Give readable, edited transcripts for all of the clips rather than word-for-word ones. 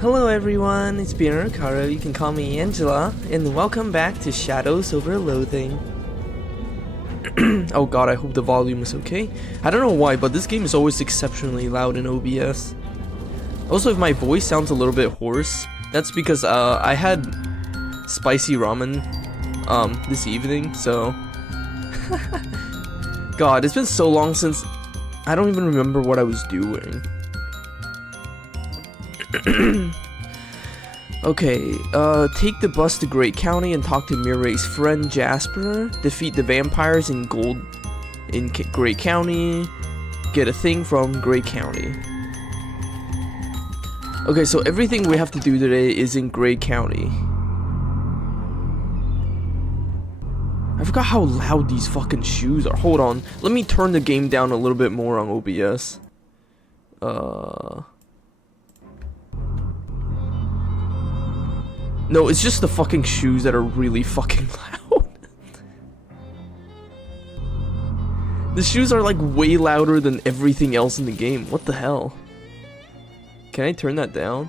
Hello everyone, it's Bjorn Caro, you can call me Angela, and welcome back to Shadows over Loathing. Oh god, I hope the volume is okay. I don't know why, but this game is always exceptionally loud in OBS. Also, if my voice sounds a little bit hoarse, that's because I had spicy ramen this evening, so... God, it's been so long since... I don't even remember what I was doing. Okay, take the bus to Great County and talk to Mirai's friend Jasper. Defeat the vampires in Great County. Get a thing from Great County. Okay, so everything we have to do today is in Great County. I forgot how loud these fucking shoes are. Hold on, let me turn the game down a little bit more on OBS. No, it's just the fucking shoes that are really fucking loud. The shoes are like way louder than everything else in the game. What the hell? Can I turn that down?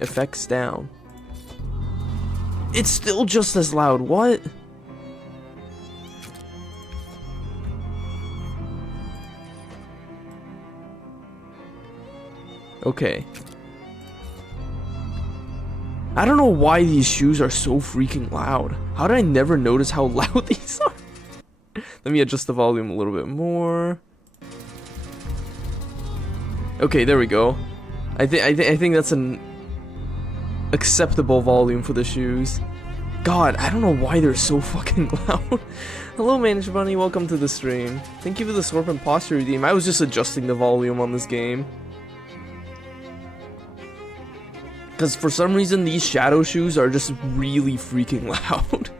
Effects down. It's still just as loud. What? Okay. I don't know why these shoes are so freaking loud. How did I never notice how loud these are? Let me adjust the volume a little bit more. Okay, there we go. I think that's an acceptable volume for the shoes. God, I don't know why they're so fucking loud. Hello, Manage Bunny. Welcome to the stream. Thank you for the Swarp and Posture redeem. I was just adjusting the volume on this game. Because for some reason, these shadow shoes are just really freaking loud.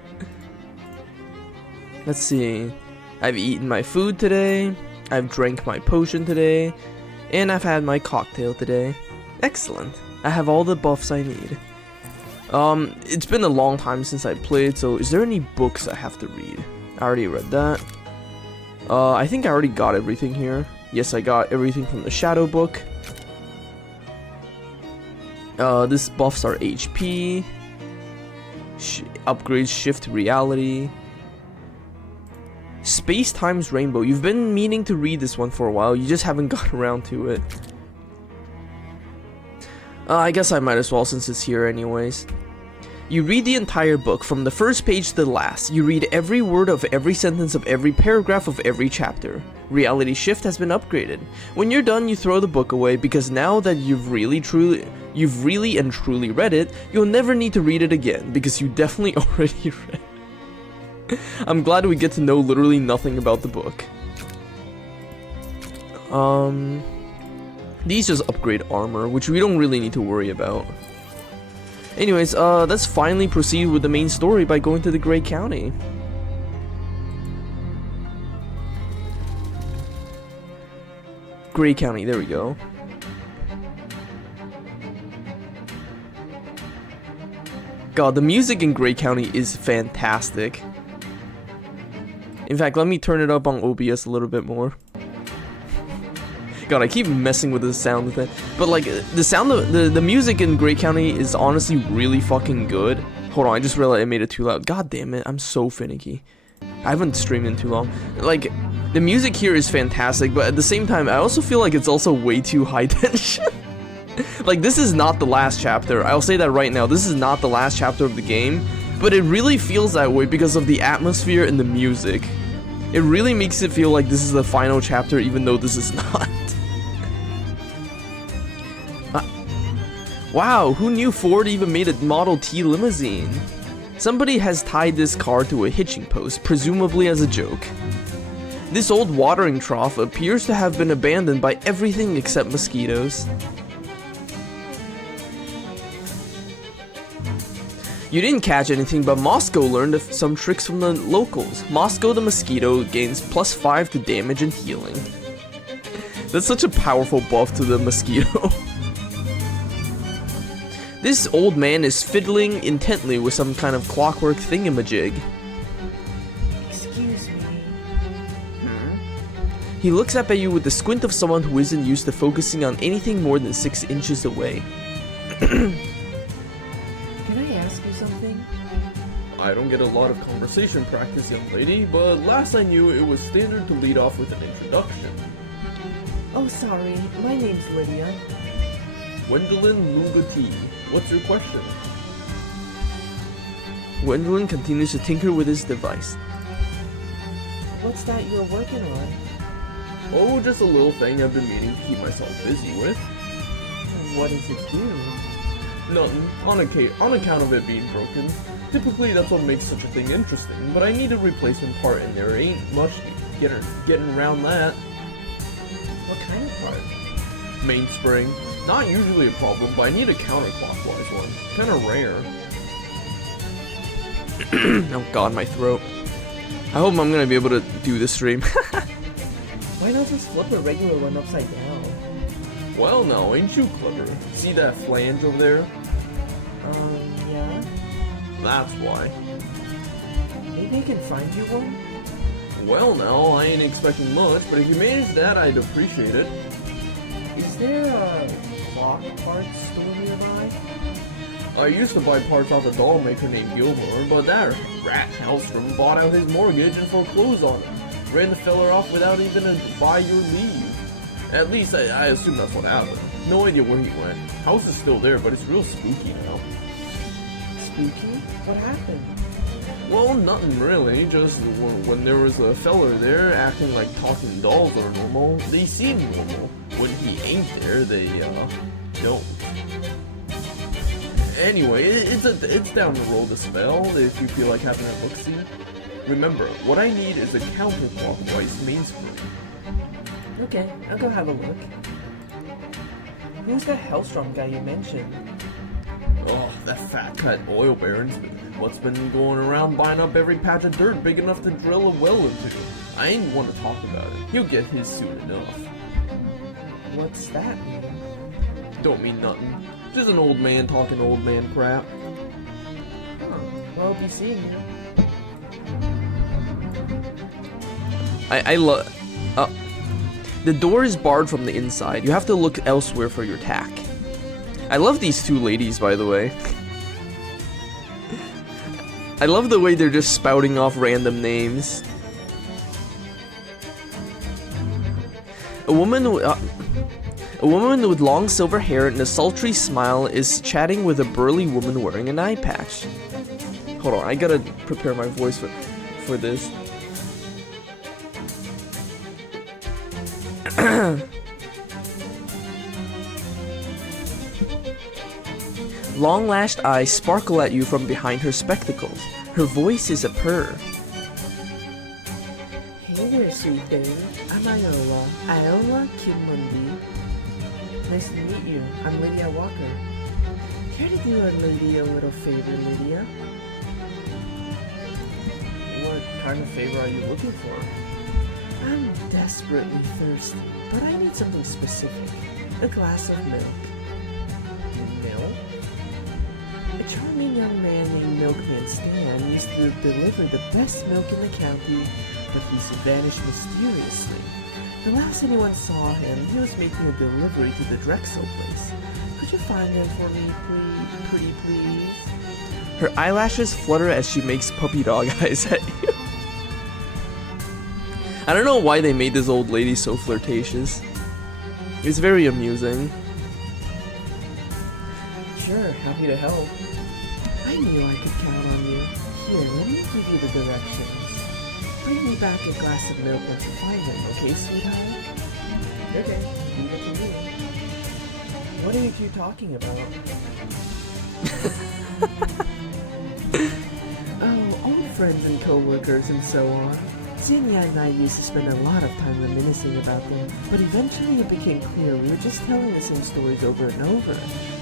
Let's see. I've eaten my food today. I've drank my potion today. And I've had my cocktail today. Excellent. I have all the buffs I need. It's been a long time since I played, so is there any books I have to read? I already read that. I think I already got everything here. Yes, I got everything from the Shadow book. This buffs our HP. Upgrades shift reality. Space times rainbow. You've been meaning to read this one for a while. You just haven't got around to it. I guess I might as well since it's here anyways. You read the entire book from the first page to the last. You read every word of every sentence of every paragraph of every chapter. Reality shift has been upgraded. When you're done, you throw the book away because now that you've really and truly read it, you'll never need to read it again because you definitely already read it. I'm glad we get to know literally nothing about the book. These just upgrade armor, which we don't really need to worry about. Anyways, let's finally proceed with the main story by going to the Great County. Great County, there we go. God, the music in Great County is fantastic. In fact, let me turn it up on OBS a little bit more. God, I keep messing with the sound of that. But like, the sound of the music in Great County is honestly really fucking good. Hold on, I just realized I made it too loud. God damn it, I'm so finicky. I haven't streamed in too long. Like, the music here is fantastic, but at the same time, I also feel like it's also way too high tension. Like, this is not the last chapter. I'll say that right now. This is not the last chapter of the game, but it really feels that way because of the atmosphere and the music. It really makes it feel like this is the final chapter, even though this is not. Wow, who knew Ford even made a Model T limousine? Somebody has tied this car to a hitching post, presumably as a joke. This old watering trough appears to have been abandoned by everything except mosquitoes. You didn't catch anything, but Moscow learned some tricks from the locals. Moscow the mosquito gains +5 to damage and healing. That's such a powerful buff to the mosquito. This old man is fiddling intently with some kind of clockwork thingamajig. Excuse me. He looks up at you with the squint of someone who isn't used to focusing on anything more than 6 inches away. Can I ask you something? I don't get a lot of conversation practice, young lady, but last I knew it was standard to lead off with an introduction. Oh, sorry. My name's Lydia. Gwendolyn Lugati, what's your question? Gwendolyn continues to tinker with his device. What's that you're working on? Oh, just a little thing I've been meaning to keep myself busy with. What does it do? Nothing, on account of it being broken. Typically that's what makes such a thing interesting, but I need a replacement part and there ain't much getting around that. What kind of part? Mainspring. Not usually a problem, but I need a counterclockwise one. Kinda rare. Oh god, my throat. I hope I'm gonna be able to do this stream. Why not just flip a regular one upside down? Well now, ain't you clever? See that flange over there? Yeah? That's why. Maybe I can find you one? Well now, I ain't expecting much, but if you manage that, I'd appreciate it. Is there a clock parts store nearby? I used to buy parts off a doll maker named Gilmore, but that rat Hellstrom bought out his mortgage and foreclosed on him. Ran the feller off without even a buy your leave. At least I assume that's what happened. No idea where he went. House is still there, but it's real spooky now. Spooky? What happened? Well, nothing really. Just when there was a feller there acting like talking dolls are normal, they seem normal. When he ain't there, they don't. Anyway, it's down to roll the spell if you feel like having a look-see. Remember, what I need is a counterclockwise mainspring. Okay, I'll go have a look. Who's that Hellstrom guy you mentioned? Oh, that fat cut oil baron's what's been going around buying up every patch of dirt big enough to drill a well into. I ain't want to talk about it. He'll get his soon enough. What's that mean? Don't mean nothing. Just an old man talking old man crap. Huh. Well, I'll be seeing you. I love... the door is barred from the inside. You have to look elsewhere for your tack. I love these two ladies, by the way. I love the way they're just spouting off random names. A woman with long silver hair and a sultry smile is chatting with a burly woman wearing an eye patch. Hold on, I gotta prepare my voice for this. Long-lashed eyes sparkle at you from behind her spectacles. Her voice is a purr. Hey there, sweet thing. I'm Iola Kimmundi. Nice to meet you. I'm Lydia Walker. Care to do Lydia a little favor, Lydia? What kind of favor are you looking for? I'm desperately thirsty, but I need something specific. A glass of milk. Milk? A charming young man named Milkman Stan used to deliver the best milk in the county, but he's vanished mysteriously. The last anyone saw him, he was making a delivery to the Drexel place. Could you find him for me, pretty please? Her eyelashes flutter as she makes puppy dog eyes at you. I don't know why they made this old lady so flirtatious. It's very amusing. Sure, happy to help. I knew I could count on you. Here, let me give you the directions. Bring me back a glass of milk once you find him, okay, sweetheart? Okay, leave it to me. What are you two talking about? Oh, old friends and co-workers and so on. Xenia and I used to spend a lot of time reminiscing about them, but eventually it became clear we were just telling the same stories over and over.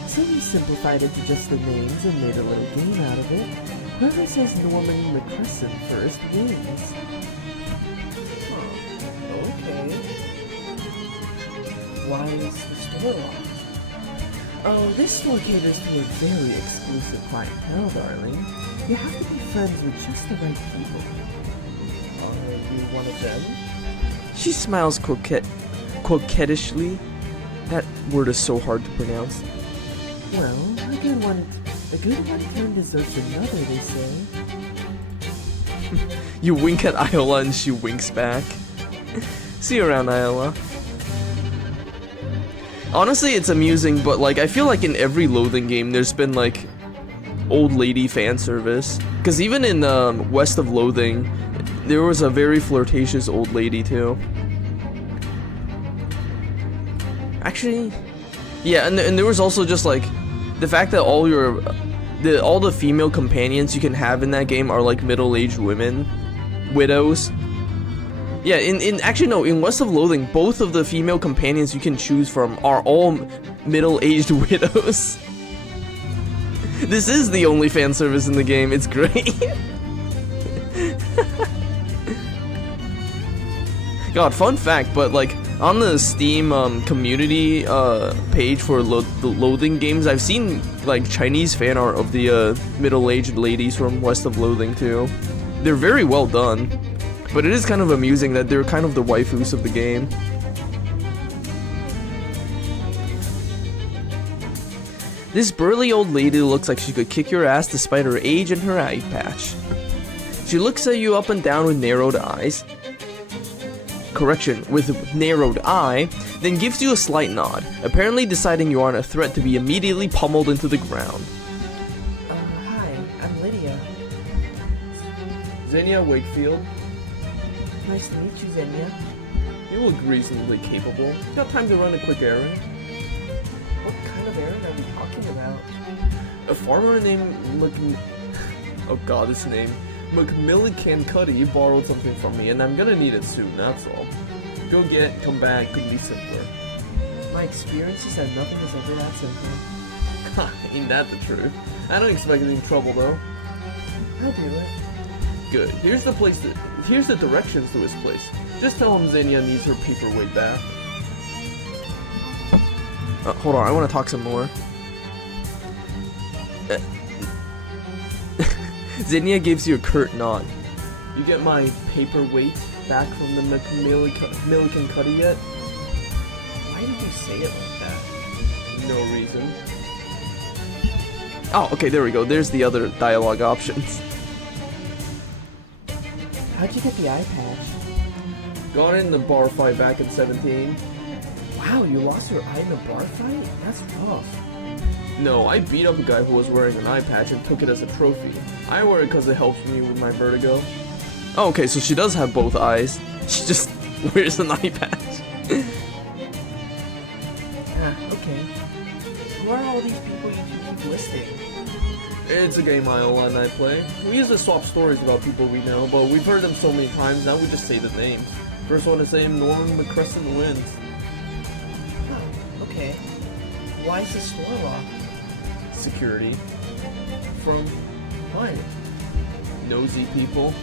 So we simplified it to just the names and made a little game out of it. Whoever says Norman McCresson first wins. Oh, okay. Why is the store locked? Oh, this store caters to a very exclusive clientele, darling. You have to be friends with just the right people. Are you one of them? She smiles coquettishly. That word is so hard to pronounce. Well, a good one can deserve another, they say. You wink at Ayla and she winks back. See you around, Ayla. Honestly, it's amusing, but like I feel like in every Loathing game there's been like old lady fan service. Because even in West of Loathing, there was a very flirtatious old lady too. Actually, yeah, and there was also just like the fact that all the female companions you can have in that game are like middle-aged women, widows. Yeah, in West of Loathing, both of the female companions you can choose from are all middle-aged widows. This is the only fan service in the game. It's great. God, fun fact, but like on the Steam community page for the Loathing games, I've seen like Chinese fan art of the middle-aged ladies from West of Loathing too. They're very well done, but it is kind of amusing that they're kind of the waifus of the game. This burly old lady looks like she could kick your ass despite her age and her eye patch. She looks at you up and down with narrowed eyes. Correction, with narrowed eye, then gives you a slight nod, apparently deciding you aren't a threat to be immediately pummeled into the ground. Hi, I'm Lydia. Xenia Wakefield. Nice to meet you, Xenia. You look reasonably capable. Got time to run a quick errand? What kind of errand are we talking about? A farmer named oh god, his name. McMillican Cuddy borrowed something from me, and I'm gonna need it soon, that's all. Go get, come back, could be simpler. My experience is that nothing is ever that simple. Ain't that the truth? I don't expect any trouble, though. I'll do it. Good. Here's the directions to his place. Just tell him Xenia needs her paperweight back. Hold on, I want to talk some more. Xenia gives you a curt nod. You get my paperweight back from the Millican Cuddy yet? Why did you say it like that? No reason. Oh, okay, there we go. There's the other dialogue options. How'd you get the eye patch? Got in the bar fight back in 17. Wow, you lost your eye in a bar fight? That's rough. No, I beat up a guy who was wearing an eye patch and took it as a trophy. I wear it because it helps me with my vertigo. Oh, okay, so she does have both eyes. She just wears an eye patch. Okay. Who are all these people you keep listing? It's a game Ayla and I play. We usually swap stories about people we know, but we've heard them so many times, now we just say the names. First one to say Norman McCrescent wins. Oh, okay. Why is the store locked? Security. From what? Nosy people.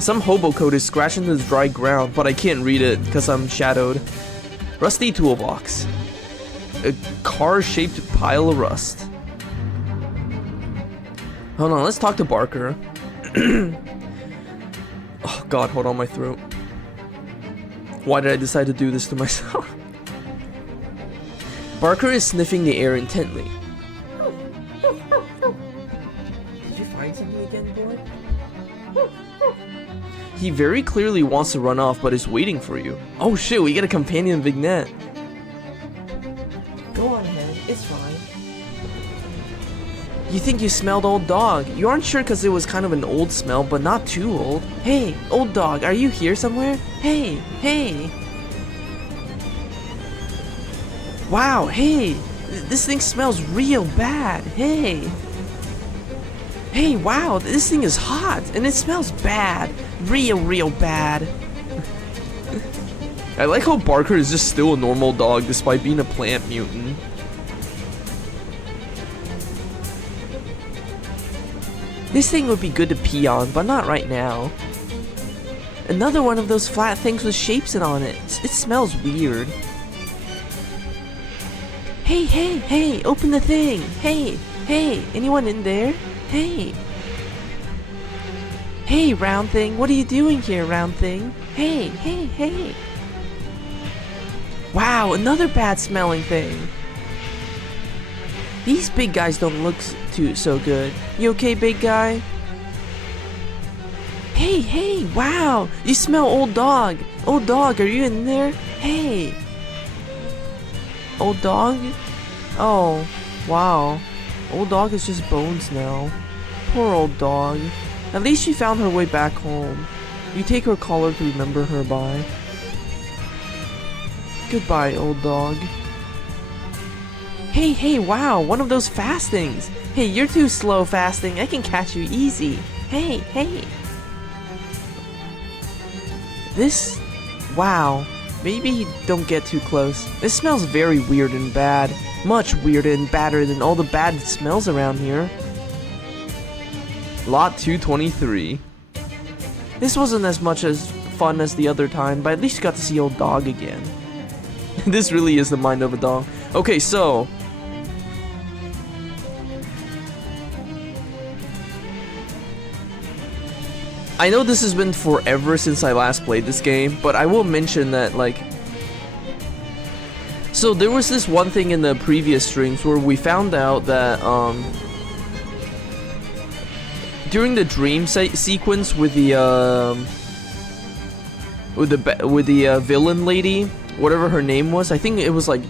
Some hobo code is scratching the dry ground, but I can't read it because I'm shadowed. Rusty toolbox. A car-shaped pile of rust. Hold on, let's talk to Barker. Oh god, hold on, my throat. Why did I decide to do this to myself? Barker is sniffing the air intently. Did you find something again, boy? He very clearly wants to run off, but is waiting for you. Oh shit, we get a companion vignette. Go on ahead, it's fine. You think you smelled old dog. You aren't sure because it was kind of an old smell, but not too old. Hey, old dog, are you here somewhere? Hey, hey. Wow, hey, this thing smells real bad. Hey. Hey, wow, this thing is hot and it smells bad. Real bad. I like how Barker is just still a normal dog despite being a plant mutant. This thing would be good to pee on, but not right now. Another one of those flat things with shapes on it. It smells weird. Hey, open the thing. Hey, anyone in there? Hey. Hey, round thing. What are you doing here, round thing? Hey, hey, hey. Wow, another bad smelling thing. These big guys don't look so good. You okay, big guy? Hey, hey, wow. You smell old dog. Old dog, are you in there? Hey. Old dog? Oh, wow. Old dog is just bones now. Poor old dog. At least she found her way back home. You take her collar to remember her by. Goodbye, old dog. Hey, hey, wow, one of those fastings. Hey, you're too slow fasting. I can catch you easy. Hey, hey. This, wow. Maybe don't get too close. This smells very weird and bad. Much weirder and badder than all the bad smells around here. Lot 223. This wasn't as much as fun as the other time, but at least you got to see old dog again. This really is the mind of a dog. Okay, so I know this has been forever since I last played this game, but I will mention that, like, so there was this one thing in the previous streams where we found out that during the dream sequence with the villain lady, whatever her name was, I think it was like,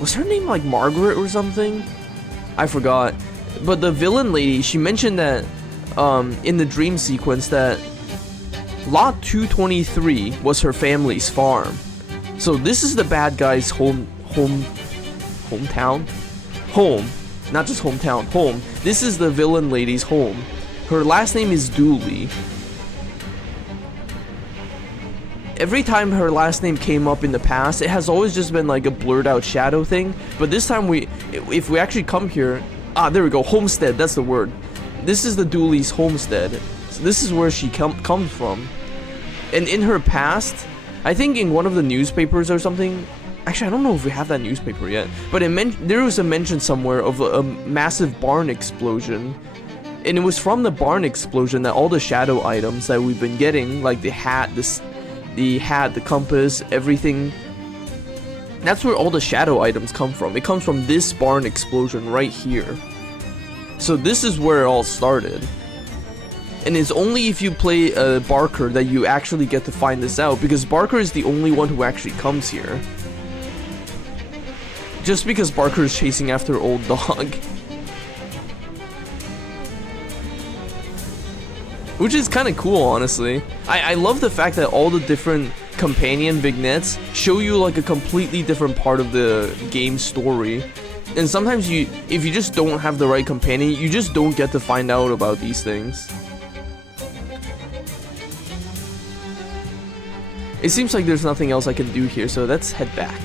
was her name like Margaret or something? I forgot. But the villain lady, she mentioned that in the dream sequence that Lot 223 was her family's farm. So this is the bad guy's hometown? Home. Not just hometown, home. This is the villain lady's home. Her last name is Dooley. Every time her last name came up in the past, it has always just been like a blurred out shadow thing. But this time if we actually come here, there we go, homestead, that's the word. This is the Dooley's homestead. So this is where she comes from. And in her past, I think in one of the newspapers or something, actually I don't know if we have that newspaper yet, but there was a mention somewhere of a massive barn explosion. And it was from the barn explosion that all the shadow items that we've been getting, like the hat, the compass, everything, that's where all the shadow items come from. It comes from this barn explosion right here. So this is where it all started. And it's only if you play Barker that you actually get to find this out, because Barker is the only one who actually comes here. Just because Barker is chasing after old dog. Which is kind of cool, honestly. I love the fact that all the different companion vignettes show you like a completely different part of the game story. And sometimes if you just don't have the right companion, you just don't get to find out about these things. It seems like there's nothing else I can do here, so let's head back.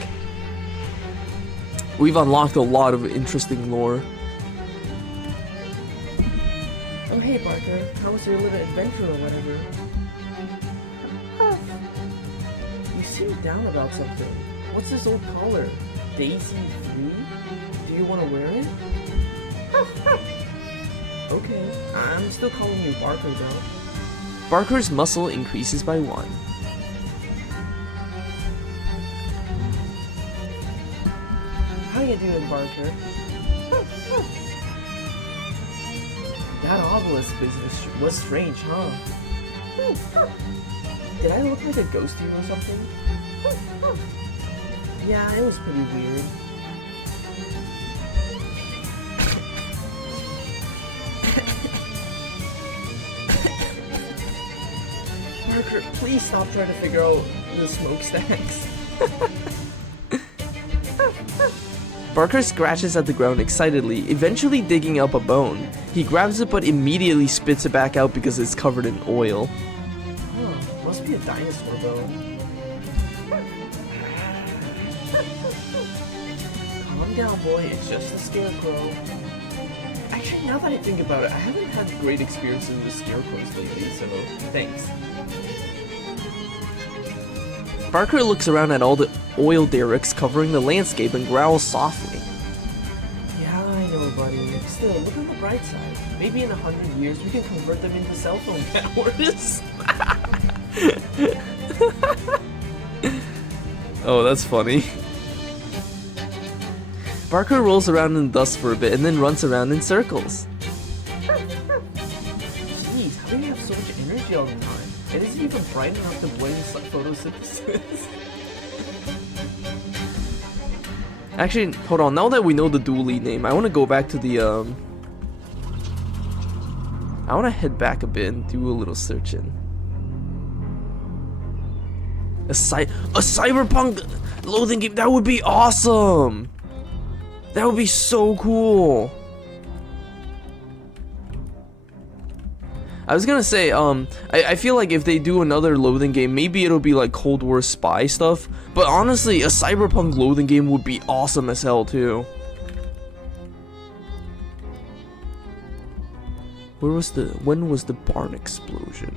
We've unlocked a lot of interesting lore. Oh hey Barker, how was your little adventure or whatever? You seem down about something. What's this old collar? Daisy 3? Do you want to wear it? Okay, I'm still calling you Barker though. Barker's muscle increases by 1. How you doing, Barker? That obelisk business was strange, huh? Did I look like a ghost to you or something? Yeah, it was pretty weird. Barker, please stop trying to figure out the smokestacks. Barker scratches at the ground excitedly, eventually digging up a bone. He grabs it but immediately spits it back out because it's covered in oil. Huh, must be a dinosaur bone. Calm down, boy, it's just a scarecrow. Actually, now that I think about it, I haven't had great experiences with scarecrows lately, so thanks. Barker looks around at all the oil derricks covering the landscape and growls softly. Yeah, I know, buddy. Still, look on the bright side. Maybe in 100 years we can convert them into cell phone towers. Oh, that's funny. Barker rolls around in dust for a bit and then runs around in circles. Jeez, how do you have so much energy all the time? And is it even bright enough to blend photosynthesis? Actually, hold on. Now that we know the dually name, I want to go back to the I want to head back a bit and do a little searching. A cyberpunk loathing game. That would be awesome. That would be so cool. I was gonna say, I feel like if they do another loathing game, maybe it'll be like Cold War spy stuff. But honestly, a cyberpunk loathing game would be awesome as hell too. When was the barn explosion?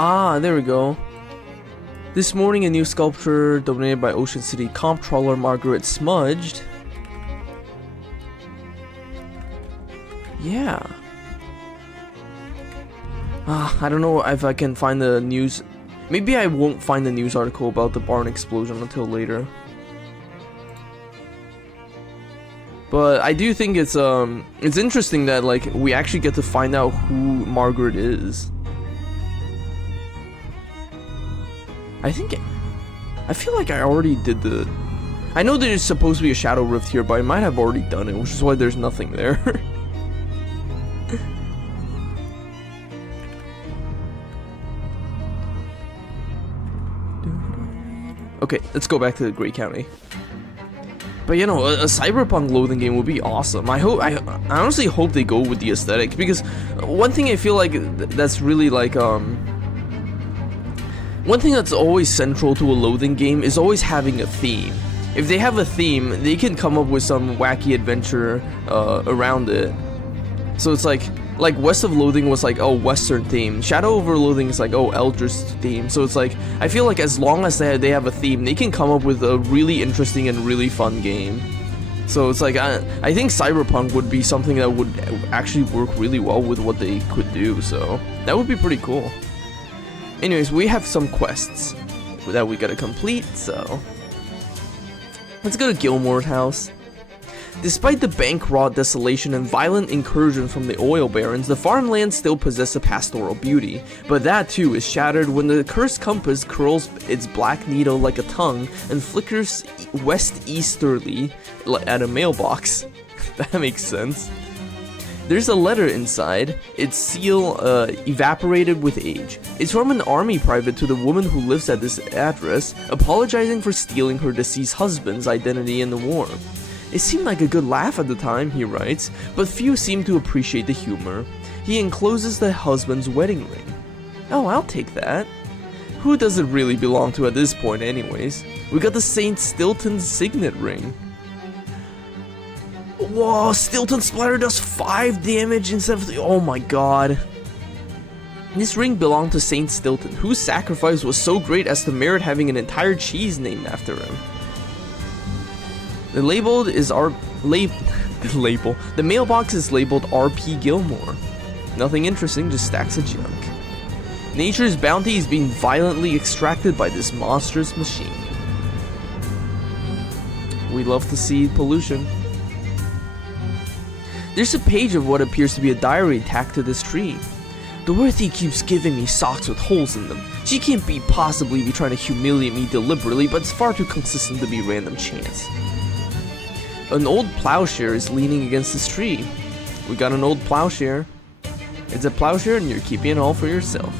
Ah, there we go. This morning, a new sculpture donated by Ocean City comptroller Margaret Smudged. Yeah. I don't know if I can find the news. Maybe I won't find the news article about the barn explosion until later. But I do think it's interesting that like we actually get to find out who Margaret is. I feel like I already did the... I know there's supposed to be a shadow rift here, but I might have already done it, which is why there's nothing there. Okay, let's go back to Gray County. But you know, a cyberpunk loathing game would be awesome. I honestly hope they go with the aesthetic, because one thing I feel like that's really like one thing that's always central to a loathing game is always having a theme. If they have a theme, they can come up with some wacky adventure around it. So it's like West of Loathing was like, oh, Western theme. Shadow over Loathing is like, oh, Eldritch theme. So it's like, I feel like as long as they have a theme, they can come up with a really interesting and really fun game. So it's like, I think Cyberpunk would be something that would actually work really well with what they could do. So that would be pretty cool. Anyways, we have some quests that we gotta complete, so let's go to Gilmore's house. Despite the bank-raw desolation and violent incursion from the oil barons, the farmlands still possess a pastoral beauty, but that too is shattered when the cursed compass curls its black needle like a tongue and flickers west-easterly at a mailbox. That makes sense. There's a letter inside, its seal evaporated with age. It's from an army private to the woman who lives at this address, apologizing for stealing her deceased husband's identity in the war. It seemed like a good laugh at the time, he writes, but few seem to appreciate the humor. He encloses the husband's wedding ring. Oh, I'll take that. Who does it really belong to at this point anyways? We got the Saint Stilton's signet ring. Whoa, Stilton Splatter does 5 damage instead of... Oh my god. This ring belonged to Saint Stilton, whose sacrifice was so great as to merit having an entire cheese named after him. The mailbox is labeled RP Gilmore. Nothing interesting, just stacks of junk. Nature's bounty is being violently extracted by this monstrous machine. We love to see pollution. There's a page of what appears to be a diary tacked to this tree. Dorothy keeps giving me socks with holes in them. She can't possibly be trying to humiliate me deliberately, but it's far too consistent to be random chance. An old plowshare is leaning against this tree. We got an old plowshare. It's a plowshare and you're keeping it all for yourself.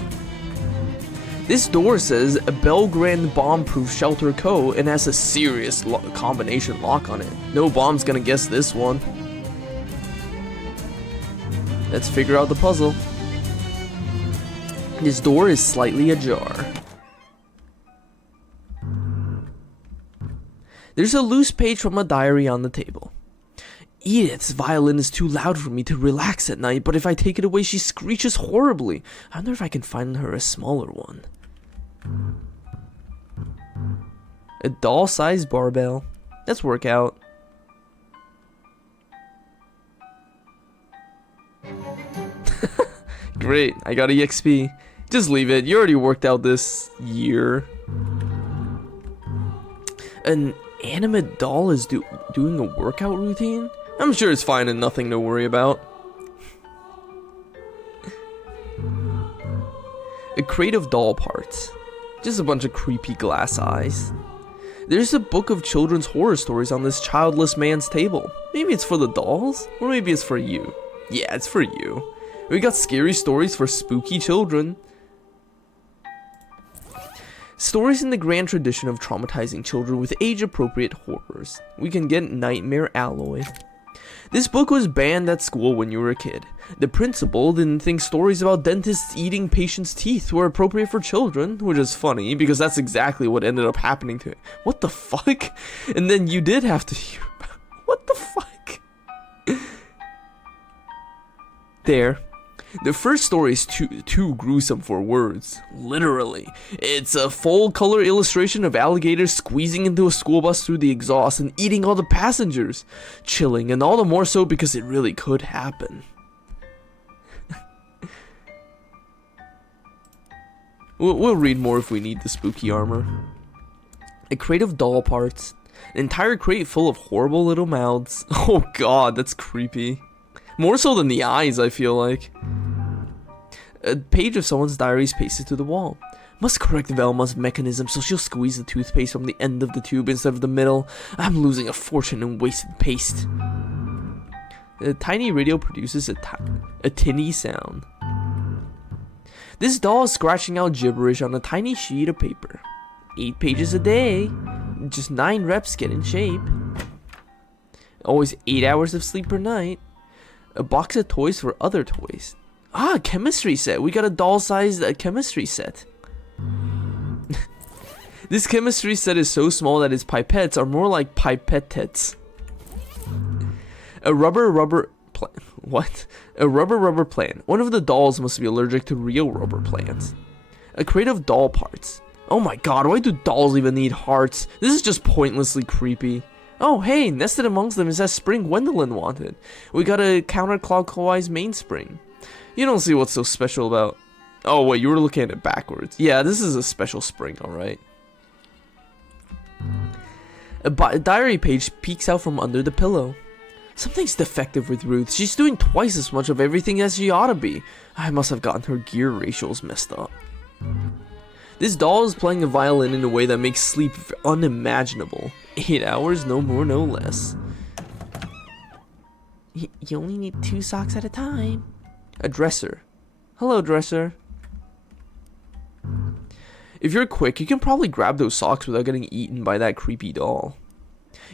This door says a Belgrand bomb-proof shelter co. and has a serious combination lock on it. No bomb's gonna guess this one. Let's figure out the puzzle. This door is slightly ajar. There's a loose page from a diary on the table. Edith's violin is too loud for me to relax at night, but if I take it away, she screeches horribly. I wonder if I can find her a smaller one. A doll-sized barbell. Let's work out. Great, I got EXP. Just leave it. You already worked out this year. An animate doll is doing a workout routine? I'm sure it's fine and nothing to worry about. A crate of doll parts. Just a bunch of creepy glass eyes. There's a book of children's horror stories on this childless man's table. Maybe it's for the dolls? Or maybe it's for you. Yeah, it's for you. We got scary stories for spooky children. Stories in the grand tradition of traumatizing children with age-appropriate horrors. We can get Nightmare Alloy. This book was banned at school when you were a kid. The principal didn't think stories about dentists eating patients' teeth were appropriate for children, which is funny because that's exactly what ended up happening to it. What the fuck? And then you did have to hear about what the fuck? There. The first story is too gruesome for words. Literally. It's a full-color illustration of alligators squeezing into a school bus through the exhaust and eating all the passengers. Chilling, and all the more so because it really could happen. We'll read more if we need the spooky armor. A crate of doll parts. An entire crate full of horrible little mouths. Oh god, that's creepy. More so than the eyes, I feel like. A page of someone's diary is pasted to the wall. Must correct Velma's mechanism so she'll squeeze the toothpaste from the end of the tube instead of the middle. I'm losing a fortune in wasted paste. A tiny radio produces a tinny sound. This doll is scratching out gibberish on a tiny sheet of paper. 8 pages a day. Just 9 reps get in shape. Always 8 hours of sleep per night. A box of toys for other toys. Ah, chemistry set. We got a doll-sized chemistry set. This chemistry set is so small that its pipettes are more like pipettes. A rubber plant. What? A rubber plant. One of the dolls must be allergic to real rubber plants. A crate of doll parts. Oh my god, why do dolls even need hearts? This is just pointlessly creepy. Oh hey, nested amongst them is that spring Gwendolyn wanted. We got a counterclockwise mainspring. You don't see what's so special about... Oh wait, you were looking at it backwards. Yeah, this is a special spring, alright. A diary page peeks out from under the pillow. Something's defective with Ruth. She's doing twice as much of everything as she ought to be. I must have gotten her gear ratios messed up. This doll is playing a violin in a way that makes sleep unimaginable. 8 hours, no more, no less. You only need 2 socks at a time. A dresser. Hello, dresser. If you're quick, you can probably grab those socks without getting eaten by that creepy doll.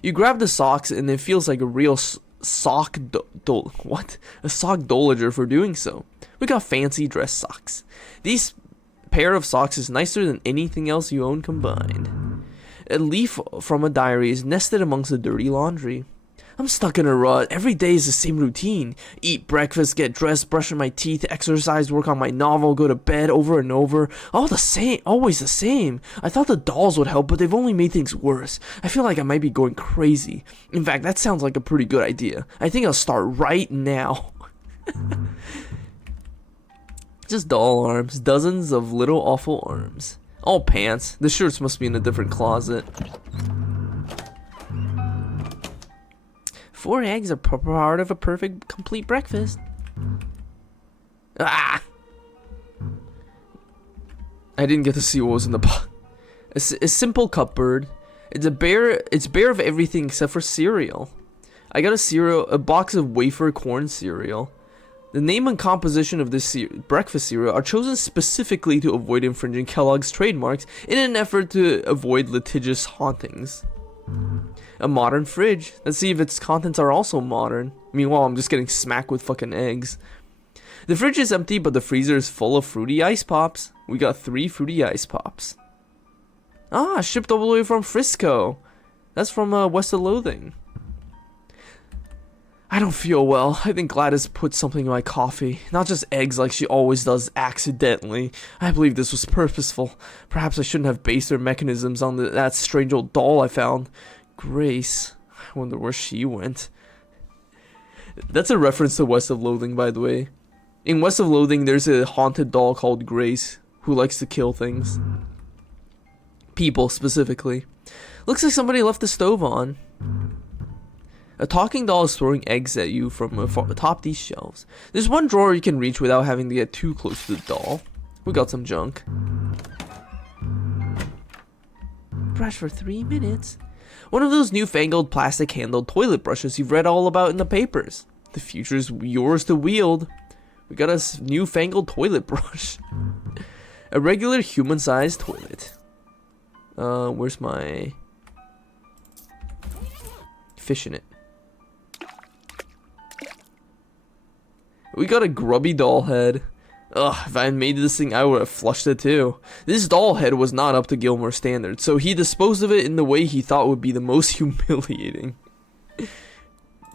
You grab the socks and it feels like a real sock a sock dolager for doing so. We got fancy dress socks. These pair of socks is nicer than anything else you own combined. A leaf from a diary is nested amongst the dirty laundry. I'm stuck in a rut. Every day is the same routine. Eat breakfast, get dressed, brush my teeth, exercise, work on my novel, go to bed over and over. All the same, always the same. I thought the dolls would help, but they've only made things worse. I feel like I might be going crazy. In fact, that sounds like a pretty good idea. I think I'll start right now. Just doll arms. Dozens of little awful arms. All pants. The shirts must be in a different closet. 4 eggs are part of a perfect, complete breakfast. Ah! I didn't get to see what was in the box. A simple cupboard. It's bare of everything except for cereal. I got a box of wafer corn cereal. The name and composition of this breakfast cereal are chosen specifically to avoid infringing Kellogg's trademarks in an effort to avoid litigious hauntings. A modern fridge. Let's see if its contents are also modern. Meanwhile, I'm just getting smacked with fucking eggs. The fridge is empty, but the freezer is full of fruity ice pops. We got 3 fruity ice pops. Ah, shipped all the way from Frisco. That's from west of Loathing. I don't feel well. I think Gladys put something in my coffee. Not just eggs like she always does accidentally. I believe this was purposeful. Perhaps I shouldn't have based her mechanisms on that strange old doll I found. Grace. I wonder where she went. That's a reference to West of Loathing, by the way. In West of Loathing, there's a haunted doll called Grace who likes to kill things. People, specifically. Looks like somebody left the stove on. A talking doll is throwing eggs at you from atop these shelves. There's one drawer you can reach without having to get too close to the doll. We got some junk. Brush for 3 minutes. One of those newfangled plastic-handled toilet brushes you've read all about in the papers. The future's yours to wield. We got a newfangled toilet brush. A regular human-sized toilet. Where's my fish in it? We got a grubby doll head. Ugh, if I had made this thing, I would have flushed it too. This doll head was not up to Gilmore's standards, so he disposed of it in the way he thought would be the most humiliating.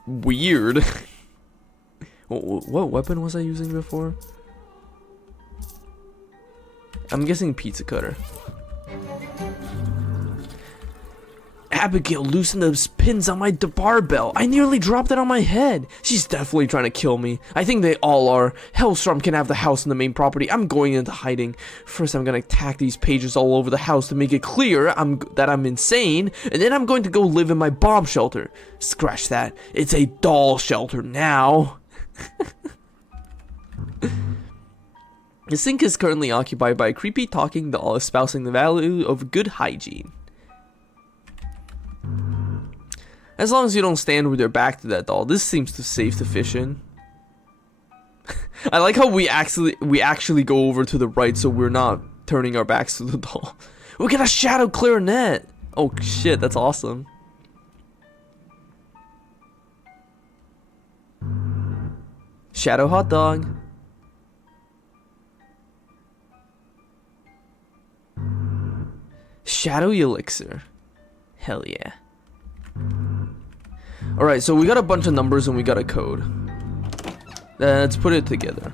Weird. What weapon was I using before? I'm guessing pizza cutter. Abigail loosened the pins on my barbell. I nearly dropped it on my head. She's definitely trying to kill me. I think they all are. Hellstrom can have the house and the main property. I'm going into hiding. First, I'm gonna tack these pages all over the house to make it clear that I'm insane, and then I'm going to go live in my bomb shelter. Scratch that. It's a doll shelter now. The sink is currently occupied by a creepy talking doll espousing the value of good hygiene. As long as you don't stand with your back to that doll, this seems too safe to fish in. I like how we actually go over to the right, so we're not turning our backs to the doll. We get a shadow clarinet. Oh shit, that's awesome. Shadow hot dog. Shadow elixir. Hell yeah. Alright, so we got a bunch of numbers and we got a code. Let's put it together.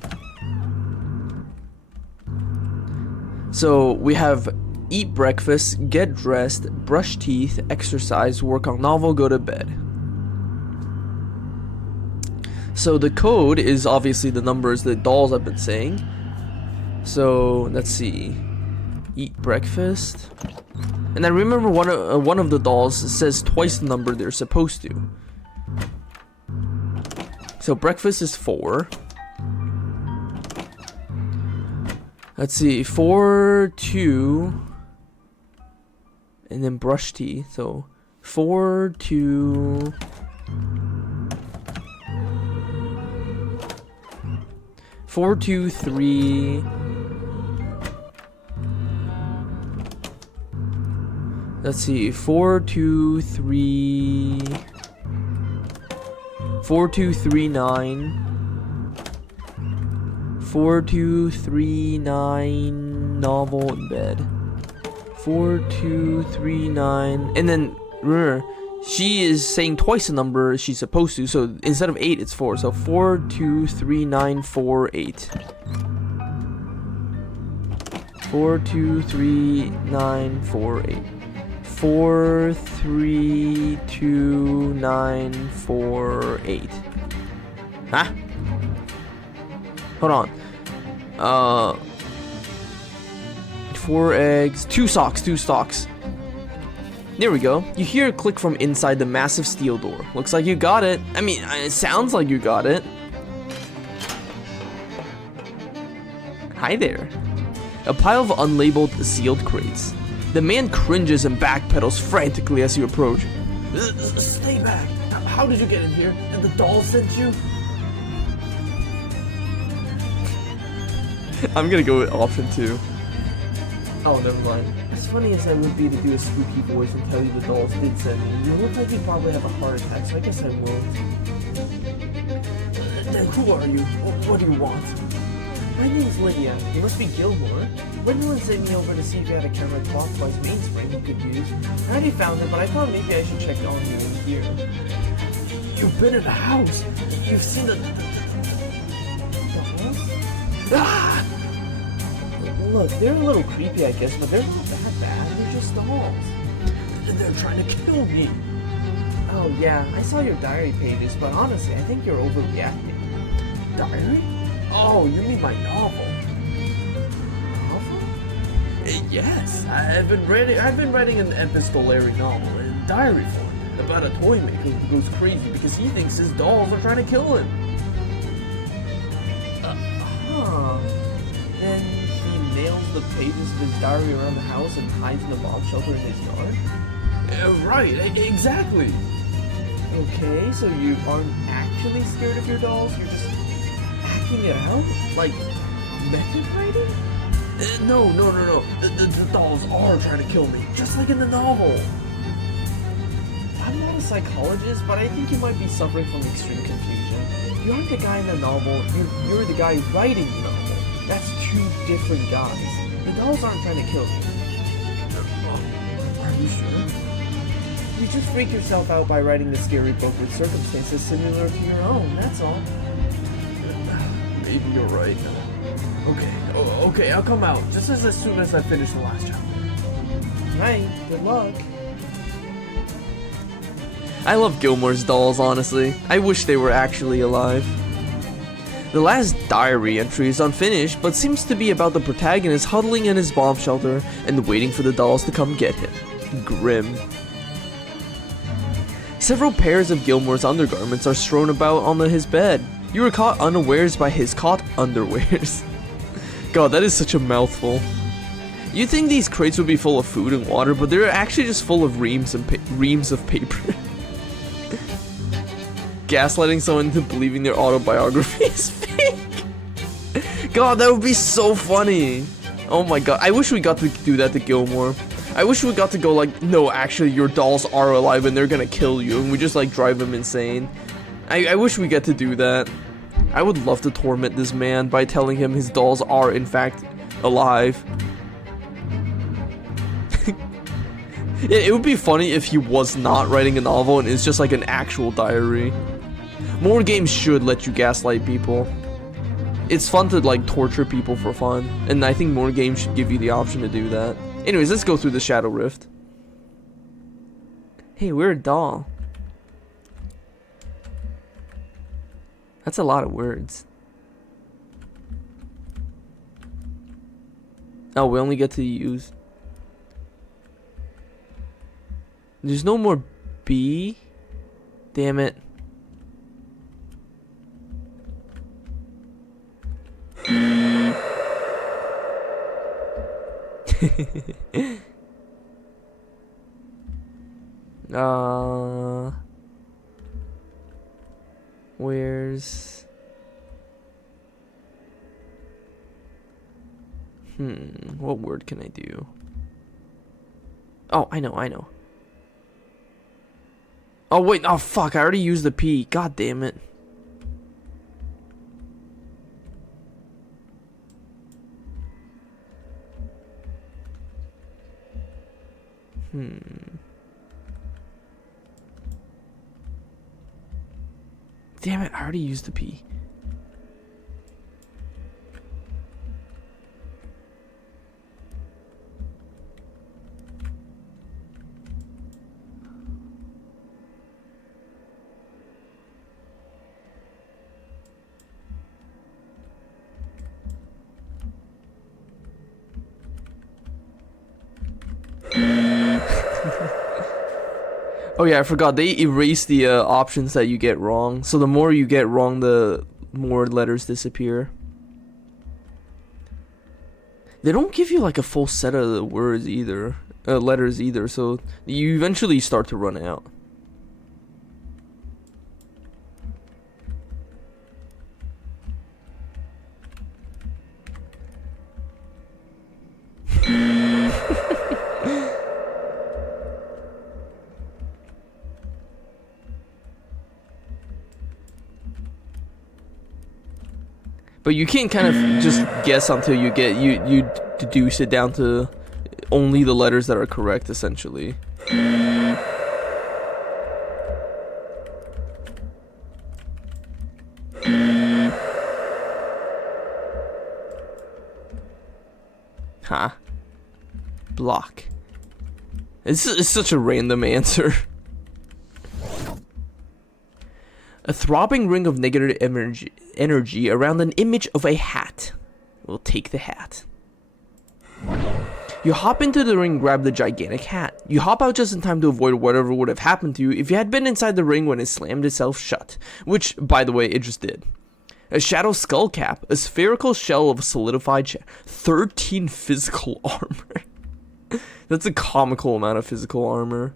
So we have eat breakfast, get dressed, brush teeth, exercise, work on novel, go to bed. So the code is obviously the numbers that dolls have been saying. So let's see. Eat breakfast. And I remember one of the dolls says twice the number they're supposed to. So breakfast is 4. Let's see, 4, 2, and then brush teeth. So 4, 2, 4, 2, 3. Let's see, 4, 2, 3, 4, 2, 3, 9, 4, 2, 3, 9, novel in bed, 4, 2, 3, 9, and then remember, she is saying twice the number she's supposed to, so instead of 8, it's 4, so 4, 2, 3, 9, 4, 8. 4, 2, 3, 9, 4, 8. 4, 3, 2, 9, 4, 8. Huh? Hold on. 4 eggs, 2 socks, 2 stalks. There we go. You hear a click from inside the massive steel door. Looks like you got it. I mean, it sounds like you got it. Hi there. A pile of unlabeled, sealed crates. The man cringes and backpedals frantically as you approach. Stay back. How did you get in here? And the doll sent you? I'm gonna go with option 2. Oh, never mind. As funny as I would be to do a spooky voice and tell you the dolls did send me, you look like you probably have a heart attack, so I guess I won't. Then who are you? What do you want? My name's Lydia. You must be Gilmore. Gwendolyn sent me over to see if you had a counterclockwise mainspring you could use. I already found it, but I thought maybe I should check on you in here. You've been in the house. You've seen the dolls? Ah! Look, they're a little creepy, I guess, but they're not that bad. They're just dolls. And they're trying to kill me. Oh yeah, I saw your diary pages, but honestly, I think you're overreacting. Diary? Oh, you mean my novel? Novel? Yes, I've been writing an epistolary novel in diary form about a toy maker who goes crazy because he thinks his dolls are trying to kill him. Then he nails the pages of his diary around the house and hides in the bomb shelter in his yard? Right, exactly. Okay, so you aren't actually scared of your dolls, you're just acting it out? Like, method writing? No. The dolls are trying to kill me, just like in the novel. I'm not a psychologist, but I think you might be suffering from extreme confusion. You aren't the guy in the novel, you're the guy writing the novel. That's two different guys. The dolls aren't trying to kill you. Are you sure? You just freak yourself out by writing the scary book with circumstances similar to your own, that's all. Maybe you're right. Okay, I'll come out just as soon as I finish the last chapter. Right, good luck. I love Gilmore's dolls, honestly. I wish they were actually alive. The last diary entry is unfinished, but seems to be about the protagonist huddling in his bomb shelter and waiting for the dolls to come get him. Grim. Several pairs of Gilmore's undergarments are strewn about on his bed. You were caught unawares by his caught underwears. God, that is such a mouthful. You'd think these crates would be full of food and water, but they're actually just full of reams of paper. Gaslighting someone into believing their autobiography is fake. God, that would be so funny. Oh my god, I wish we got to do that to Gilmore. I wish we got to go like, no, actually your dolls are alive and they're gonna kill you, and we just like drive him insane. I wish we get to do that. I would love to torment this man by telling him his dolls are in fact alive. It would be funny if he was not writing a novel and it's just like an actual diary. More games should let you gaslight people. It's fun to like torture people for fun, and I think more games should give you the option to do that. Anyways, let's go through the Shadow Rift. Hey, we're a doll. That's a lot of words. Oh, we only get to use... There's no more B? Damn it. Where's... what word can I do? Oh, I know. Oh, wait, oh, fuck, I already used the P. God damn it. Damn it, I already used the P. Oh yeah, I forgot. They erase the options that you get wrong. So the more you get wrong, the more letters disappear. They don't give you like a full set of the words either, letters either. So you eventually start to run out. But you can't kind of just guess until you deduce it down to only the letters that are correct, essentially. Huh? Block. It's such a random answer. A throbbing ring of negative energy around an image of a hat. We'll take the hat. You hop into the ring and grab the gigantic hat. You hop out just in time to avoid whatever would have happened to you if you had been inside the ring when it slammed itself shut. Which, by the way, it just did. A shadow skull cap. A spherical shell of solidified 13 physical armor. That's a comical amount of physical armor.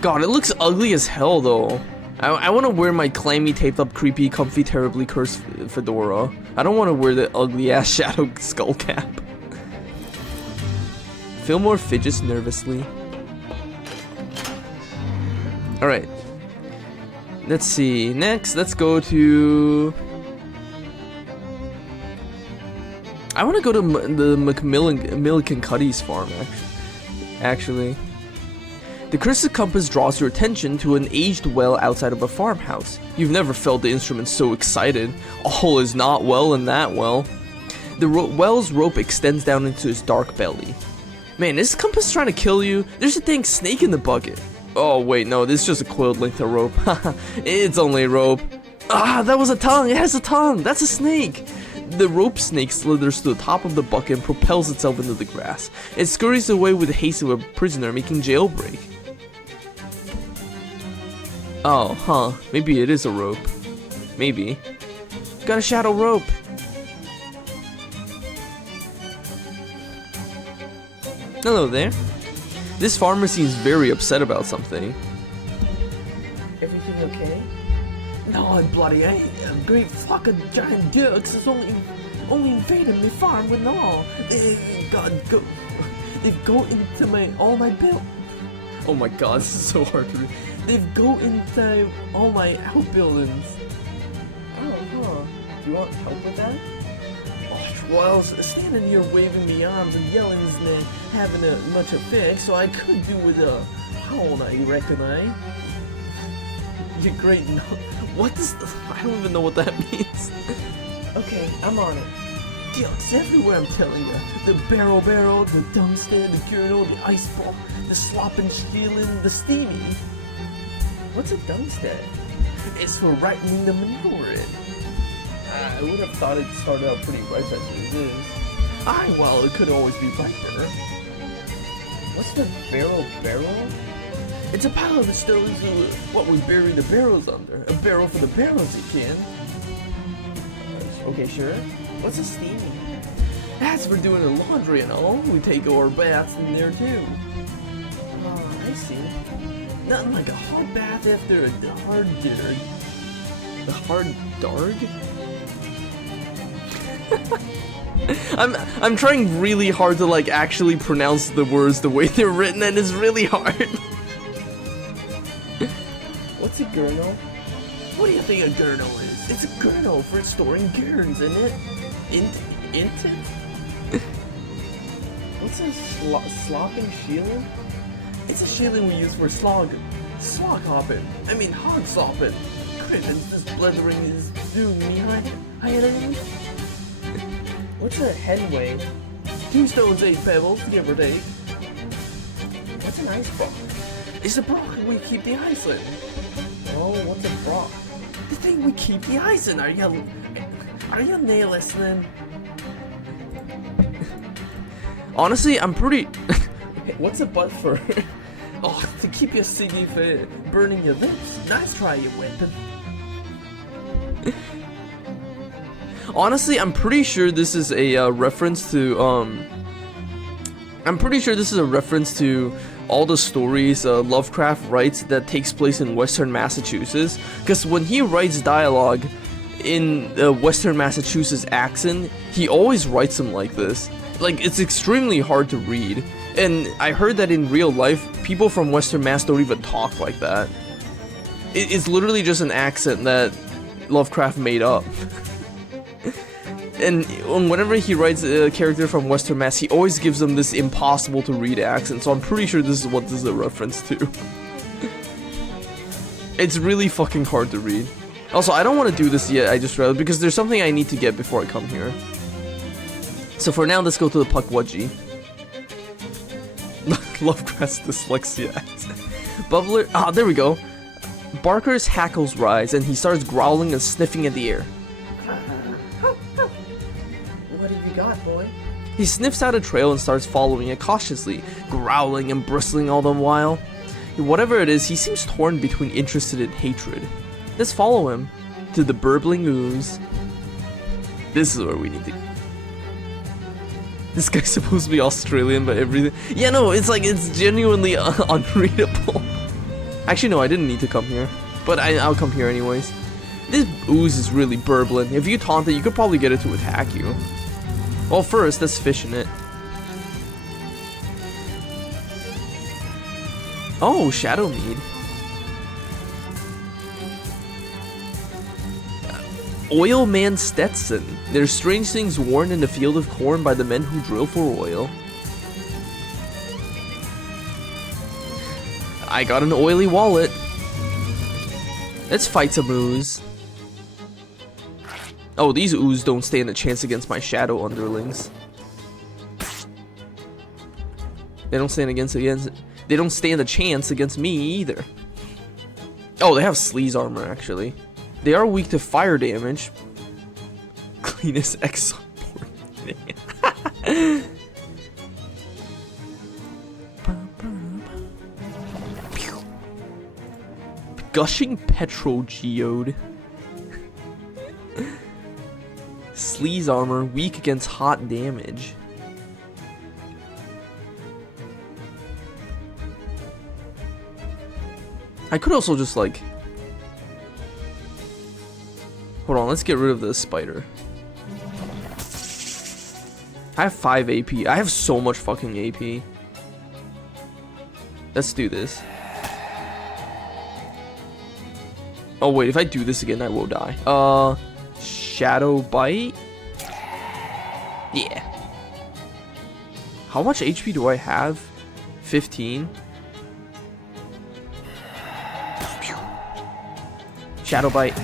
God, it looks ugly as hell, though. I want to wear my clammy, taped up, creepy, comfy, terribly cursed fedora. I don't want to wear the ugly-ass shadow skull cap. Fillmore fidgets nervously. Alright. Let's see. Next, let's go to... I want to go to the Milliken-Cuddy's farm, actually. The crystal compass draws your attention to an aged well outside of a farmhouse. You've never felt the instrument so excited. All is not well in that well. The well's rope extends down into its dark belly. Man, is this compass trying to kill you? There's a dang snake in the bucket. Oh wait, no, this is just a coiled length of rope. It's only a rope. Ah, that was a tongue. It has a tongue. That's a snake. The rope snake slithers to the top of the bucket and propels itself into the grass. It scurries away with the haste of a prisoner making jailbreak. Oh, huh. Maybe it is a rope. Maybe. Got a shadow rope. Hello there. This farmer seems very upset about something. Everything okay? No, bloody ain't. A great flock of giant ducks has only invaded my farm with all. They go into all my bill. Oh my god, this is so hard to read. They go into all my outbuildings. Oh, huh. Do you want help with that? Oh, well, standing here waving my arms and yelling his name, having much a fix, so I could do with a howl, I reckon, eh? You're great. No, what does I don't even know what that means. Okay, I'm on it. Ducks everywhere, I'm telling you. The barrel, the dumpster, the girdle, the ice ball, the slopping, stealing, the steamy. What's a dumpster? It's for writing the manure in. I would have thought it started out pretty ripe as it is. Aye, well, it could always be riper. What's the barrel? It's a pile of the stones of what we bury the barrels under. A barrel for the barrels, you can. Okay, sure. What's a steamy? That's for doing the laundry and all. We take our baths in there too. Oh, I see. Nothing like a hot bath after a hard dinner. The hard darg? I'm trying really hard to like actually pronounce the words the way they're written, and it's really hard. What's a gurnal? What do you think a gurnal is? It's a gurnal for storing gurns in it. Into? What's a slopping shielding? It's a shielding we use for slog hopping. I mean hog slopping. Critters, this blethering is doing me hiding. What's a headway? 2 stones, 8 pebbles, give or take. What's an ice block? It's a block we keep the ice in. Oh, what's a block? The thing we keep the ice in. Are you nail listening? Honestly, I'm pretty... What's a butt for? Oh, to keep your ciggy for burning your lips. Nice try, you weapon. Honestly, I'm pretty sure this is a reference to, I'm pretty sure this is a reference to all the stories Lovecraft writes that takes place in Western Massachusetts. Because when he writes dialogue in the Western Massachusetts accent, he always writes them like this. Like, it's extremely hard to read. And I heard that in real life, people from Western Mass don't even talk like that. It's literally just an accent that Lovecraft made up. And whenever he writes a character from Western Mass, he always gives them this impossible to read accent, so I'm pretty sure this is what this is a reference to. It's really fucking hard to read. Also, I don't want to do this yet, I just realized, because there's something I need to get before I come here. So for now, let's go to the Pukwudgie. Lovecraft's dyslexia. Bubbler, there we go. Barker's hackles rise, and he starts growling and sniffing at the air. What have you got, boy? He sniffs out a trail and starts following it cautiously, growling and bristling all the while. Whatever it is, he seems torn between interest and hatred. Let's follow him to the burbling ooze. This is where we need to... This guy's supposed to be Australian, but everything... Yeah, no, it's like, it's genuinely unreadable. Actually, no, I didn't need to come here. But I'll come here anyways. This ooze is really burbling. If you taunt it, you could probably get it to attack you. Well, first, let's fish in it. Oh, Shadow Mead. Oil Man Stetson. There's strange things worn in the field of corn by the men who drill for oil. I got an oily wallet. Let's fight some ooze. Oh, these ooze don't stand a chance against my shadow underlings. They don't stand They don't stand a chance against me either. Oh, they have sleaze armor actually. They are weak to fire damage. Cleanest X support. Gushing Petrol Geode. Sleaze armor, weak against hot damage. I could also just like... Hold on, let's get rid of this spider. I have 5 AP. I have so much fucking AP. Let's do this. Oh wait, if I do this again, I will die. Shadow Bite? Yeah. How much HP do I have? 15? Shadow Bite.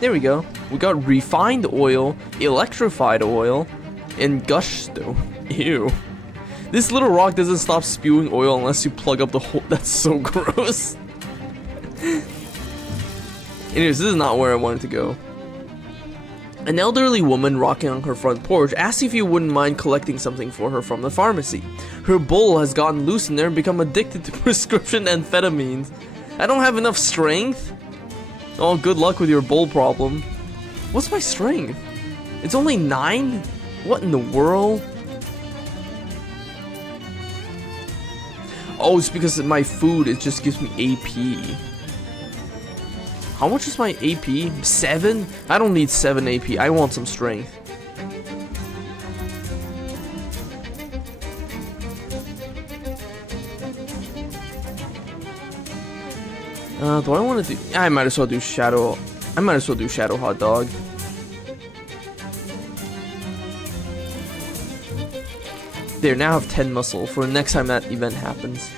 There we go. We got refined oil, electrified oil, and gusto. Ew. This little rock doesn't stop spewing oil unless you plug up the hole. That's so gross. Anyways, this is not where I wanted to go. An elderly woman rocking on her front porch asked if you wouldn't mind collecting something for her from the pharmacy. Her bull has gotten loose in there and become addicted to prescription amphetamines. I don't have enough strength. Oh, good luck with your bull problem. What's my strength? It's only 9? What in the world? Oh, it's because of my food, it just gives me AP. How much is my AP? 7? I don't need 7 AP. I want some strength. Do I want to do... I might as well do Shadow... I might as well do Shadow Hot Dog. There, now have 10 muscle for the next time that event happens.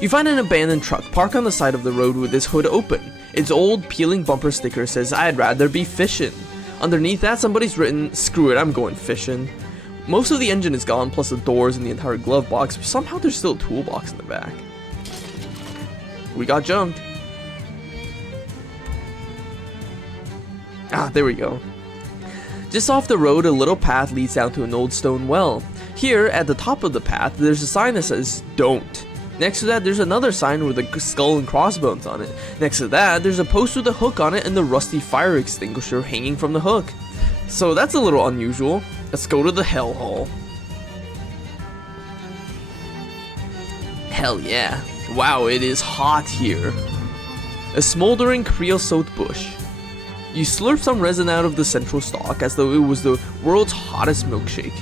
You find an abandoned truck parked on the side of the road with its hood open. Its old peeling bumper sticker says, "I'd rather be fishing." Underneath that, somebody's written, "Screw it, I'm going fishing." Most of the engine is gone, plus the doors and the entire glove box, but somehow there's still a toolbox in the back. We got junked. Ah, there we go. Just off the road, a little path leads down to an old stone well. Here, at the top of the path, there's a sign that says, "Don't." Next to that, there's another sign with a skull and crossbones on it. Next to that, there's a post with a hook on it and the rusty fire extinguisher hanging from the hook. So that's a little unusual. Let's go to the hell hole. Hell yeah. Wow, it is hot here. A smoldering creosote bush. You slurp some resin out of the central stalk as though it was the world's hottest milkshake.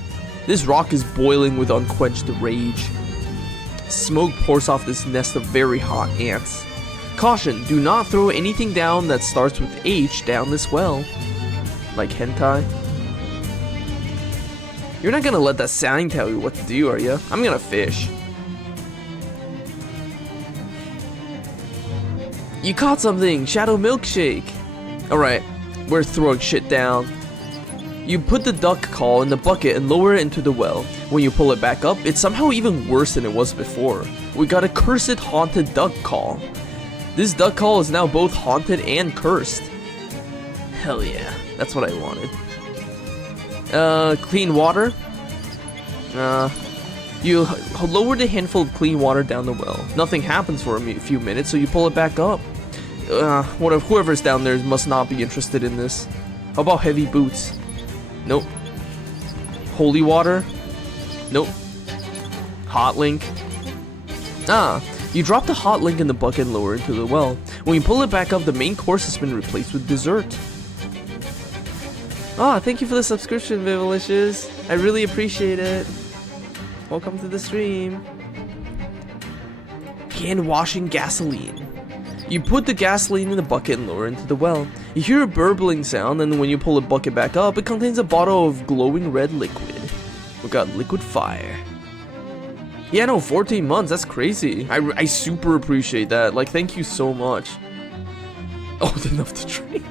This rock is boiling with unquenched rage. Smoke pours off this nest of very hot ants. Caution, do not throw anything down that starts with H down this well. Like hentai. You're not gonna let that sign tell you what to do, are you? I'm gonna fish. You caught something! Shadow milkshake! Alright, we're throwing shit down. You put the duck call in the bucket and lower it into the well. When you pull it back up, it's somehow even worse than it was before. We got a cursed haunted duck call. This duck call is now both haunted and cursed. Hell yeah, that's what I wanted. Clean water? You lower the handful of clean water down the well. Nothing happens for a few minutes, so you pull it back up. Whoever's down there must not be interested in this. How about heavy boots? Nope. Holy water? Nope. Hot link? You drop the hot link in the bucket and lower into the well. When you pull it back up, the main course has been replaced with dessert. Thank you for the subscription, Vivalicious. I really appreciate it. Welcome to the stream. Hand washing gasoline. You put the gasoline in the bucket and lower into the well. You hear a burbling sound, and when you pull the bucket back up, it contains a bottle of glowing red liquid. We got liquid fire. Yeah, no, 14 months, that's crazy. I super appreciate that. Like, thank you so much. Old enough to drink.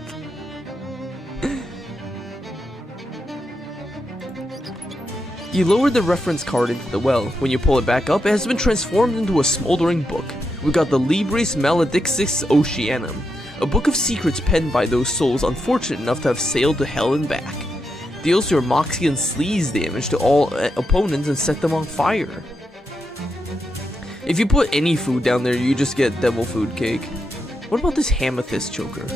You lower the reference card into the well. When you pull it back up, it has been transformed into a smoldering book. We got the Libris Maledixis Oceanum, a book of secrets penned by those souls unfortunate enough to have sailed to hell and back. Deals your moxie and sleaze damage to all opponents and set them on fire. If you put any food down there, you just get devil food cake. What about this amethyst choker?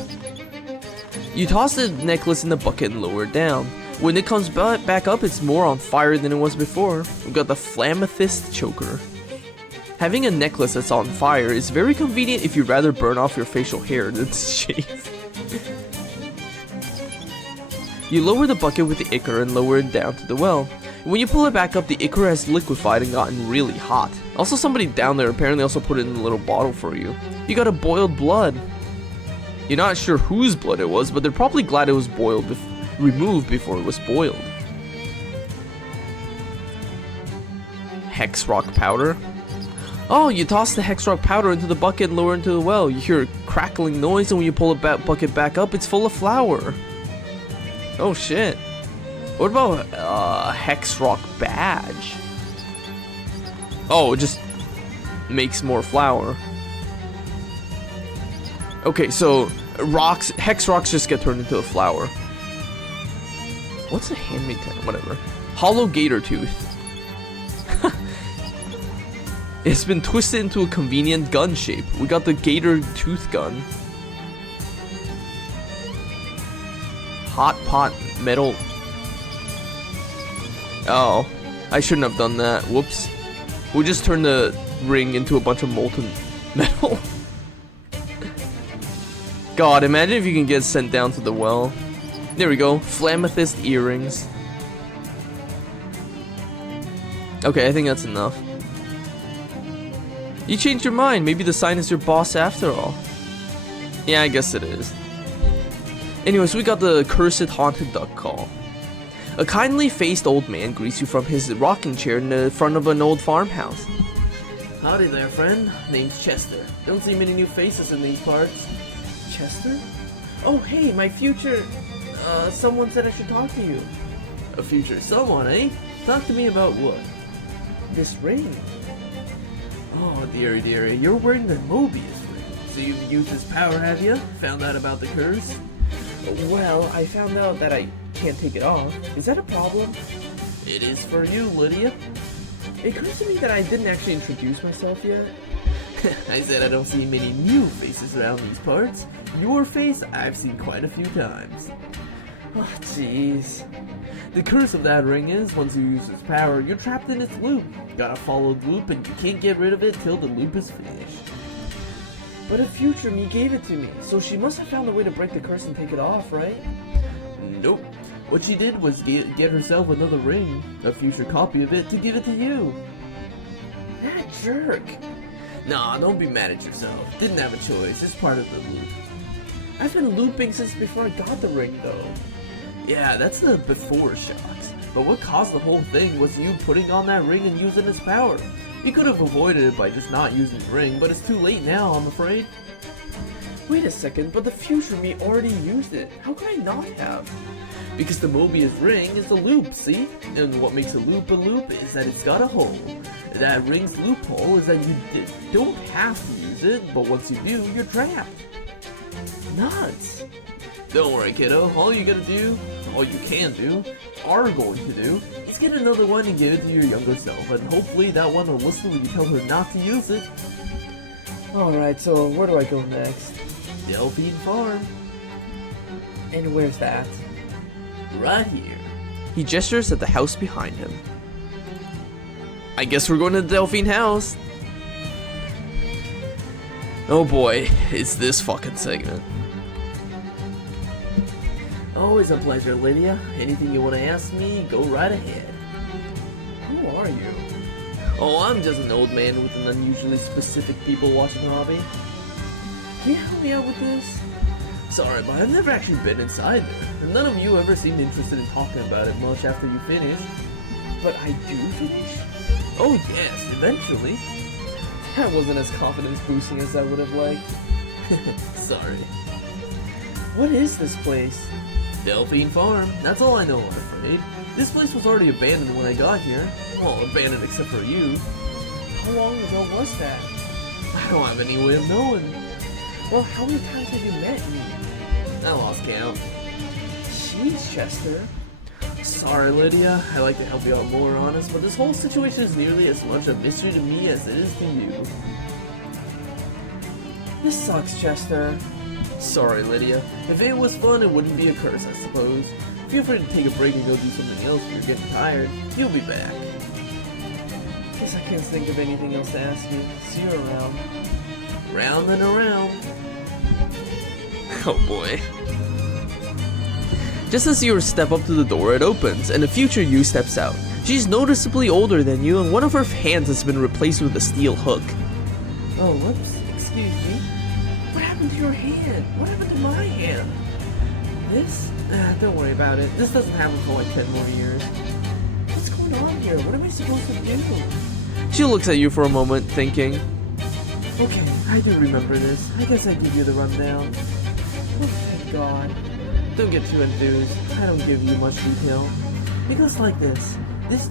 You toss the necklace in the bucket and lower it down. When it comes back up, it's more on fire than it was before. We've got the flamethyst choker. Having a necklace that's on fire is very convenient if you'd rather burn off your facial hair than shave. You lower the bucket with the ichor and lower it down to the well. When you pull it back up, the ichor has liquefied and gotten really hot. Also, somebody down there apparently also put it in a little bottle for you. You got a boiled blood. You're not sure whose blood it was, but they're probably glad it was removed before it was boiled. Hex rock powder. Oh, you toss the hex rock powder into the bucket and lower into the well. You hear a crackling noise, and when you pull the bucket back up, it's full of flour. Oh shit. What about a hex rock badge? Oh, it just makes more flour. Okay, so hex rocks just get turned into a flower. What's a handmade tag? Whatever. Hollow gator tooth. It's been twisted into a convenient gun shape. We got the gator tooth gun. Hot pot metal. Oh, I shouldn't have done that. Whoops. We just turned the ring into a bunch of molten metal. God, imagine if you can get sent down to the well. There we go. Flamethyst earrings. Okay, I think that's enough. You changed your mind. Maybe the sign is your boss after all. Yeah, I guess it is. Anyways, we got the cursed haunted duck call. A kindly faced old man greets you from his rocking chair in the front of an old farmhouse. Howdy there, friend. Name's Chester. Don't see many new faces in these parts. Chester? Oh, hey, my future... someone said I should talk to you. A future someone, eh? Talk to me about what? This ring. Oh, dearie, dearie, you're wearing the Mobius ring. So you've used this power, have you? Found out about the curse? Well, I found out that I can't take it off. Is that a problem? It is for you, Lydia. It occurs to me that I didn't actually introduce myself yet. I said I don't see many new faces around these parts. Your face, I've seen quite a few times. Oh, jeez. The curse of that ring is, once you use its power, you're trapped in its loop. Gotta follow the loop, and you can't get rid of it till the loop is finished. But a future me gave it to me, so she must have found a way to break the curse and take it off, right? Nope. What she did was get herself another ring, a future copy of it, to give it to you. That jerk. Nah, don't be mad at yourself. Didn't have a choice. It's part of the loop. I've been looping since before I got the ring, though. Yeah, that's the before shocks. But what caused the whole thing was you putting on that ring and using its power. You could have avoided it by just not using the ring, but it's too late now, I'm afraid. Wait a second, but the future me already used it. How could I not have? Because the Mobius ring is a loop, see? And what makes a loop is that it's got a hole. That ring's loophole is that you don't have to use it, but once you do, you're trapped. Nuts. Don't worry, kiddo. All you can do, are going to do, is get another one and give it to your younger self, and hopefully that one will listen when you tell her not to use it. Alright, so where do I go next? Delphine Farm. And where's that? Right here. He gestures at the house behind him. I guess we're going to the Delphine house. Oh boy, it's this fucking segment. Always a pleasure, Lydia. Anything you want to ask me, go right ahead. Who are you? Oh, I'm just an old man with an unusually specific people-watching hobby. Can you help me out with this? Sorry, but I've never actually been inside there, and none of you ever seemed interested in talking about it much after you finished. But I do finish? Oh yes, eventually. That wasn't as confidence-boosting as I would have liked. Sorry. What is this place? Delphine Farm. That's all I know, I'm afraid. This place was already abandoned when I got here. Well, abandoned except for you. How long ago was that? I don't have any way of knowing. Well, how many times have you met me? I lost count. Jeez, Chester. Sorry, Lydia. I'd like to help you out more, honest, but this whole situation is nearly as much a mystery to me as it is to you. This sucks, Chester. Sorry, Lydia. If it was fun, it wouldn't be a curse, I suppose. Feel free to take a break and go do something else if you're getting tired. You'll be back. Guess I can't think of anything else to ask you. See you around. Round and around. Oh boy. Just as you step up to the door, it opens, and a future you steps out. She's noticeably older than you, and one of her hands has been replaced with a steel hook. Oh, whoops. Excuse me. What happened to your hand? What happened to my hand? This? Don't worry about it. This doesn't happen for like 10 more years. What's going on here? What am I supposed to do? She looks at you for a moment, thinking. Okay, I do remember this. I guess I give you the rundown. Oh, thank God. Don't get too enthused. I don't give you much detail. It goes like this.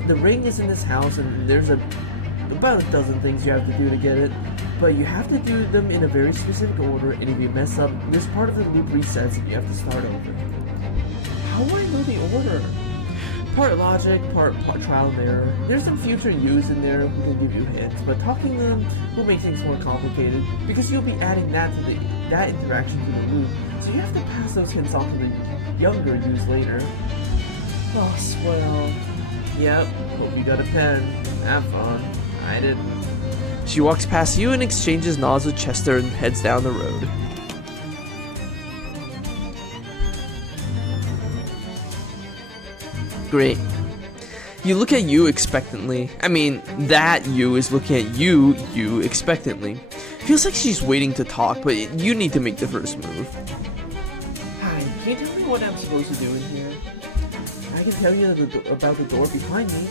The ring is in this house, and there's about a dozen things you have to do to get it. But you have to do them in a very specific order, and if you mess up, this part of the loop resets and you have to start over. How do I know the order? Part logic, part trial and error. There's some future yous in there who can give you hints, but talking to them will make things more complicated because you'll be adding that interaction to the loop. So you have to pass those hints on to the younger yous later. Oh, swell. Yep, hope you got a pen. Have fun. I didn't. She walks past you and exchanges nods with Chester and heads down the road. Great. You look at you expectantly. I mean, that you is looking at you expectantly. Feels like she's waiting to talk, but you need to make the first move. Hi, can you tell me what I'm supposed to do in here? I can tell you about the door behind me.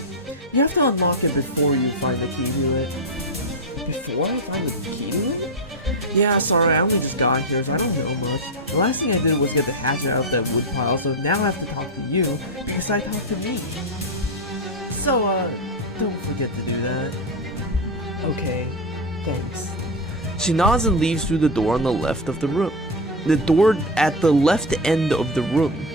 You have to unlock it before you find the key to it. Before I find the key to it? Yeah, sorry, I only just got here, so I don't know much. The last thing I did was get the hatchet out of that wood pile, so now I have to talk to you, because I talked to me. So, don't forget to do that. Okay, thanks. She nods and leaves through the door on the left of the room. The door at the left end of the room.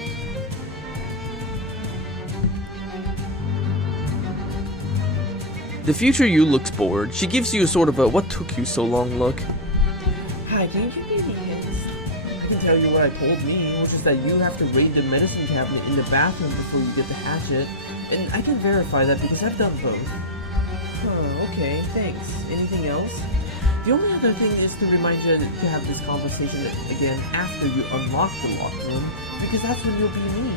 The future you looks bored. She gives you a sort of a "what took you so long" look. Hi, can you give me the hints? I can tell you what I told me, which is that you have to raid the medicine cabinet in the bathroom before you get the hatchet, and I can verify that because I've done both. Huh, okay, thanks. Anything else? The only other thing is to remind you to have this conversation again after you unlock the locked room, because that's when you'll be me.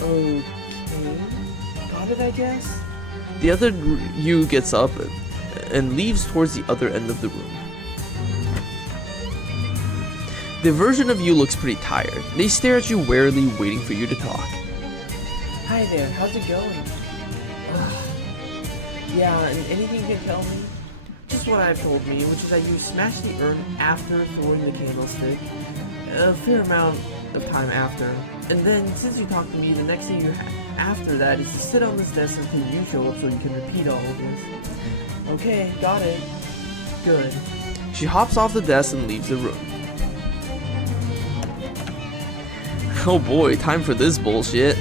Okay, got it, I guess? The other you gets up and leaves towards the other end of the room. The version of you looks pretty tired. They stare at you warily, waiting for you to talk. Hi there, how's it going? Yeah, and anything you can tell me? Just what I've told me, which is that you smashed the urn after throwing the candlestick. A fair amount of time after. And then, since you talked to me, the next thing you after that is to sit on this desk until you show up so you can repeat all of this. Okay, got it. Good. She hops off the desk and leaves the room. Oh boy, time for this bullshit.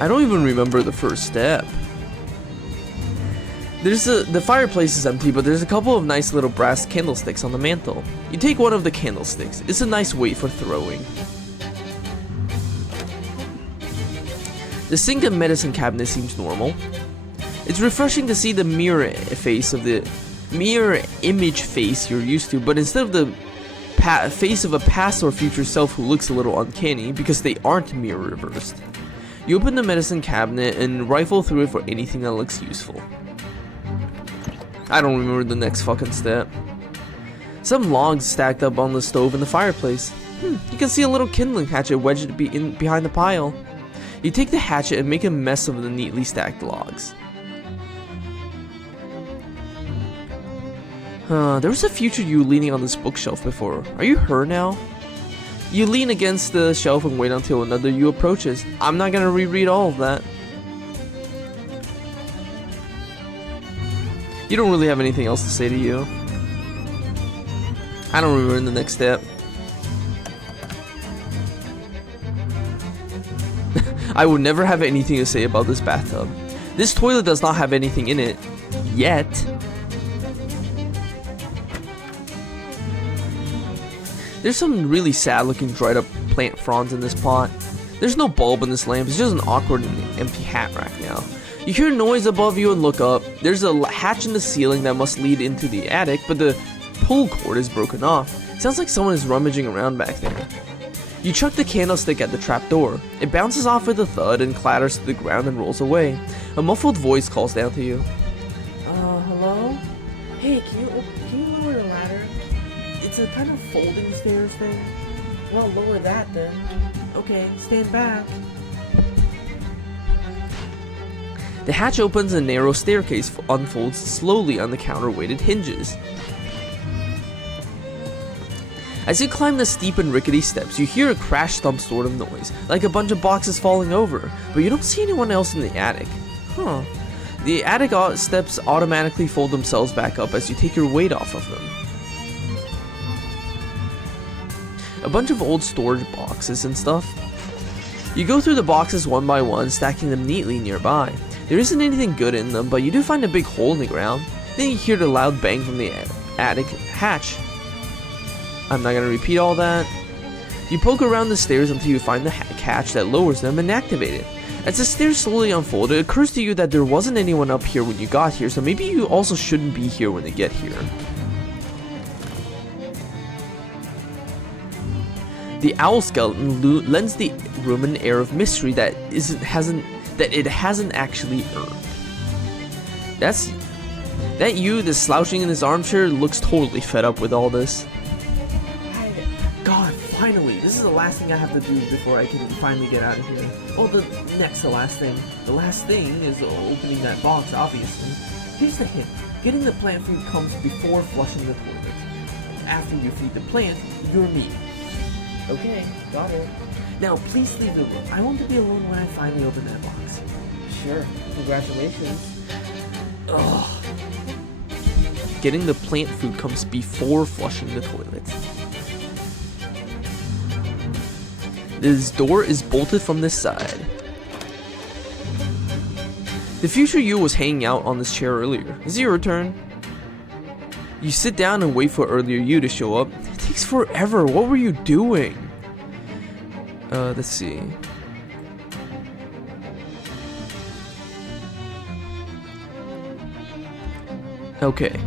I don't even remember the first step. The fireplace is empty, but there's a couple of nice little brass candlesticks on the mantle. You take one of the candlesticks. It's a nice weight for throwing. The sink and medicine cabinet seems normal. It's refreshing to see the mirror image face you're used to, but instead of the face of a past or future self who looks a little uncanny because they aren't mirror reversed. You open the medicine cabinet and rifle through it for anything that looks useful. I don't remember the next fucking step. Some logs stacked up on the stove in the fireplace. You can see a little kindling hatchet wedged behind the pile. You take the hatchet and make a mess of the neatly stacked logs. There was a future you leaning on this bookshelf before. Are you her now? You lean against the shelf and wait until another you approaches. I'm not gonna reread all of that. You don't really have anything else to say to you. I don't remember the next step. I would never have anything to say about this bathtub. This toilet does not have anything in it. Yet. There's some really sad looking dried up plant fronds in this pot. There's no bulb in this lamp, it's just an awkward and empty hat rack now. You hear a noise above you and look up. There's a hatch in the ceiling that must lead into the attic, but the pull cord is broken off. Sounds like someone is rummaging around back there. You chuck the candlestick at the trap door. It bounces off with a thud and clatters to the ground and rolls away. A muffled voice calls down to you. Hello? Hey, can you lower the ladder? It's a kind of folding stairs thing. Well, lower that then. Okay, stand back. The hatch opens and a narrow staircase unfolds slowly on the counterweighted hinges. As you climb the steep and rickety steps, you hear a crash thump sort of noise, like a bunch of boxes falling over, but you don't see anyone else in the attic. The attic steps automatically fold themselves back up as you take your weight off of them. A bunch of old storage boxes and stuff. You go through the boxes one by one, stacking them neatly nearby. There isn't anything good in them, but you do find a big hole in the ground. Then you hear the loud bang from the attic hatch. I'm not gonna repeat all that. You poke around the stairs until you find the hatch that lowers them and activate it. As the stairs slowly unfold, it occurs to you that there wasn't anyone up here when you got here, so maybe you also shouldn't be here when they get here. The owl skeleton lends the room an air of mystery that it hasn't actually earned. That you, that's slouching in his armchair, looks totally fed up with all this. God, finally! This is the last thing I have to do before I can finally get out of here. Well, the last thing. The last thing is opening that box, obviously. Here's the hint. Getting the plant food comes before flushing the toilet. After you feed the plant, you're me. Okay, got it. Now, please leave the room. I want to be alone when I finally open that box. Sure. Congratulations. Ugh. Getting the plant food comes before flushing the toilet. This door is bolted from this side. The future you was hanging out on this chair earlier. Is it your turn? You sit down and wait for earlier you to show up. It takes forever. What were you doing? Let's see. Okay.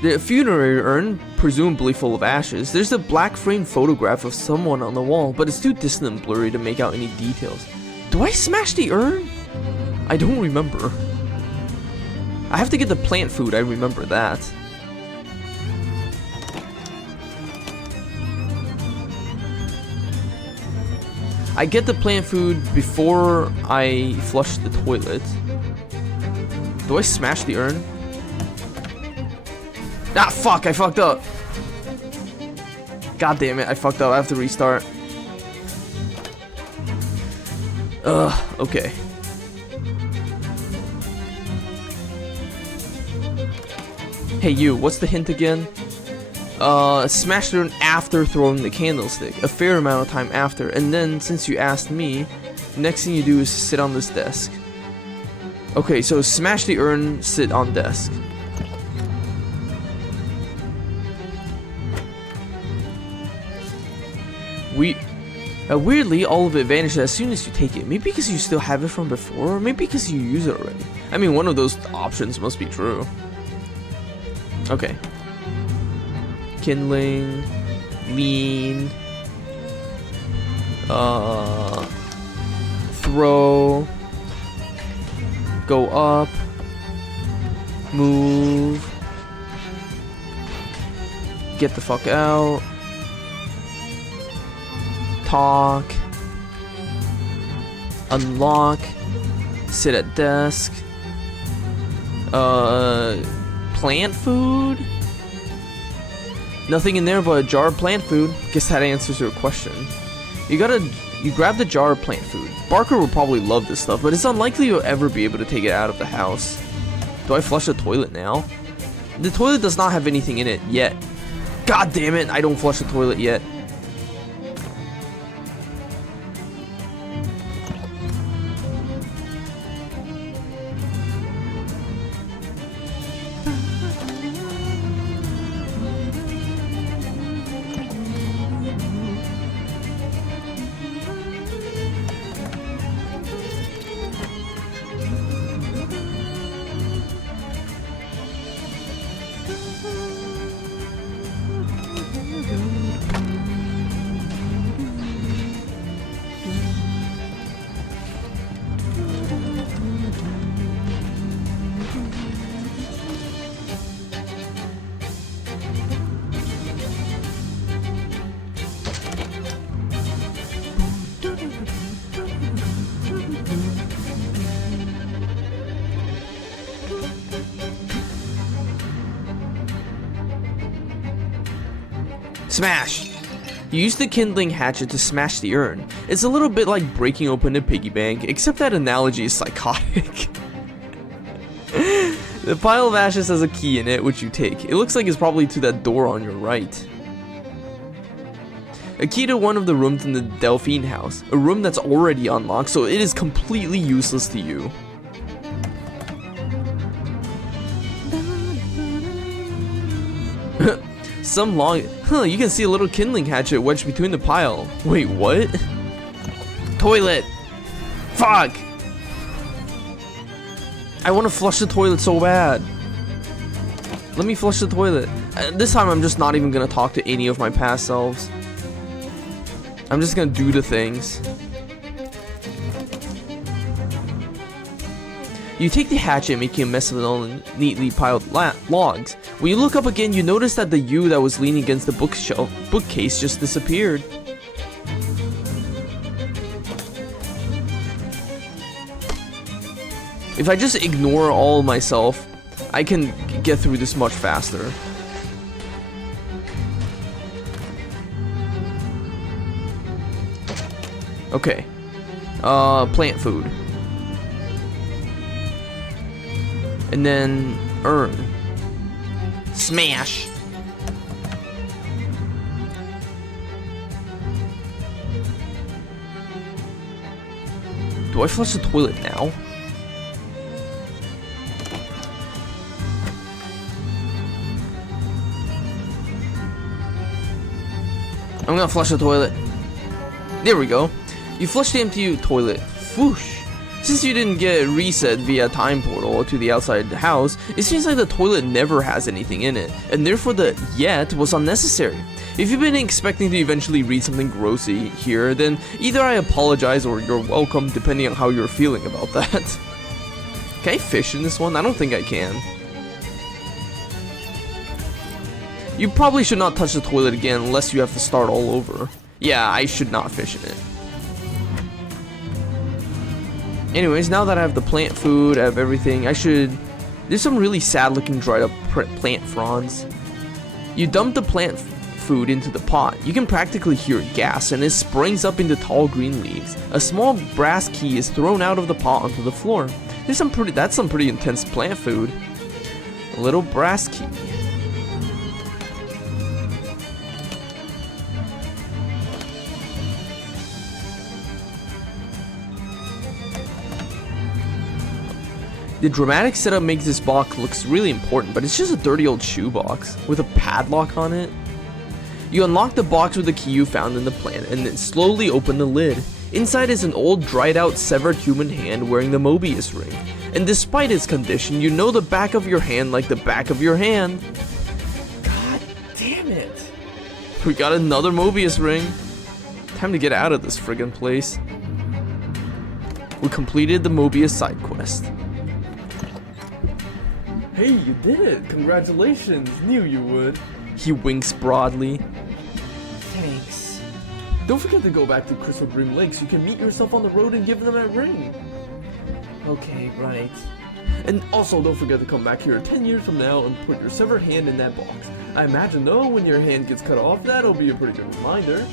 The funerary urn, presumably full of ashes. There's a black framed photograph of someone on the wall, but it's too distant and blurry to make out any details. Do I smash the urn? I don't remember. I have to get the plant food, I remember that. I get the plant food before I flush the toilet. Do I smash the urn? Ah, fuck, I fucked up. God damn it, I fucked up. I have to restart. Okay. Hey you, what's the hint again? Smash the urn after throwing the candlestick. A fair amount of time after. And then, since you asked me, next thing you do is sit on this desk. Okay, so smash the urn, sit on desk. Weirdly, all of it vanishes as soon as you take it. Maybe because you still have it from before, or maybe because you use it already. I mean, one of those options must be true. Okay. Kindling, lean, throw, go up, move, get the fuck out, talk, unlock, sit at desk, plant food? Nothing in there but a jar of plant food. Guess that answers your question. You grab the jar of plant food. Barker will probably love this stuff, but it's unlikely you'll ever be able to take it out of the house. Do I flush the toilet now? The toilet does not have anything in it yet. God damn it, I don't flush the toilet yet. Smash! You use the kindling hatchet to smash the urn. It's a little bit like breaking open a piggy bank, except that analogy is psychotic. The pile of ashes has a key in it, which you take. It looks like it's probably to that door on your right. A key to one of the rooms in the Delphine house. A room that's already unlocked, so it is completely useless to you. Some long... Huh, you can see a little kindling hatchet wedged between the pile. Wait, what? Toilet! Fuck! I want to flush the toilet so bad. Let me flush the toilet. This time I'm just not even gonna talk to any of my past selves. I'm just gonna do the things. You take the hatchet, making a mess of it all in neatly piled logs. When you look up again, you notice that the U that was leaning against the bookcase just disappeared. If I just ignore all myself, I can get through this much faster. Okay. Plant food. And then urn. Smash. Do I flush the toilet now? I'm gonna flush the toilet. There we go. You flush the empty toilet. Whoosh. Since you didn't get reset via time portal to the outside house, it seems like the toilet never has anything in it, and therefore the yet was unnecessary. If you've been expecting to eventually read something grossy here, then either I apologize or you're welcome, depending on how you're feeling about that. Can I fish in this one? I don't think I can. You probably should not touch the toilet again unless you have to start all over. Yeah, I should not fish in it. Anyways, now that I have the plant food, I have everything, I should... There's some really sad looking dried up plant fronds. You dump the plant food into the pot. You can practically hear gas and it springs up into tall green leaves. A small brass key is thrown out of the pot onto the floor. That's some pretty intense plant food. A little brass key. The dramatic setup makes this box looks really important, but it's just a dirty old shoebox with a padlock on it. You unlock the box with the key you found in the plant and then slowly open the lid. Inside is an old dried out severed human hand wearing the Mobius ring. And despite its condition, you know the back of your hand like the back of your hand. God damn it. We got another Mobius ring. Time to get out of this friggin' place. We completed the Mobius side quest. Hey, you did it! Congratulations! Knew you would. He winks broadly. Thanks. Don't forget to go back to Crystal Dream Lake so you can meet yourself on the road and give them that ring. Okay, right. And also don't forget to come back here 10 years from now and put your severed hand in that box. I imagine though, when your hand gets cut off, that'll be a pretty good reminder.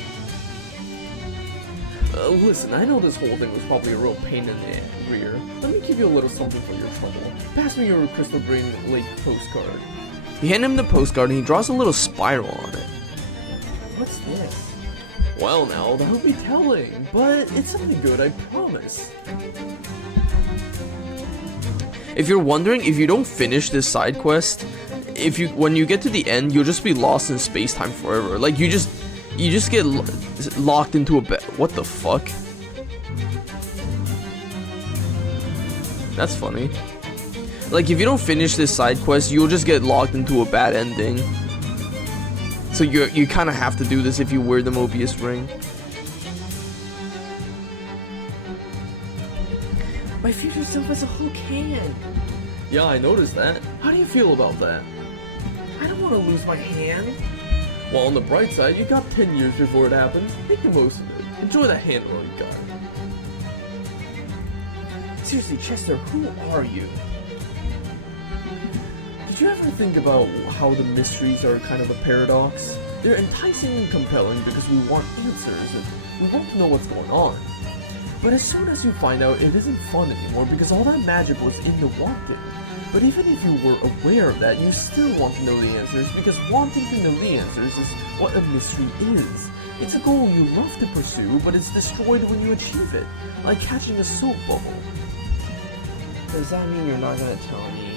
Listen, I know this whole thing was probably a real pain in the rear. Let me give you a little something for your trouble. Pass me your Crystal Dream Lake postcard. You hand him the postcard and he draws a little spiral on it. What's this? Well now, that would be telling, but it's something good, I promise. If you're wondering, if you don't finish this side quest, when you get to the end, you'll just be lost in space-time forever. Like, you just get locked into a bed. What the fuck? That's funny. Like, if you don't finish this side quest, you'll just get locked into a bad ending. So you kind of have to do this if you wear the Mobius ring. My future self is a whole can. Yeah, I noticed that. How do you feel about that? I don't want to lose my hand. Well, on the bright side, you got 10 years before it happens. Make the most of it. Enjoy the hand while you got it. Seriously, Chester, who are you? Did you ever think about how the mysteries are kind of a paradox? They're enticing and compelling because we want answers and we want to know what's going on. But as soon as you find out, it isn't fun anymore because all that magic was in the wanting. But even if you were aware of that, you still want to know the answers because wanting to know the answers is what a mystery is. It's a goal you love to pursue, but it's destroyed when you achieve it, like catching a soap bubble. Does that mean you're not gonna tell me?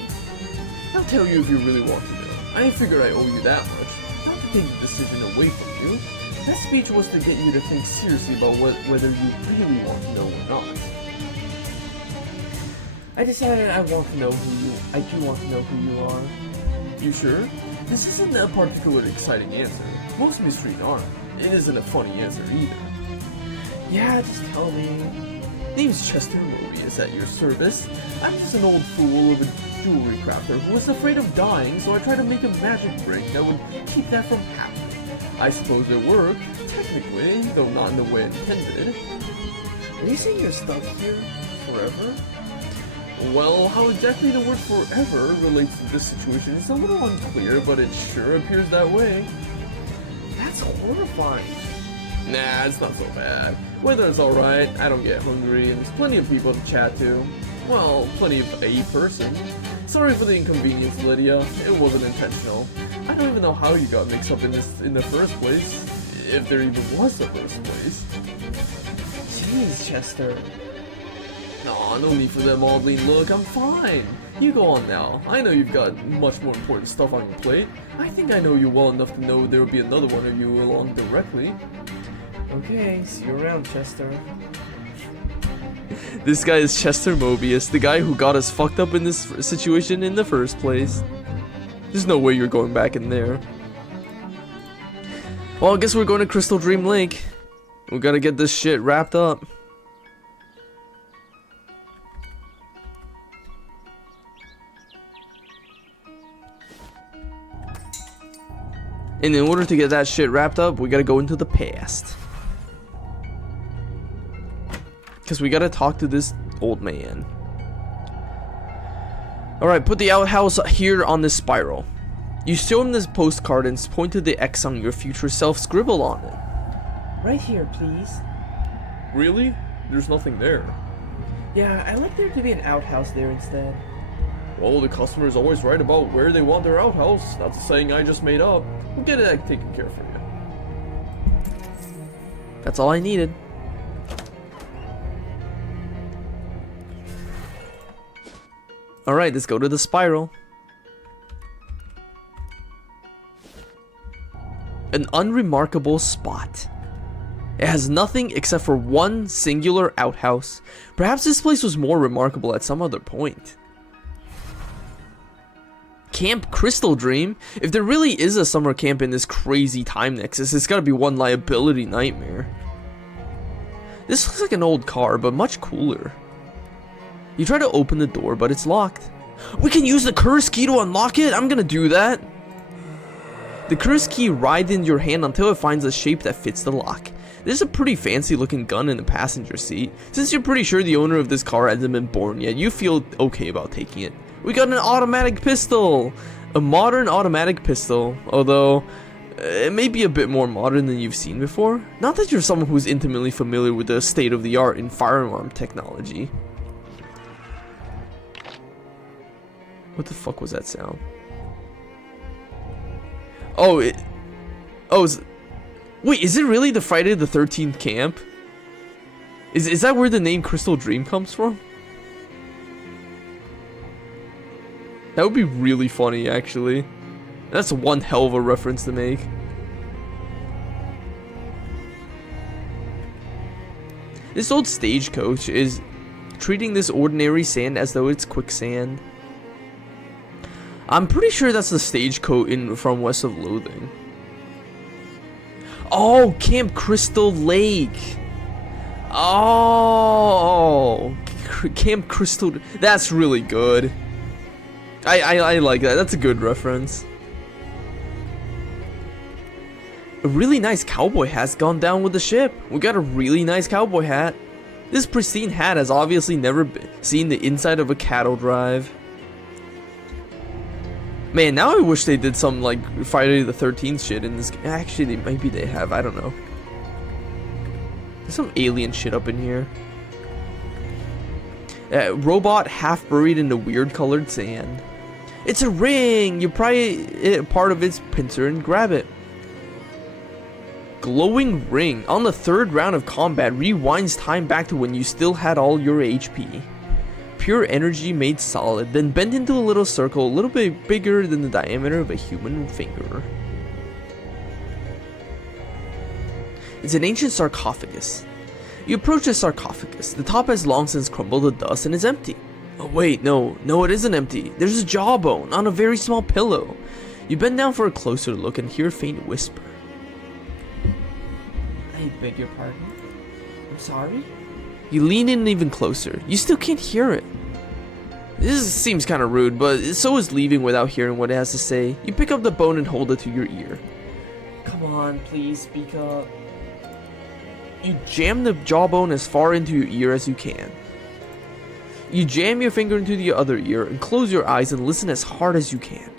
I'll tell you if you really want to know. I figure I owe you that much, not to take the decision away from you. That speech was to get you to think seriously about whether you really want to know or not. I decided I do want to know who you are. You sure? This isn't a particularly exciting answer. Most mysteries aren't. It isn't a funny answer either. Yeah, just tell me. Name's Chester Mobius at your service. I'm just an old fool of a jewelry crafter who was afraid of dying, so I tried to make a magic brick that would keep that from happening. I suppose it worked, technically, though not in the way intended. Are you saying you're stuck here forever? Well, how exactly the word forever relates to this situation is a little unclear, but it sure appears that way. That's horrifying. Nah, it's not so bad. Weather's alright, I don't get hungry, and there's plenty of people to chat to. Well, plenty of a person. Sorry for the inconvenience, Lydia. It wasn't intentional. I don't even know how you got mixed up in this in the first place. If there even was a first place. Jeez, Chester. Aw, no need for that maudlin look, I'm fine. You go on now. I know you've got much more important stuff on your plate. I think I know you well enough to know there will be another one of you along directly. Okay, see you around, Chester. This guy is Chester Mobius, the guy who got us fucked up in this situation in the first place. There's no way you're going back in there. Well, I guess we're going to Crystal Dream Lake. We gotta get this shit wrapped up. And in order to get that shit wrapped up, we gotta go into the past. Because we gotta talk to this old man. Alright, put the outhouse here on this spiral. You show him this postcard and point to the X on your future self, scribble on it. Right here, please. Really? There's nothing there. Yeah, I'd like there to be an outhouse there instead. Well, the customer is always right about where they want their outhouse. That's a saying I just made up. We'll get it taken care of for you. That's all I needed. Alright, let's go to the spiral. An unremarkable spot. It has nothing except for one singular outhouse. Perhaps this place was more remarkable at some other point. Camp Crystal Dream? If there really is a summer camp in this crazy time nexus, it's gotta be one liability nightmare. This looks like an old car, but much cooler. You try to open the door, but it's locked. We can use the curse key to unlock it? I'm gonna do that. The curse key rides in your hand until it finds a shape that fits the lock. There's a pretty fancy looking gun in the passenger seat. Since you're pretty sure the owner of this car hasn't been born yet, you feel okay about taking it. We got an automatic pistol! A modern automatic pistol, although it may be a bit more modern than you've seen before. Not that you're someone who's intimately familiar with the state of the art in firearm technology. What the fuck was that sound? Oh, wait, is it really the Friday the 13th camp? Is that where the name Crystal Dream comes from? That would be really funny, actually. That's one hell of a reference to make. This old stagecoach is treating this ordinary sand as though it's quicksand. I'm pretty sure that's the stagecoach from West of Loathing. Oh, Camp Crystal Lake. Oh, Camp Crystal. That's really good. I like that. That's a good reference. A really nice cowboy hat's gone down with the ship. We got a really nice cowboy hat. This pristine hat has obviously never seen the inside of a cattle drive. Man, now I wish they did some like Friday the 13th shit in this. Actually, maybe they have. I don't know. There's some alien shit up in here. Robot half buried in the weird colored sand. It's a ring. You pry part of its pincer and grab it. Glowing ring. On the third round of combat, rewinds time back to when you still had all your HP. Pure energy made solid, then bent into a little circle a little bit bigger than the diameter of a human finger. It's an ancient sarcophagus. You approach the sarcophagus. The top has long since crumbled to dust and is empty. Oh wait, no, it isn't empty. There's a jawbone on a very small pillow. You bend down for a closer look and hear a faint whisper. I beg your pardon? I'm sorry? You lean in even closer. You still can't hear it. This seems kind of rude, but so is leaving without hearing what it has to say. You pick up the bone and hold it to your ear. Come on, please speak up. You jam the jawbone as far into your ear as you can. You jam your finger into the other ear and close your eyes and listen as hard as you can.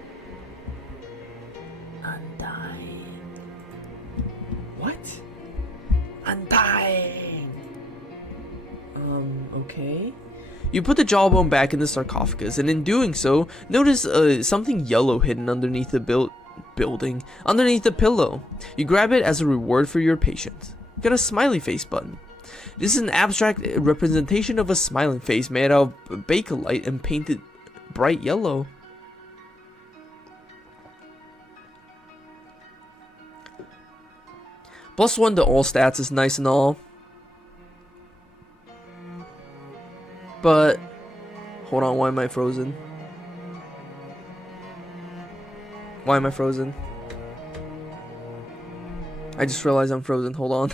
Undying. What? Undying. Okay. You put the jawbone back in the sarcophagus, and in doing so, notice something yellow hidden underneath the underneath the pillow. You grab it as a reward for your patience. You got a smiley face button. This is an abstract representation of a smiling face made out of bakelite and painted bright yellow. +1 to all stats is nice and all. But hold on, why am I frozen? Why am I frozen? I just realized I'm frozen. Hold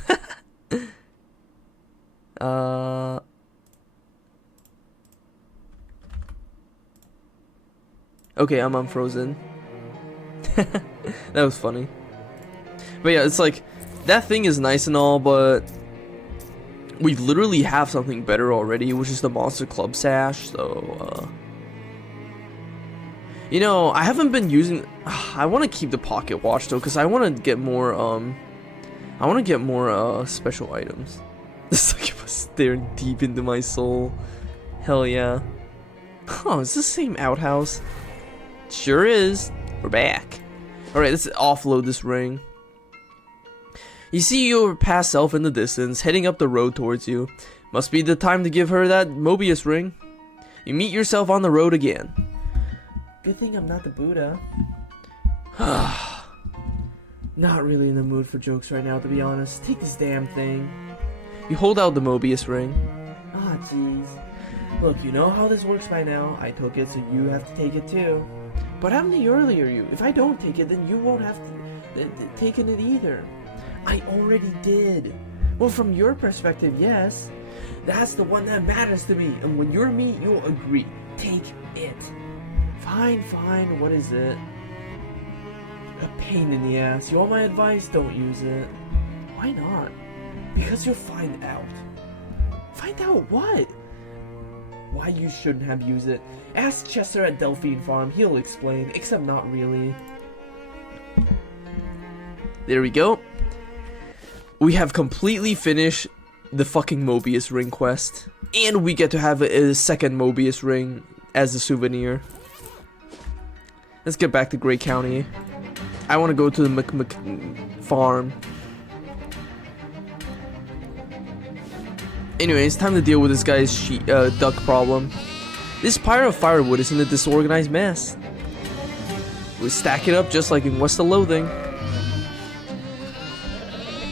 on. Okay, I'm unfrozen. That was funny. But yeah, it's like, that thing is nice and all, but we literally have something better already, which is the Monster Club sash, so, you know, I haven't been using, I want to keep the pocket watch, though, because I want to get more, special items. This like was staring deep into my soul. Hell yeah. Huh, is this the same outhouse? Sure is. We're back. Alright, let's offload this ring. You see your past self in the distance, heading up the road towards you. Must be the time to give her that Mobius ring. You meet yourself on the road again. Good thing I'm not the Buddha. Not really in the mood for jokes right now, to be honest. Take this damn thing. You hold out the Mobius ring. Ah, jeez. Look, you know how this works by now. I took it, so you have to take it too. But I'm the earlier you. If I don't take it, then you won't have to taken it either. I already did. Well, from your perspective, yes. That's the one that matters to me. And when you're me, you'll agree. Take it. Fine, fine. What is it? A pain in the ass. You want my advice? Don't use it. Why not? Because you'll find out. Find out what? Why you shouldn't have used it. Ask Chester at Delphine Farm. He'll explain. Except not really. There we go. We have completely finished the fucking Mobius ring quest. And we get to have a second Mobius ring as a souvenir. Let's get back to Gray County. I want to go to the farm. Anyway, it's time to deal with this guy's duck problem. This pile of firewood is in a disorganized mess. We stack it up just like in West of Loathing.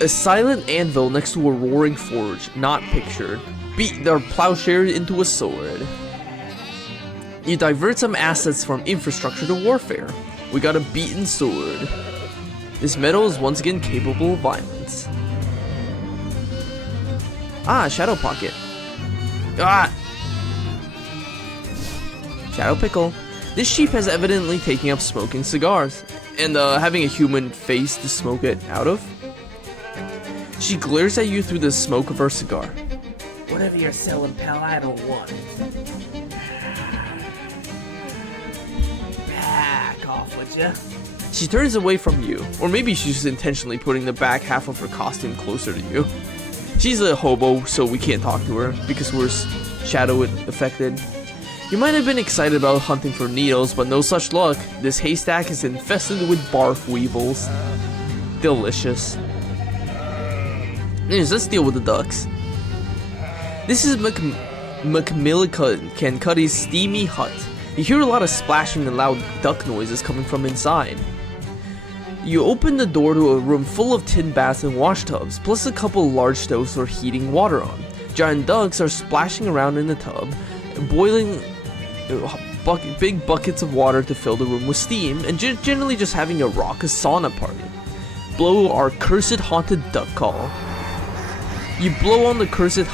A silent anvil next to a roaring forge, not pictured. Beat their plowshare into a sword. You divert some assets from infrastructure to warfare. We got a beaten sword. This metal is once again capable of violence. Ah, Shadow Pocket. Ah! Shadow Pickle. This sheep has evidently taken up smoking cigars, and having a human face to smoke it out of. She glares at you through the smoke of her cigar. Whatever you're selling, pal, I don't want it. Back off, would ya? She turns away from you, or maybe she's just intentionally putting the back half of her costume closer to you. She's a hobo, so we can't talk to her, because we're shadow affected. You might have been excited about hunting for needles, but no such luck. This haystack is infested with barf weevils. Delicious. Anyways, let's deal with the ducks. This is McMillicuddy's steamy hut. You hear a lot of splashing and loud duck noises coming from inside. You open the door to a room full of tin baths and wash tubs, plus a couple large stoves for heating water on. Giant ducks are splashing around in the tub, boiling big buckets of water to fill the room with steam, and generally just having a raucous sauna party. Blow our cursed haunted duck call. You blow on the cursed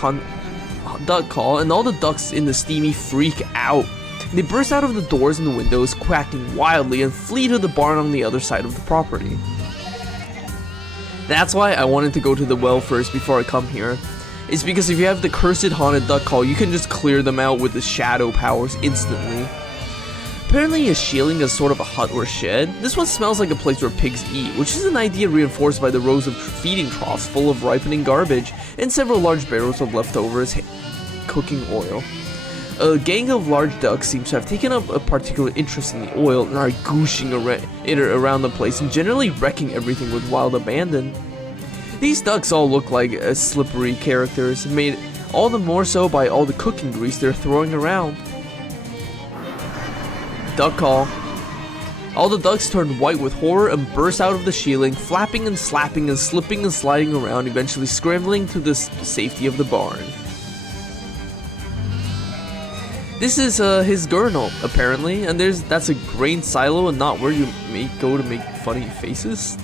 duck call, and all the ducks in the steamy freak out. They burst out of the doors and the windows, quacking wildly, and flee to the barn on the other side of the property. That's why I wanted to go to the well first before I come here. It's because if you have the cursed haunted duck call, you can just clear them out with the shadow powers instantly. Apparently a shieling is sort of a hut or shed. This one smells like a place where pigs eat, which is an idea reinforced by the rows of feeding troughs full of ripening garbage and several large barrels of leftovers cooking oil. A gang of large ducks seems to have taken up a particular interest in the oil and are gooshing around the place and generally wrecking everything with wild abandon. These ducks all look like slippery characters, made all the more so by all the cooking grease they're throwing around. Duck call. All the ducks turn white with horror and burst out of the shieling, flapping and slapping and slipping and sliding around, eventually scrambling to the safety of the barn. This is his gurnal, apparently, and that's a grain silo and not where you go to make funny faces.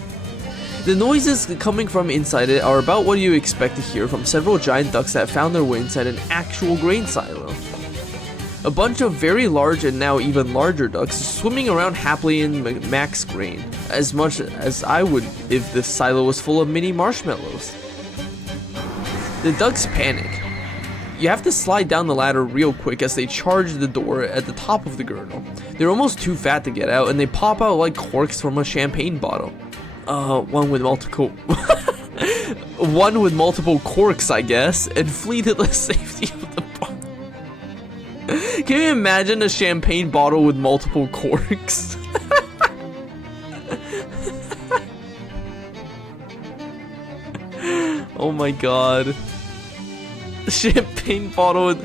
The noises coming from inside it are about what you expect to hear from several giant ducks that found their way inside an actual grain silo. A bunch of very large and now even larger ducks swimming around happily in max grain, as much as I would if the silo was full of mini marshmallows. The ducks panic. You have to slide down the ladder real quick as they charge the door at the top of the girdle. They're almost too fat to get out and they pop out like corks from a champagne bottle. One with multiple corks, I guess, and flee to the safety of the bar. Can you imagine a champagne bottle with multiple corks? Oh my god. A champagne bottle with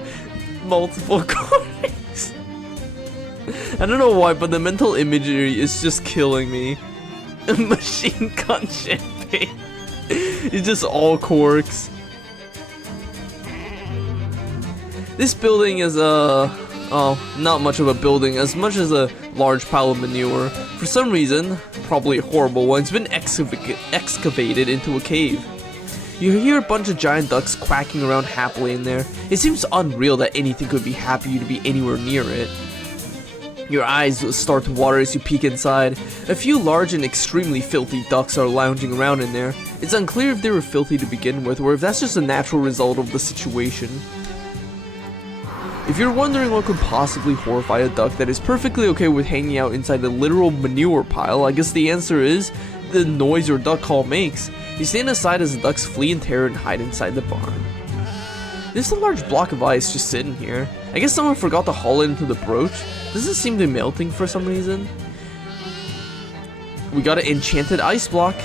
multiple corks. I don't know why, but the mental imagery is just killing me. Machine gun champagne. It's just all corks. This building is not much of a building as much as a large pile of manure. For some reason, probably a horrible one, it's been excavated into a cave. You hear a bunch of giant ducks quacking around happily in there. It seems unreal that anything could be happy to be anywhere near it. Your eyes start to water as you peek inside. A few large and extremely filthy ducks are lounging around in there. It's unclear if they were filthy to begin with or if that's just a natural result of the situation. If you're wondering what could possibly horrify a duck that is perfectly okay with hanging out inside a literal manure pile, I guess the answer is the noise your duck call makes. You stand aside as the ducks flee in terror and hide inside the barn. There's a large block of ice just sitting here. I guess someone forgot to haul it into the brooch. Doesn't seem to be melting for some reason. We got an enchanted ice block.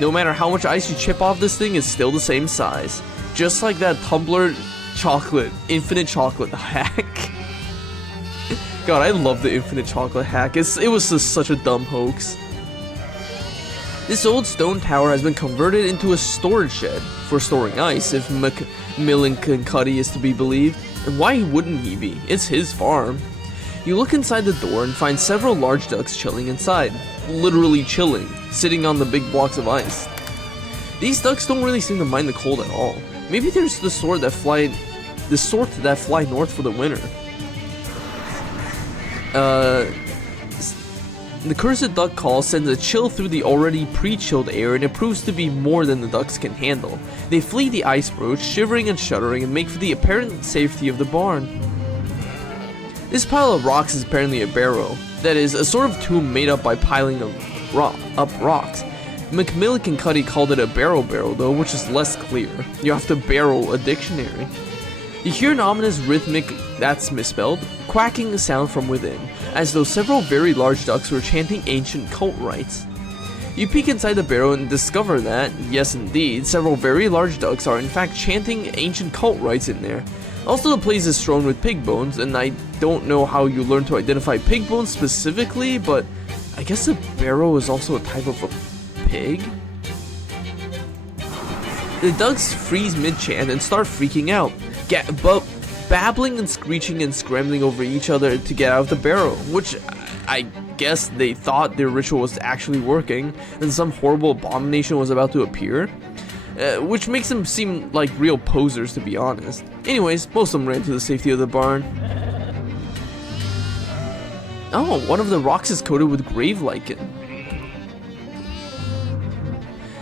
No matter how much ice you chip off this thing, it's still the same size. Just like that tumbler chocolate, infinite chocolate hack. God, I love the infinite chocolate hack. It was just such a dumb hoax. This old stone tower has been converted into a storage shed for storing ice, if McMillican is to be believed. And why wouldn't he be? It's his farm. You look inside the door and find several large ducks chilling inside. Literally chilling, sitting on the big blocks of ice. These ducks don't really seem to mind the cold at all. Maybe there's the sort that fly north for the winter. The cursed duck call sends a chill through the already pre-chilled air, and it proves to be more than the ducks can handle. They flee the ice brooch, shivering and shuddering, and make for the apparent safety of the barn. This pile of rocks is apparently a barrow. That is, a sort of tomb made up by piling up rocks. McMillican called it a barrow though, which is less clear. You have to barrel a dictionary. You hear an ominous rhythmic, that's misspelled, quacking sound from within, as though several very large ducks were chanting ancient cult rites. You peek inside the barrow and discover that, yes indeed, several very large ducks are in fact chanting ancient cult rites in there. Also, the place is strewn with pig bones, and I don't know how you learn to identify pig bones specifically, but I guess a barrow is also a type of a pig? The ducks freeze mid-chant and start freaking out, babbling and screeching and scrambling over each other to get out of the barrow, which I guess they thought their ritual was actually working, and some horrible abomination was about to appear. Which makes them seem like real posers, to be honest. Anyways, most of them ran to the safety of the barn. Oh, one of the rocks is coated with grave lichen.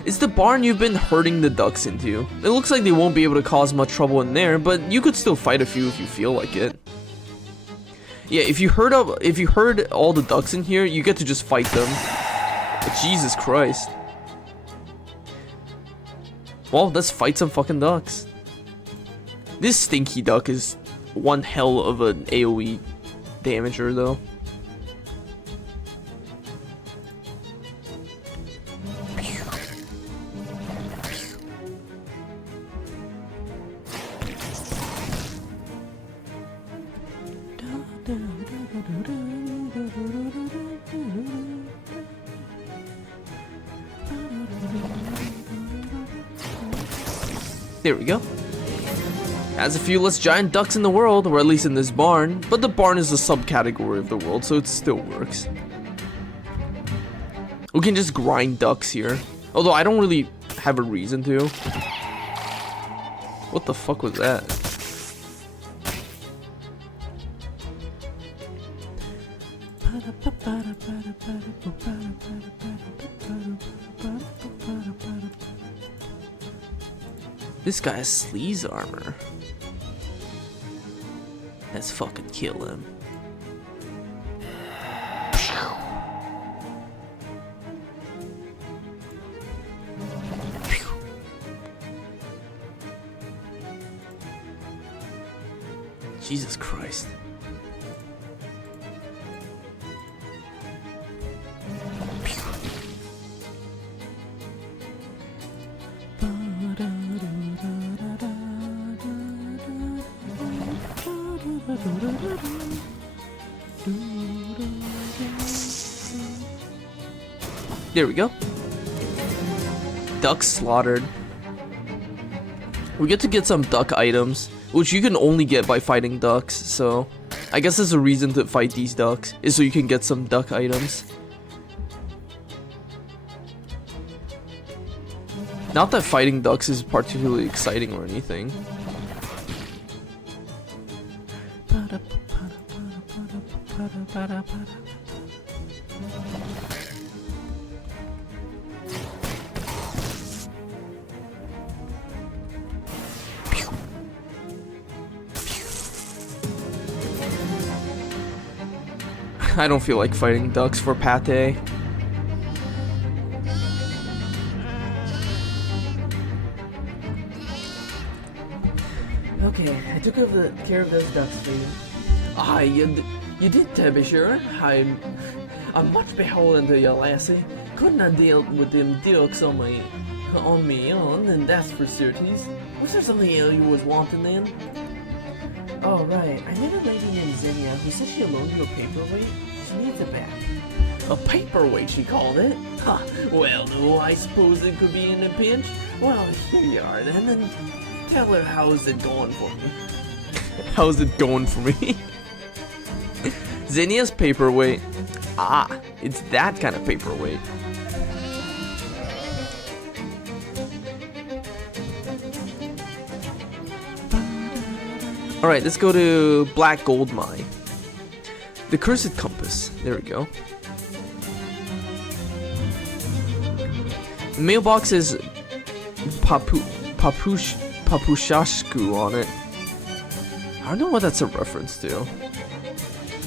It's the barn you've been herding the ducks into. It looks like they won't be able to cause much trouble in there, but you could still fight a few if you feel like it. Yeah, if you herd all the ducks in here, you get to just fight them. But Jesus Christ. Well, let's fight some fucking ducks. This stinky duck is one hell of an AoE damager, though. There we go. Has a few less giant ducks in the world, or at least in this barn, but the barn is a subcategory of the world, so it still works. We can just grind ducks here, although I don't really have a reason to. What the fuck was that? This guy has sleaze armor. Let's fucking kill him. Jesus Christ. There we go. Ducks slaughtered. We get to get some duck items, which you can only get by fighting ducks, so I guess there's a reason to fight these ducks, is so you can get some duck items. Not that fighting ducks is particularly exciting or anything. I don't feel like fighting ducks for pate. Okay, I took care of those ducks for you. Ah, you did, to be sure. I'm much beholden to you, lassie. Couldn't I deal with them ducks on my own, and that's for certies. Was there something else you was wanting then? Oh, right. I met a lady named Xenia who said she'll loan you a paperweight. She needs it back. A paperweight, she called it? Huh. Well, no, I suppose it could be in a pinch. Well, here you are then, and tell her how's it going for me. How's it going for me? Xenia's paperweight. Ah, it's that kind of paperweight. Alright, let's go to Black Gold Mine. The Cursed Compass. There we go. The mailbox is Papushashku on it. I don't know what that's a reference to.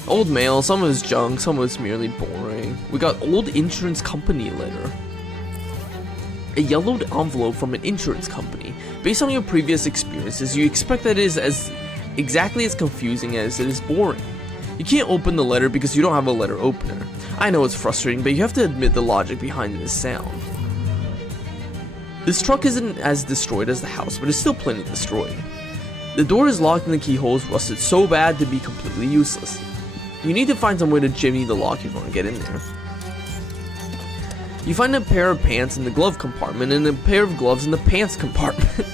Old mail, some of it's junk, some of it's merely boring. We got old insurance company letter. A yellowed envelope from an insurance company. Based on your previous experiences, you expect that it is exactly as confusing as it is boring. You can't open the letter because you don't have a letter opener. I know it's frustrating, but you have to admit the logic behind it is sound. This truck isn't as destroyed as the house, but it's still plenty destroyed. The door is locked and the keyhole is rusted so bad to be completely useless. You need to find some way to jimmy the lock if you want to get in there. You find a pair of pants in the glove compartment and a pair of gloves in the pants compartment.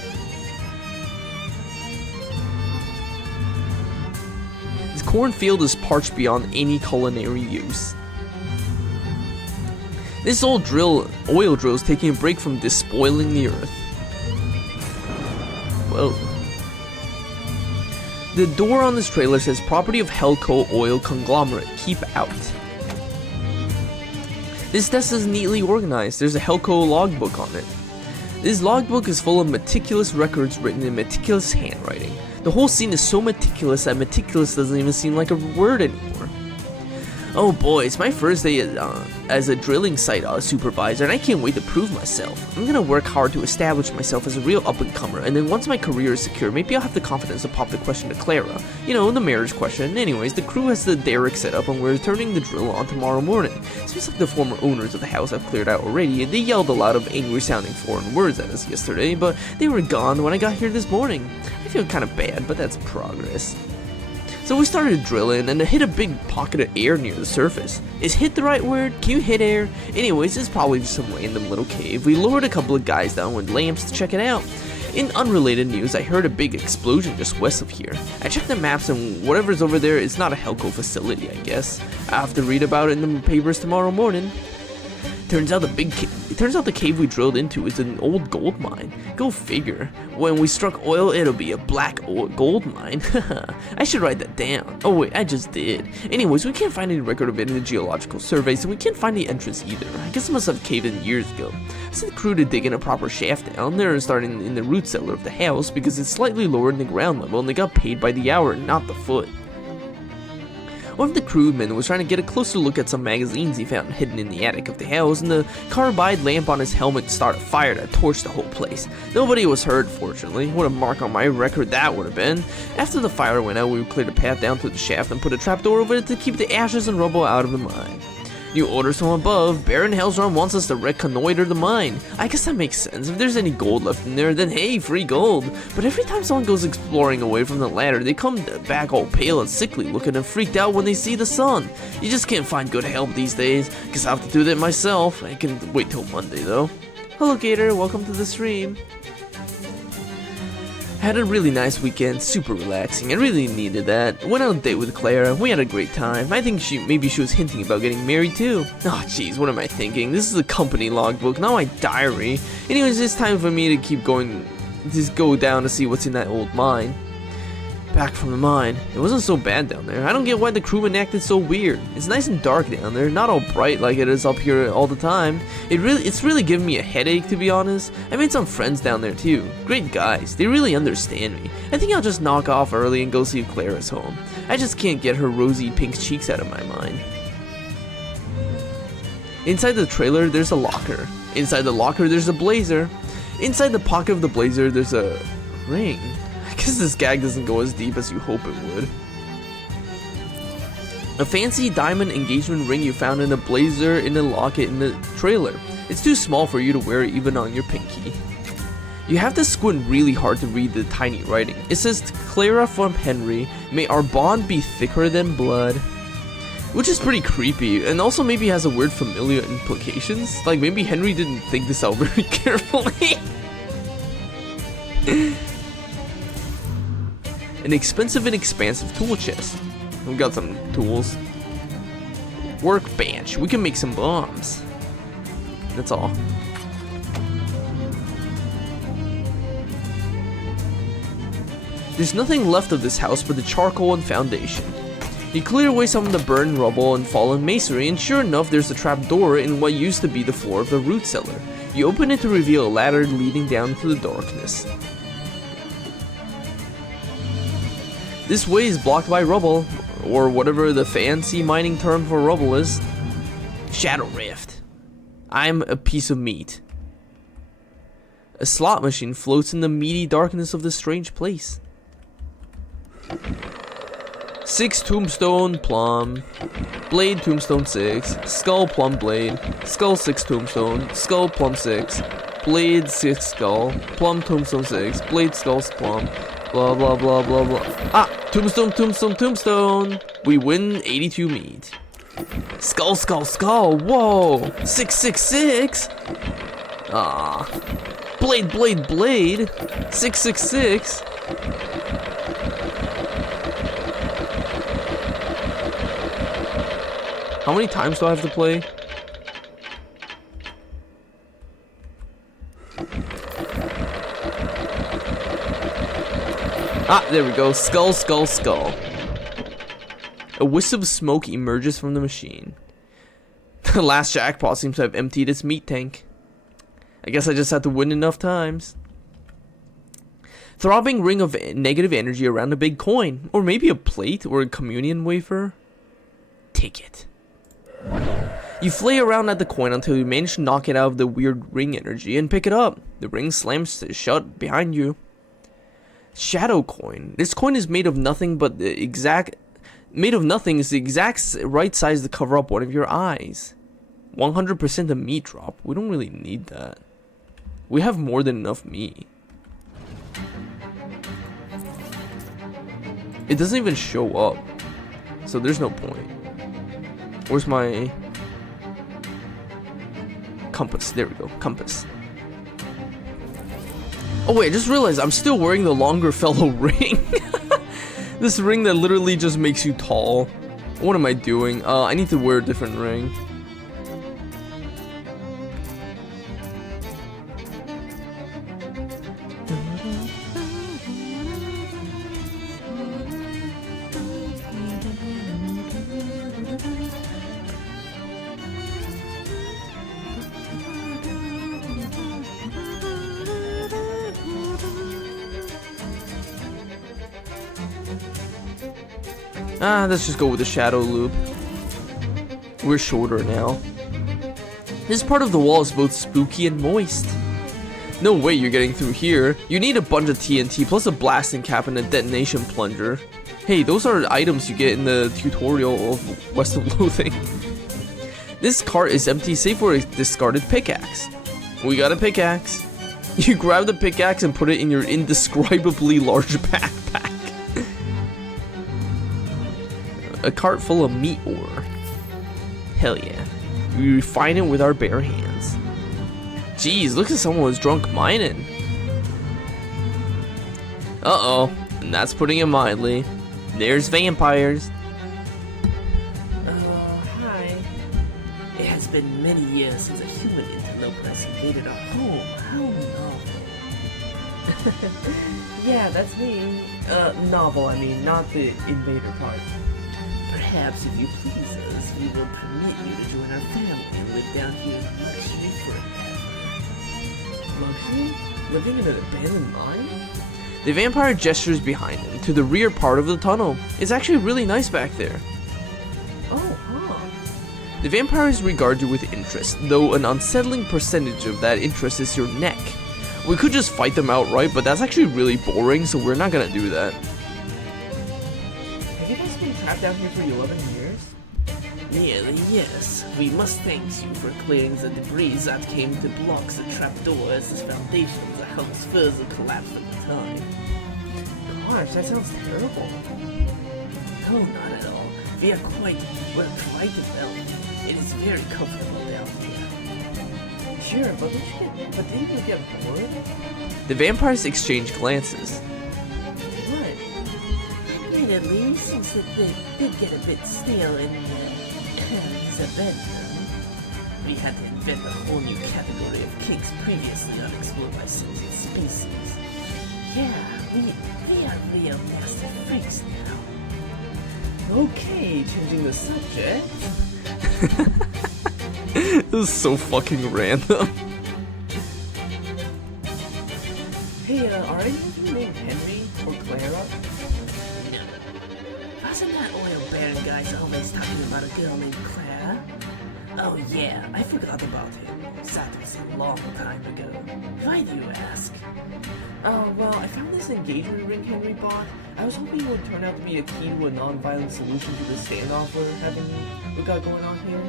This cornfield is parched beyond any culinary use. This oil drill is taking a break from despoiling the earth. Whoa. The door on this trailer says property of Helco Oil Conglomerate, keep out. This desk is neatly organized. There's a Helco logbook on it. This logbook is full of meticulous records written in meticulous handwriting. The whole scene is so meticulous that meticulous doesn't even seem like a word anymore. Oh boy, it's my first day as a drilling site supervisor, and I can't wait to prove myself. I'm gonna work hard to establish myself as a real up-and-comer, and then once my career is secure, maybe I'll have the confidence to pop the question to Clara. You know, the marriage question. Anyways, the crew has the derrick set up, and we're turning the drill on tomorrow morning. Seems like the former owners of the house have cleared out already, and they yelled a lot of angry-sounding foreign words at us yesterday, but they were gone when I got here this morning. I feel kind of bad, but that's progress. So we started drilling and it hit a big pocket of air near the surface. Is hit the right word? Can you hit air? Anyways, it's probably just some random little cave. We lowered a couple of guys down with lamps to check it out. In unrelated news, I heard a big explosion just west of here. I checked the maps and whatever's over there is not a Helco facility, I guess. I'll have to read about it in the papers tomorrow morning. Turns out the cave we drilled into is an old gold mine. Go figure. When we struck oil, it'll be a black gold mine. I should write that down. Oh wait, I just did. Anyways, we can't find any record of it in the geological surveys, and we can't find the entrance either. I guess it must have caved in years ago. I sent the crew to dig in a proper shaft down there, starting in the root cellar of the house because it's slightly lower than the ground level, and they got paid by the hour, not the foot. One of the crewmen was trying to get a closer look at some magazines he found hidden in the attic of the house, and the carbide lamp on his helmet started a fire that torched the whole place. Nobody was hurt, fortunately. What a mark on my record that would have been. After the fire went out, we cleared a path down to the shaft and put a trapdoor over it to keep the ashes and rubble out of the mine. New orders from above. Baron Hellstorm wants us to reconnoiter the mine. I guess that makes sense. If there's any gold left in there, then hey, free gold. But every time someone goes exploring away from the ladder, they come back all pale and sickly looking and freaked out when they see the sun. You just can't find good help these days. Guess I'll have to do that myself. I can wait till Monday though. Hello Gator, welcome to the stream. Had a really nice weekend, super relaxing. I really needed that. Went on a date with Clara. We had a great time. I think maybe she was hinting about getting married too. Oh jeez, what am I thinking? This is a company logbook, not my diary. Anyways, it's time for me to keep going. Just go down to see what's in that old mine. Back from the mine. It wasn't so bad down there. I don't get why the crewmen acted so weird. It's nice and dark down there, not all bright like it is up here all the time. It's really giving me a headache, to be honest. I made some friends down there too. Great guys. They really understand me. I think I'll just knock off early and go see if Clara's home. I just can't get her rosy pink cheeks out of my mind. Inside the trailer, there's a locker. Inside the locker, there's a blazer. Inside the pocket of the blazer, there's a ring. I guess this gag doesn't go as deep as you hope it would. A fancy diamond engagement ring you found in a blazer in a locket in the trailer. It's too small for you to wear even on your pinky. You have to squint really hard to read the tiny writing. It says, Clara from Henry, may our bond be thicker than blood. Which is pretty creepy, and also maybe has a weird familiar implications. Like maybe Henry didn't think this out very carefully. An expensive and expansive tool chest. We got some tools. Workbench. We can make some bombs. That's all. There's nothing left of this house but the charcoal and foundation. You clear away some of the burned rubble and fallen masonry, and sure enough there's a trap door in what used to be the floor of the root cellar. You open it to reveal a ladder leading down to the darkness. This way is blocked by rubble, or whatever the fancy mining term for rubble is. Shadow Rift. I'm a piece of meat. A slot machine floats in the meaty darkness of this strange place. 6 tombstone plum. Blade tombstone 6. Skull plum blade. Skull 6 tombstone. Skull plum 6. Blade 6 skull. Plum tombstone 6. Blade skull plum. Blah blah blah blah blah. Ah! Tombstone, tombstone, tombstone! We win 82 meat. Skull, skull, skull! Whoa! 666! Ah. Blade, blade, blade! 666! How many times do I have to play? Ah, there we go. Skull, skull, skull. A wisp of smoke emerges from the machine. The last jackpot seems to have emptied its meat tank. I guess I just had to win enough times. Throbbing ring of negative energy around a big coin. Or maybe a plate or a communion wafer. Take it. You flay around at the coin until you manage to knock it out of the weird ring energy and pick it up. The ring slams shut behind you. Shadow coin. This coin is made of nothing but the exact right size to cover up one of your eyes. 100% a meat drop. We don't really need that. We have more than enough meat. It doesn't even show up, so there's no point. Where's my compass? There we go. Compass. Oh wait, I just realized I'm still wearing the longer fellow ring. This ring that literally just makes you tall. What am I doing? I need to wear a different ring. Let's just go with the shadow loop. We're shorter now. This part of the wall is both spooky and moist. No way you're getting through here. You need a bunch of TNT plus a blasting cap and a detonation plunger. Hey, those are items you get in the tutorial of West of Loathing. This cart is empty save for a discarded pickaxe. We got a pickaxe. You grab the pickaxe and put it in your indescribably large backpack. A cart full of meat ore. Hell yeah. We refine it with our bare hands. Jeez, look at someone who's drunk mining. Uh-oh, and that's putting it mildly. There's vampires. Hi. It has been many years since a human interloper has invaded our home. How novel. Yeah, that's me. Novel, I mean, not the invader part. Perhaps, if you please us, we will permit you to join our family and live down here in luxury forever. Luxury? Living in an abandoned mine? The vampire gestures behind him to the rear part of the tunnel. It's actually really nice back there. Oh, huh. The vampires regard you with interest, though an unsettling percentage of that interest is your neck. We could just fight them outright, but that's actually really boring, so we're not gonna do that. Have you guys been trapped down here for 11 years? Nearly, yes. We must thank you for clearing the debris that came to block the trapdoor as the foundation of the house further collapsed at the time. Gosh, that sounds terrible. No, not at all. We're quite well. It is very comfortable down here. Sure, but didn't you get bored? The vampires exchange glances. Admittedly, since the thing did get a bit stale in the bedroom, we had to invent a whole new category of kinks previously unexplored by sentient species. Yeah, we are real nasty freaks now. Okay, changing the subject. This is so fucking random. Hey, are any of you named Henry or Clara? Wasn't that oil baron guy's always talking about a girl named Clara? Oh yeah, I forgot about him. That was a long time ago. Why do you ask? Well, I found this engagement ring Henry bought. I was hoping it would turn out to be a key to a non-violent solution to the standoff we got going on here.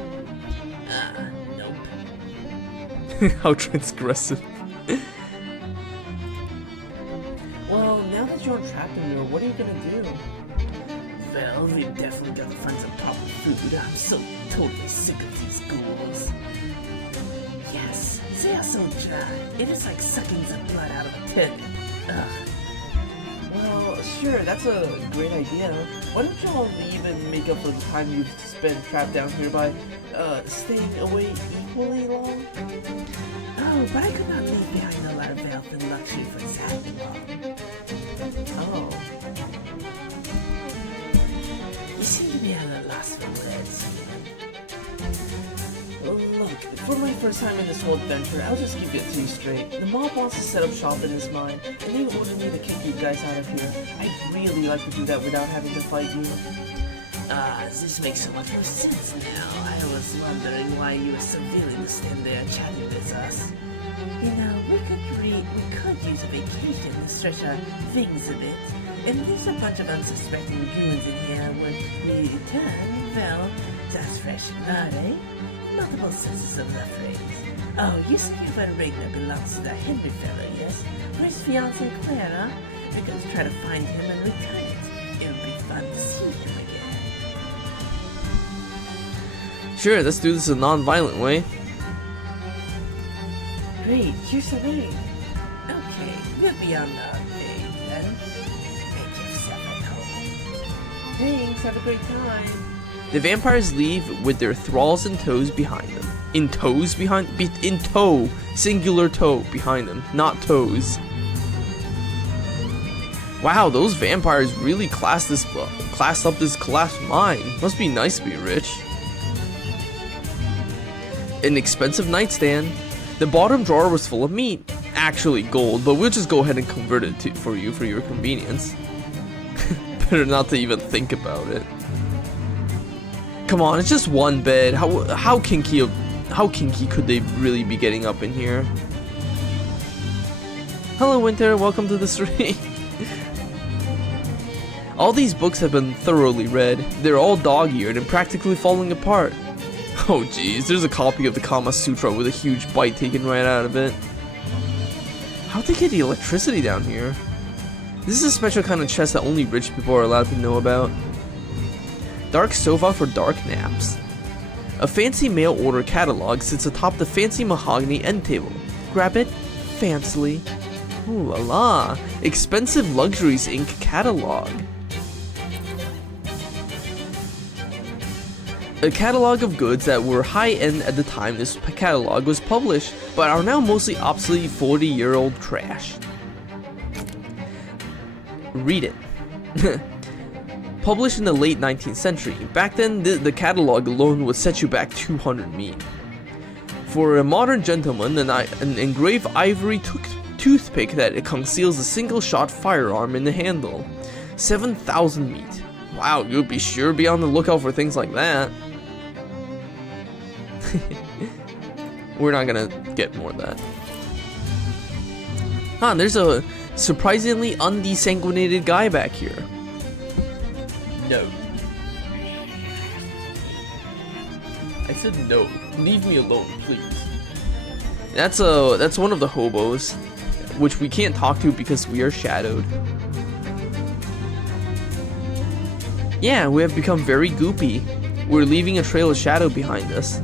Nope. How transgressive. Well, now that you're trapped in here, what are you gonna do? Well, we definitely gotta find some proper food. I'm so totally sick of these ghouls. Yes, they are so dry. It is like sucking the blood out of a turnip. Ugh. Well, sure, that's a great idea. Why don't y'all leave and make up for the time you've spent trapped down here by, staying away equally long? Oh, but I could not leave behind a lot of wealth and luxury for that long. Oh. You seem to be at a loss for words. Look, for my first time in this whole adventure, I'll just keep it to you straight. The mob wants to set up shop in this mine, and they ordered me to kick you guys out of here. I'd really like to do that without having to fight you. This makes so much more sense now. I was wondering why you were so willing to stand there chatting with us. You know, we could use a vacation to stretch our things a bit. And there's a bunch of unsuspecting goons in here when we return. Well, that's fresh blood, eh? Multiple senses of the phrase. Oh, you see you have a ring that belongs to that Henry fellow, yes? For his fiancée Clara? We're going to try to find him and return it. It'll be fun to see him again. Sure, let's do this a non-violent way. Great, here's the ring. Okay, We'll be on the page then. Thank you, Seven. Thanks, have a great time. The vampires leave with their thralls and toes behind them. In tow, singular toe behind them, not toes. Wow, those vampires really classed up this class mine. Must be nice to be rich. An expensive nightstand. The bottom drawer was full of meat. Actually gold, but we'll just go ahead and convert it for your convenience. Better not to even think about it. Come on, it's just one bed. How kinky could they really be getting up in here? Hello, Winter. Welcome to the stream. All these books have been thoroughly read. They're all dog-eared and practically falling apart. Oh geez, there's a copy of the Kama Sutra with a huge bite taken right out of it. How'd they get the electricity down here? This is a special kind of chest that only rich people are allowed to know about. Dark sofa for dark naps. A fancy mail order catalog sits atop the fancy mahogany end table. Grab it, fancily. Ooh la la. Expensive Luxuries Inc. catalog. A catalog of goods that were high-end at the time this catalog was published, but are now mostly obsolete 40-year-old trash. Read it. Published in the late 19th century, back then the catalog alone would set you back 200 meat. For a modern gentleman, an engraved ivory toothpick that conceals a single-shot firearm in the handle. 7,000 meat. Wow, you'd be sure be on the lookout for things like that. We're not gonna get more of that. Huh, there's a surprisingly undesanguinated guy back here. No. I said no. Leave me alone, please. That's one of the hobos, which we can't talk to because we are shadowed. Yeah, we have become very goopy. We're leaving a trail of shadow behind us.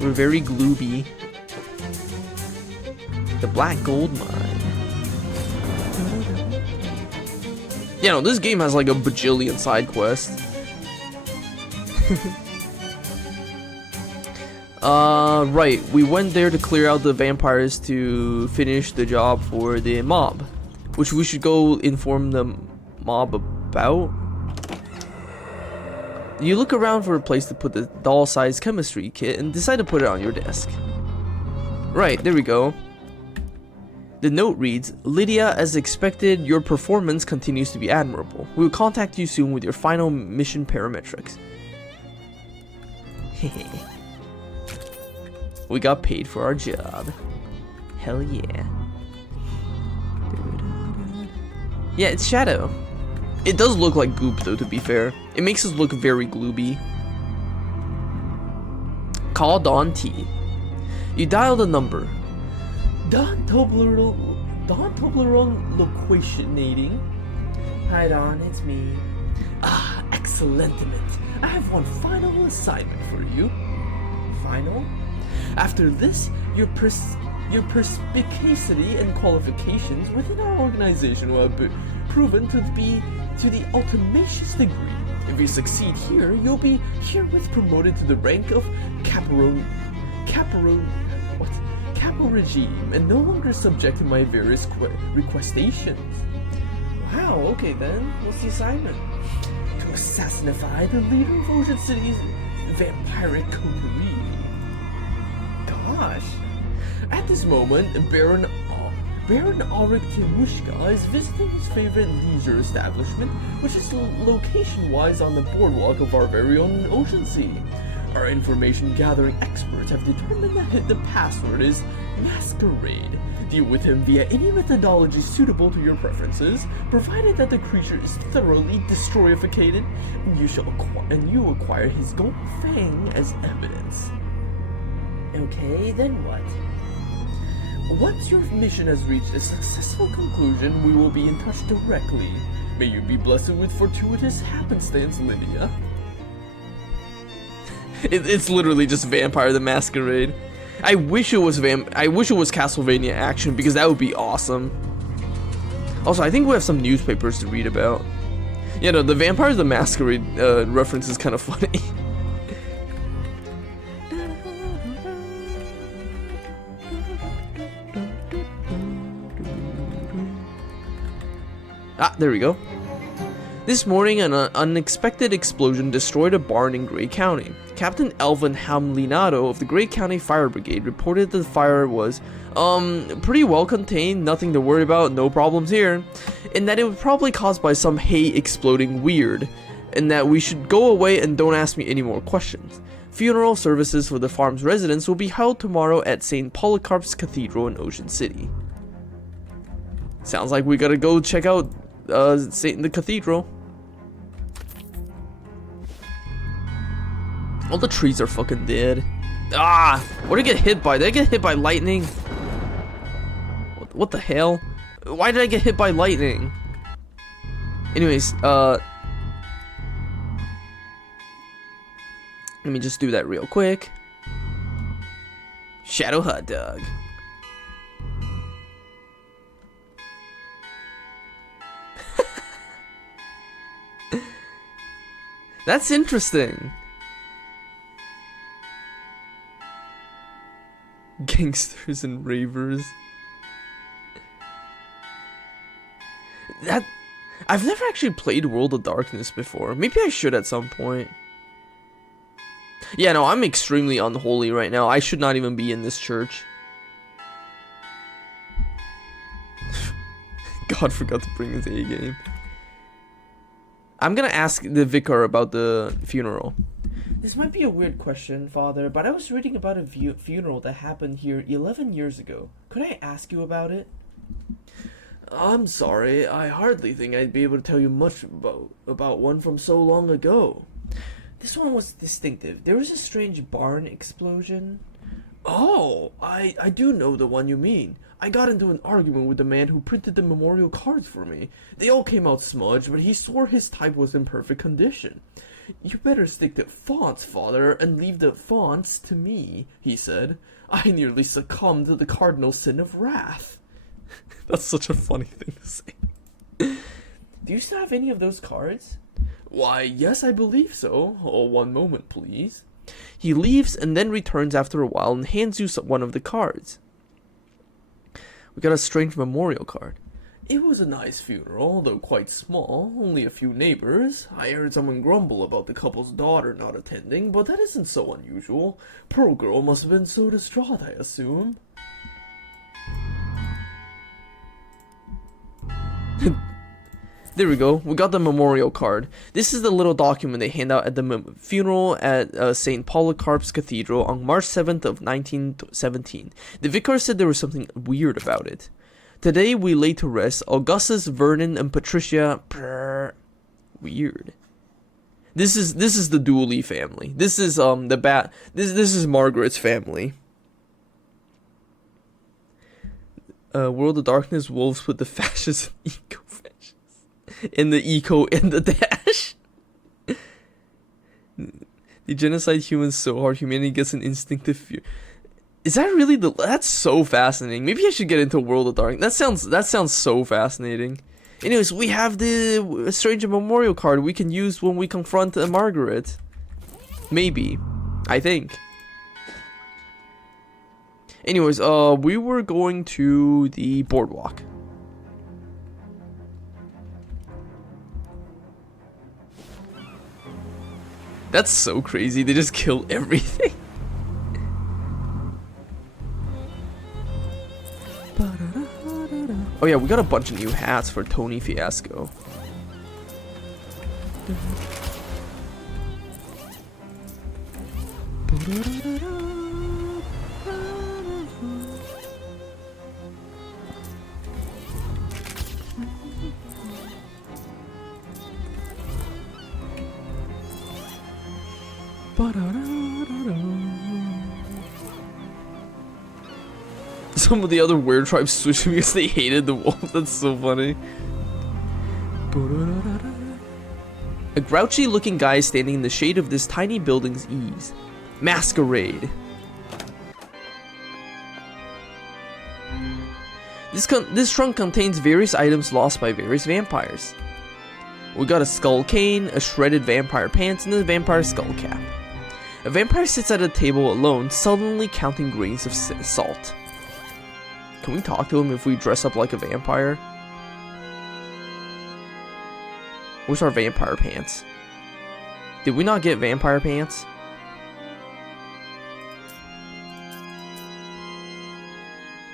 We're very glooby. The Black Gold Mine. Yeah, no, this game has like a bajillion side quests. Right, we went there to clear out the vampires to finish the job for the mob, which we should go inform the mob about. You look around for a place to put the doll-sized chemistry kit and decide to put it on your desk. Right, there we go. The note reads, Lydia, as expected, your performance continues to be admirable. We will contact you soon with your final mission parametrics. We got paid for our job. Hell yeah. Yeah, it's Shadow. It does look like goop though, to be fair. It makes us look very glooby. Call Don T. You dial the number. Don Toblerone loquationating. Hi Don, it's me. Ah, excellent. I have one final assignment for you. Final? After this, your perspicacity and qualifications within our organization will be proven to be to the ultimacious degree. If you succeed here, you'll be herewith promoted to the rank of Capo regime and no longer subject to my various requestations. Wow, okay then. What's the assignment? To assassinate the leader of Ocean City's vampiric coterie. Gosh. At this moment, Baron Auric Timushka is visiting his favorite leisure establishment, which is location-wise on the boardwalk of our very own Ocean Sea. Our information gathering experts have determined that the password is Masquerade. Deal with him via any methodology suitable to your preferences, provided that the creature is thoroughly destroyificated, and you acquire his gold fang as evidence. Okay, then what? Once your mission has reached a successful conclusion, we will be in touch directly. May you be blessed with fortuitous happenstance, Lydia. It's literally just Vampire the Masquerade. I wish it was Castlevania action, because that would be awesome. Also, I think we have some newspapers to read about. Yeah, no, the Vampires the Masquerade reference is kind of funny. Ah, there we go. This morning, an unexpected explosion destroyed a barn in Gray County. Captain Alvin Hamlinato of the Gray County Fire Brigade reported that the fire was, pretty well contained, nothing to worry about, no problems here, and that it was probably caused by some hay exploding weird, and that we should go away and don't ask me any more questions. Funeral services for the farm's residents will be held tomorrow at St. Polycarp's Cathedral in Ocean City. Sounds like we gotta go check out the cathedral. All the trees are fucking dead. Ah! What did I get hit by? Did I get hit by lightning? What the hell? Why did I get hit by lightning? Anyways, let me just do that real quick. Shadow hot dog. That's interesting. Gangsters and ravers. I've never actually played World of Darkness before. Maybe I should at some point. Yeah, no, I'm extremely unholy right now. I should not even be in this church. God forgot to bring his A game. I'm gonna ask the vicar about the funeral. This might be a weird question, Father, but I was reading about a funeral that happened here 11 years ago. Could I ask you about it? I'm sorry, I hardly think I'd be able to tell you much about one from so long ago. This one was distinctive. There was a strange barn explosion. Oh, I do know the one you mean. I got into an argument with the man who printed the memorial cards for me. They all came out smudged, but he swore his type was in perfect condition. You better stick to fonts, Father, and leave the fonts to me, he said. I nearly succumbed to the cardinal sin of wrath. That's such a funny thing to say. Do you still have any of those cards? Why, yes, I believe so. Oh, one moment, please. He leaves and then returns after a while and hands you one of the cards. We got a strange memorial card. It was a nice funeral, though quite small, only a few neighbors. I heard someone grumble about the couple's daughter not attending, but that isn't so unusual. Poor girl must have been so distraught, I assume. There we go, we got the memorial card. This is the little document they hand out at the funeral at St. Polycarp's Cathedral on March 7th of 1917. The vicar said there was something weird about it. Today we lay to rest Augustus, Vernon, and Patricia. Weird. This is the Dooley family. This is this is Margaret's family. World of Darkness, wolves with the fascists and eco-fascists. In the eco in the dash. The genocide humans so hard, humanity gets an instinctive fear. Is that really that's so fascinating. Maybe I should get into World of Darkness. That sounds so fascinating. Anyways, we have the Stranger Memorial card we can use when we confront Margaret. Maybe. I think. Anyways, we were going to the boardwalk. That's so crazy. They just kill everything. Oh yeah, we got a bunch of new hats for Tony Fiasco. Some of the other weird tribes switched because they hated the wolves. That's so funny. A grouchy looking guy is standing in the shade of this tiny building's eaves. Masquerade. This trunk contains various items lost by various vampires. We got a skull cane, a shredded vampire pants, and a vampire skull cap. A vampire sits at a table alone, sullenly counting grains of salt. Can we talk to him if we dress up like a vampire? Where's our vampire pants? Did we not get vampire pants?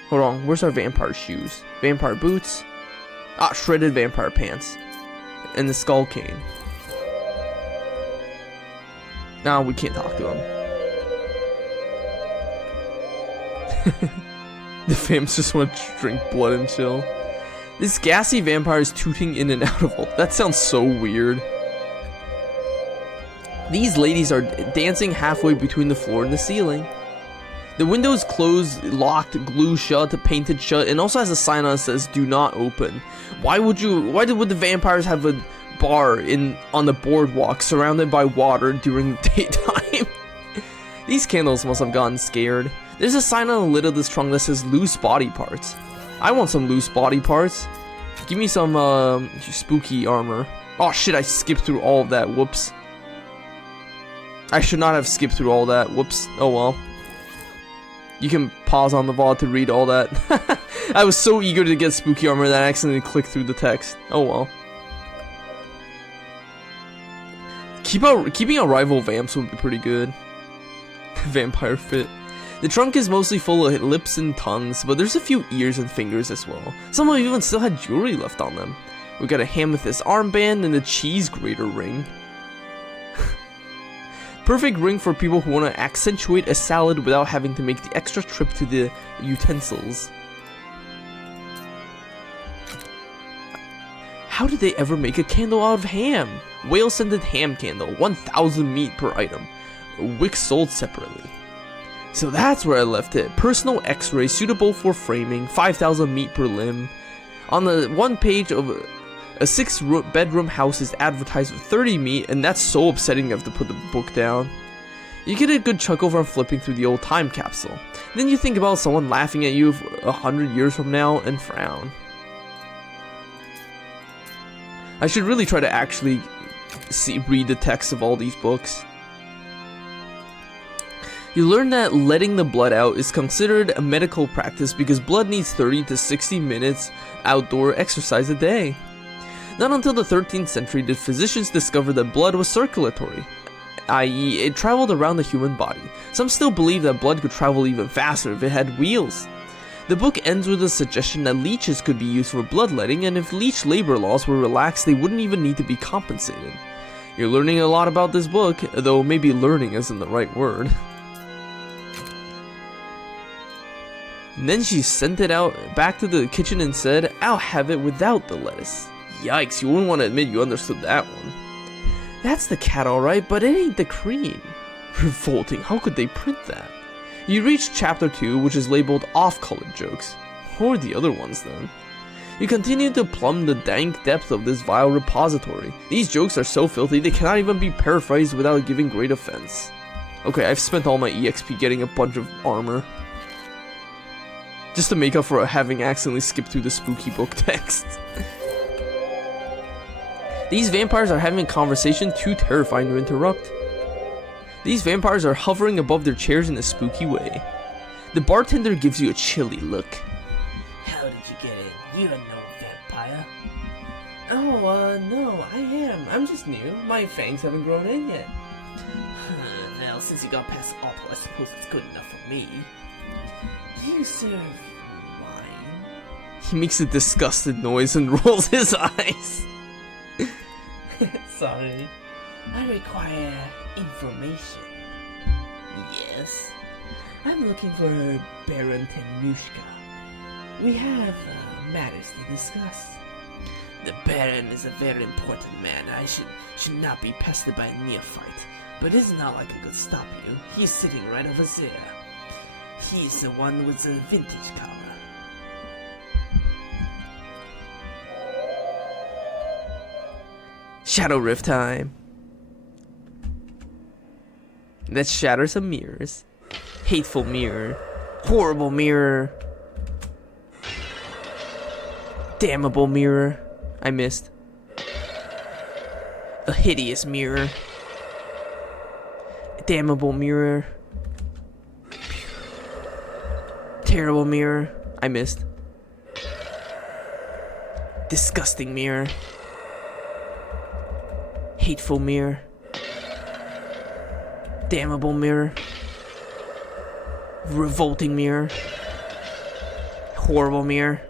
Hold on, where's our vampire shoes? Vampire boots? Ah, shredded vampire pants. And the skull cane. Nah, we can't talk to him. The vamps just want to drink blood and chill. This gassy vampire is tooting in and out of all. That sounds so weird. These ladies are dancing halfway between the floor and the ceiling. The window is closed, locked, glued shut, painted shut, and also has a sign on it that says "Do not open." Why would the vampires have a bar on the boardwalk surrounded by water during daytime? These candles must have gotten scared. There's a sign on the lid of this trunk that says "Loose body parts." I want some loose body parts. Give me some spooky armor. Oh shit! I skipped through all of that. Whoops. I should not have skipped through all that. Whoops. Oh well. You can pause on the VOD to read all that. I was so eager to get spooky armor that I accidentally clicked through the text. Oh well. Keeping a rival vamps would be pretty good. Vampire fit. The trunk is mostly full of lips and tongues, but there's a few ears and fingers as well. Some of them even still had jewelry left on them. We got a amethyst armband and a cheese grater ring. Perfect ring for people who want to accentuate a salad without having to make the extra trip to the utensils. How did they ever make a candle out of ham? Whale scented ham candle, 1,000 meat per item. Wick sold separately. So that's where I left it. Personal x-ray suitable for framing, 5,000 meat per limb. On the one page of a 6-bedroom house is advertised with 30 meat, and that's so upsetting you have to put the book down. You get a good chuckle from flipping through the old time capsule. Then you think about someone laughing at you 100 years from now and frown. I should really try to actually read the text of all these books. You learn that letting the blood out is considered a medical practice because blood needs 30 to 60 minutes outdoor exercise a day. Not until the 13th century did physicians discover that blood was circulatory, i.e. it traveled around the human body. Some still believe that blood could travel even faster if it had wheels. The book ends with a suggestion that leeches could be used for bloodletting, and if leech labor laws were relaxed, they wouldn't even need to be compensated. You're learning a lot about this book, though maybe learning isn't the right word. And then she sent it out back to the kitchen and said, "I'll have it without the lettuce." Yikes, you wouldn't want to admit you understood that one. That's the cat alright, but it ain't the cream. Revolting, how could they print that? You reach chapter 2, which is labeled off-colored jokes. Who are the other ones then? You continue to plumb the dank depth of this vile repository. These jokes are so filthy they cannot even be paraphrased without giving great offense. Okay, I've spent all my EXP getting a bunch of armor. Just to make up for having accidentally skipped through the spooky book text. These vampires are having a conversation too terrifying to interrupt. These vampires are hovering above their chairs in a spooky way. The bartender gives you a chilly look. How did you get in? You are no vampire. Oh, no, I am. I'm just new. My fangs haven't grown in yet. Well, since you got past auto, I suppose it's good enough for me. Do you serve wine? He makes a disgusted noise and rolls his eyes. Sorry. I require information. Yes. I'm looking for Baron Tenushka. We have matters to discuss. The Baron is a very important man. I should not be pestered by a neophyte. But it's not like I could stop you. He's sitting right over there. He's the one with the vintage collar. Shadow Rift time. Let's shatter some mirrors. Hateful mirror. Horrible mirror. Damnable mirror. I missed. A hideous mirror. Damnable mirror. Terrible mirror. I missed. Disgusting mirror. Hateful mirror. Damnable mirror. Revolting mirror. Horrible mirror.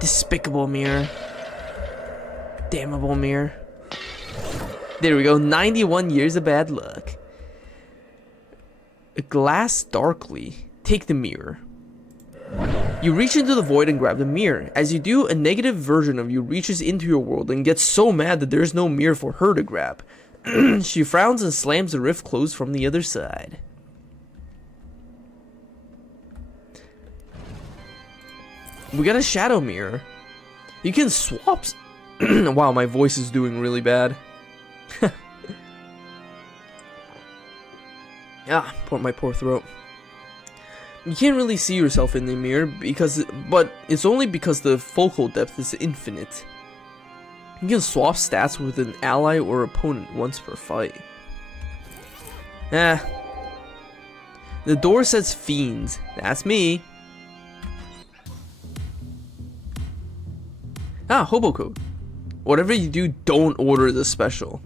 Despicable mirror. Damnable mirror. There we go. 91 years of bad luck. Glass darkly. Take the mirror. You reach into the void and grab the mirror. As you do, a negative version of you reaches into your world and gets so mad that there's no mirror for her to grab. She frowns and slams the rift closed from the other side. We got a shadow mirror. You can swap. Wow, my voice is doing really bad. Ah, my poor throat. You can't really see yourself in the mirror but it's only because the focal depth is infinite. You can swap stats with an ally or opponent once per fight. The door says fiends. That's me. Hobo code. Whatever you do, don't order the special.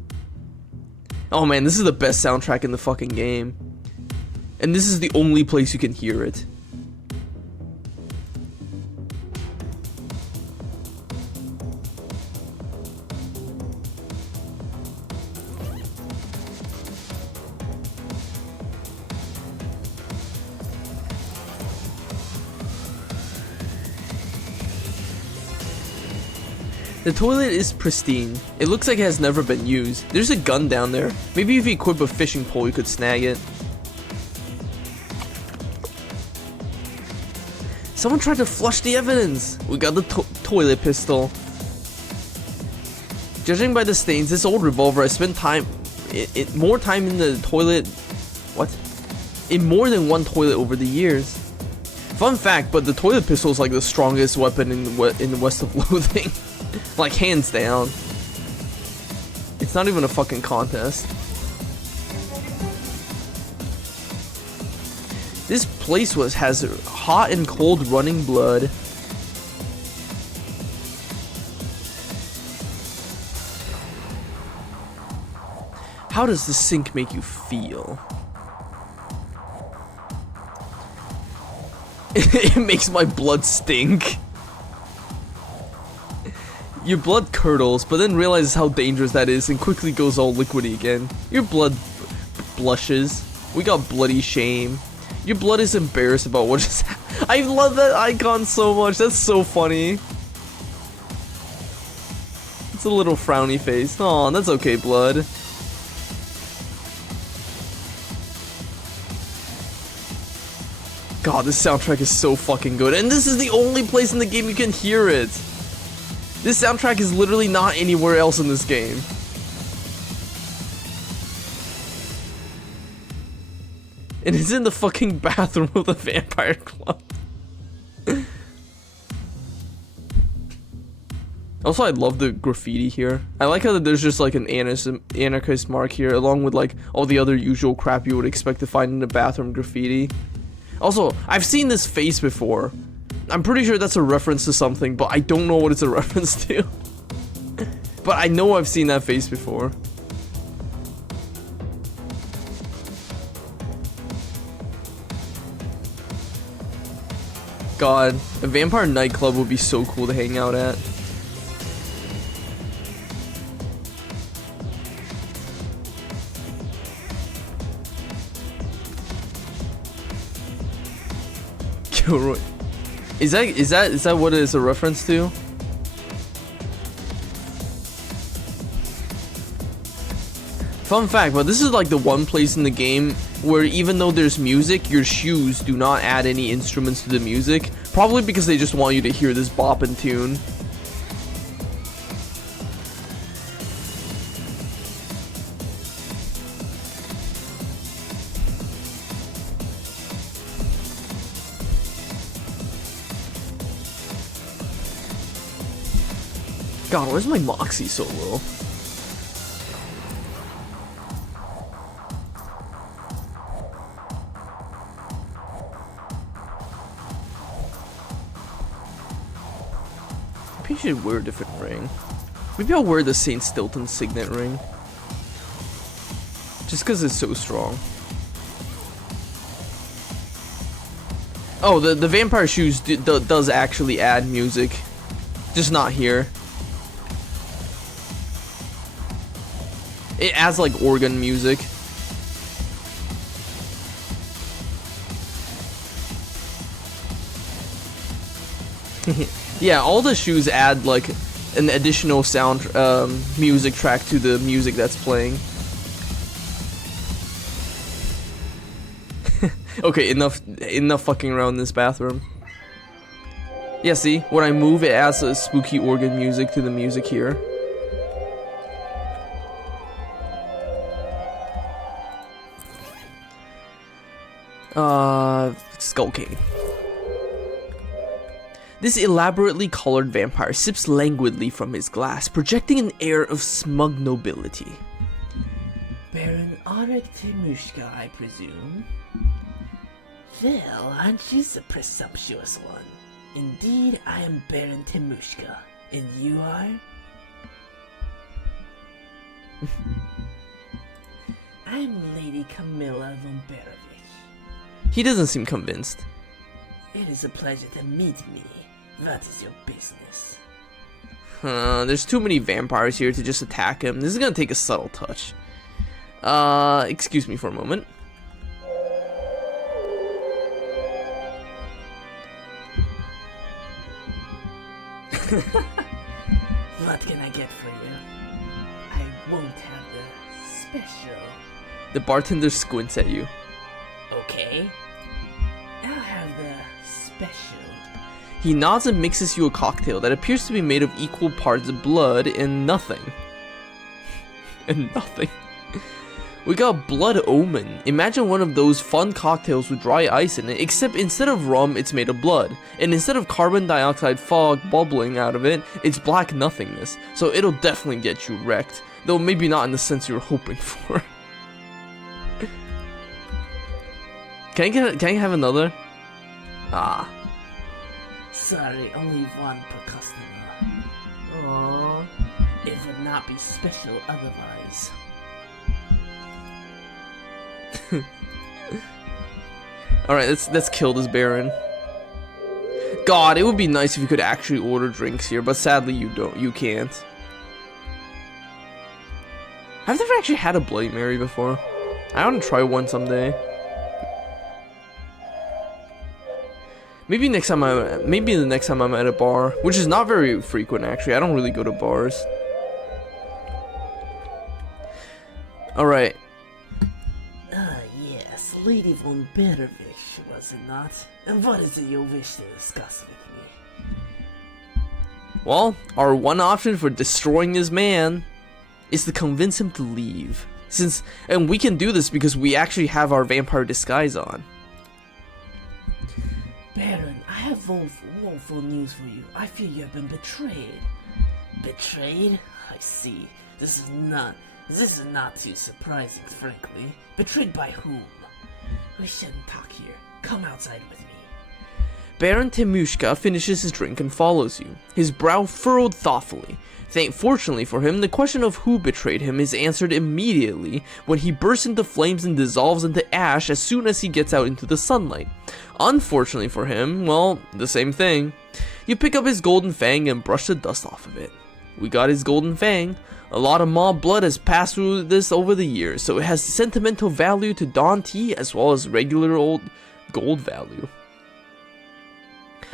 Oh man, this is the best soundtrack in the fucking game. And this is the only place you can hear it. The toilet is pristine. It looks like it has never been used. There's a gun down there. Maybe if you equip a fishing pole, you could snag it. Someone tried to flush the evidence. We got the toilet pistol. Judging by the stains, this old revolver has spent more time in the toilet. What? In more than one toilet over the years. Fun fact, but the toilet pistol is like the strongest weapon in the West of Loathing. Like, hands down. It's not even a fucking contest. This place has hot and cold running blood. How does the sink make you feel? It makes my blood stink. Your blood curdles, but then realizes how dangerous that is and quickly goes all liquidy again. Your blood blushes. We got bloody shame. Your blood is embarrassed about what just happened. I love that icon so much. That's so funny. It's a little frowny face. Aw, that's okay, blood. God, this soundtrack is so fucking good. And this is the only place in the game you can hear it. This soundtrack is literally not anywhere else in this game. And it's in the fucking bathroom of the vampire club. Also, I love the graffiti here. I like how there's just like an anarchist mark here, along with like all the other usual crap you would expect to find in a bathroom graffiti. Also, I've seen this face before. I'm pretty sure that's a reference to something, but I don't know what it's a reference to. But I know I've seen that face before. God, a vampire nightclub would be so cool to hang out at. Kilroy. Is that what it is a reference to? Fun fact, but this is like the one place in the game where even though there's music, your shoes do not add any instruments to the music. Probably because they just want you to hear this boppin' tune. God, where's my Moxie so low? Maybe I should wear a different ring. Maybe I'll wear the St. Stilton Signet ring. Just because it's so strong. Oh, the vampire shoes does actually add music. Just not here. It adds like organ music. Yeah, all the shoes add like an additional sound music track to the music that's playing. Okay, enough fucking around in this bathroom. Yeah, see, when I move, it adds a spooky organ music to the music here. Skull King. This elaborately colored vampire sips languidly from his glass, projecting an air of smug nobility. Baron Arik Timushka, I presume? Well, aren't you the presumptuous one? Indeed, I am Baron Timushka, and you are? I'm Lady Camilla von Berovich. He doesn't seem convinced. It is a pleasure to meet me. What is your business? There's too many vampires here to just attack him. This is gonna take a subtle touch. Excuse me for a moment. What can I get for you? I won't have the special. The bartender squints at you. Okay. I'll have the special. He nods and mixes you a cocktail that appears to be made of equal parts blood and nothing. And nothing. We got Blood Omen. Imagine one of those fun cocktails with dry ice in it, except instead of rum, it's made of blood. And instead of carbon dioxide fog bubbling out of it, it's black nothingness. So it'll definitely get you wrecked. Though maybe not in the sense you were hoping for. Can I have another? Ah. Sorry, only one per customer. Aww. It would not be special otherwise. Alright, let's kill this Baron. God, it would be nice if you could actually order drinks here, but sadly you can't. I've never actually had a Bloody Mary before. I want to try one someday. Maybe the next time I'm at a bar, which is not very frequent actually. I don't really go to bars. Alright. Yes, Lady von Berovich, was it not? And what is it you wish to discuss with me? Well, our one option for destroying this man is to convince him to leave. And we can do this because we actually have our vampire disguise on. Baron, I have woeful news for you. I fear you have been betrayed. Betrayed? I see. This is not too surprising, frankly. Betrayed by whom? We shouldn't talk here. Come outside with me. Baron Timushka finishes his drink and follows you, his brow furrowed thoughtfully. Fortunately for him, the question of who betrayed him is answered immediately when he bursts into flames and dissolves into ash as soon as he gets out into the sunlight. Unfortunately for him, well, the same thing. You pick up his golden fang and brush the dust off of it. We got his golden fang. A lot of mob blood has passed through this over the years, so it has sentimental value to Dawn Tea as well as regular old gold value.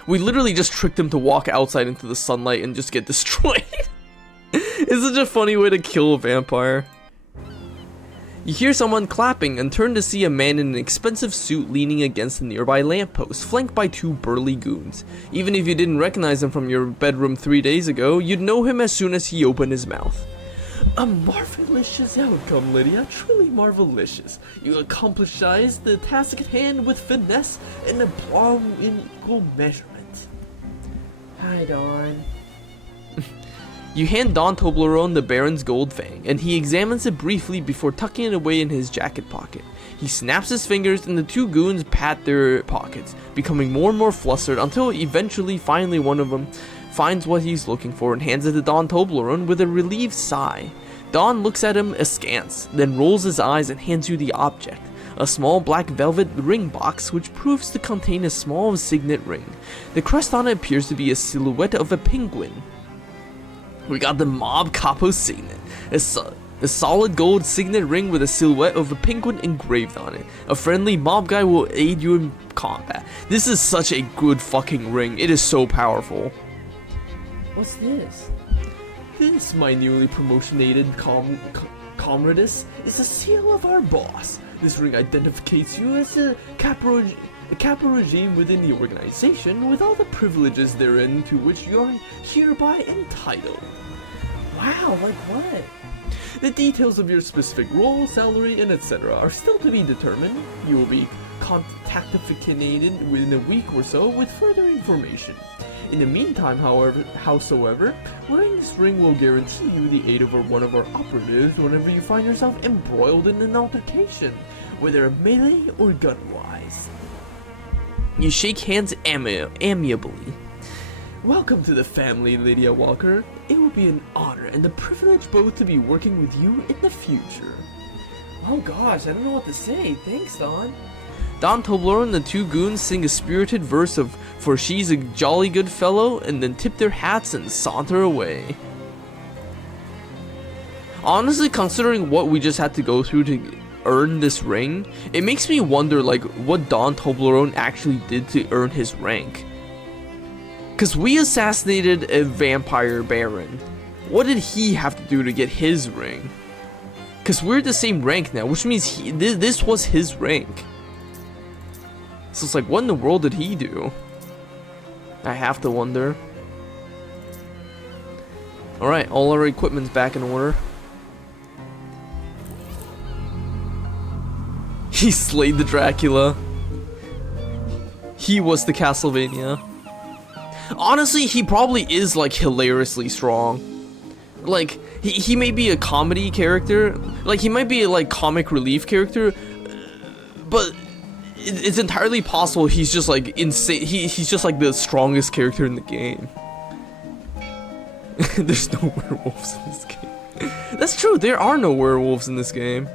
We literally just tricked him to walk outside into the sunlight and just get destroyed. It's such a funny way to kill a vampire. You hear someone clapping and turn to see a man in an expensive suit leaning against a nearby lamppost, flanked by two burly goons. Even if you didn't recognize him from your bedroom 3 days ago, you'd know him as soon as he opened his mouth. A marvelicious outcome, Lydia. Truly marvelicious. You accomplished the task at hand with finesse and aplomb in equal measurement. Hi, Dawn. You hand Don Toblerone the Baron's gold fang, and he examines it briefly before tucking it away in his jacket pocket. He snaps his fingers, and the two goons pat their pockets, becoming more and more flustered until eventually, finally, one of them finds what he's looking for and hands it to Don Toblerone with a relieved sigh. Don looks at him askance, then rolls his eyes and hands you the object. A small black velvet ring box which proves to contain a small signet ring. The crest on it appears to be a silhouette of a penguin. We got the Mob Capo signet, a solid gold signet ring with a silhouette of a penguin engraved on it. A friendly mob guy will aid you in combat. This is such a good fucking ring. It is so powerful. What's this? This, my newly promotionated comradus, is the seal of our boss. This ring identifies you as a capo regime within the organization with all the privileges therein to which you are hereby entitled. Wow, like what? The details of your specific role, salary, and etc. are still to be determined. You will be contactificated within a week or so with further information. In the meantime, howsoever, wearing this ring will guarantee you the aid of one of our operatives whenever you find yourself embroiled in an altercation, whether melee or gun-wise. You shake hands amiably. Welcome to the family, Lydia Walker. It will be an honor and a privilege both to be working with you in the future. Oh gosh, I don't know what to say. Thanks, Don. Don Toblerone and the two goons sing a spirited verse of "For she's a jolly good fellow," and then tip their hats and saunter away. Honestly, considering what we just had to go through to earn this ring, it makes me wonder like what Don Toblerone actually did to earn his rank. Cause we assassinated a vampire baron. What did he have to do to get his ring? Cause we're the same rank now, which means this was his rank. So it's like, what in the world did he do? I have to wonder. Alright, all our equipment's back in order. He slayed the Dracula. He was the Castlevania. Honestly, he probably is like hilariously strong. Like, he may be a comedy character. Like, he might be a like comic relief character. But it's entirely possible he's just like insane. He's just like the strongest character in the game. There's no werewolves in this game. That's true, there are no werewolves in this game.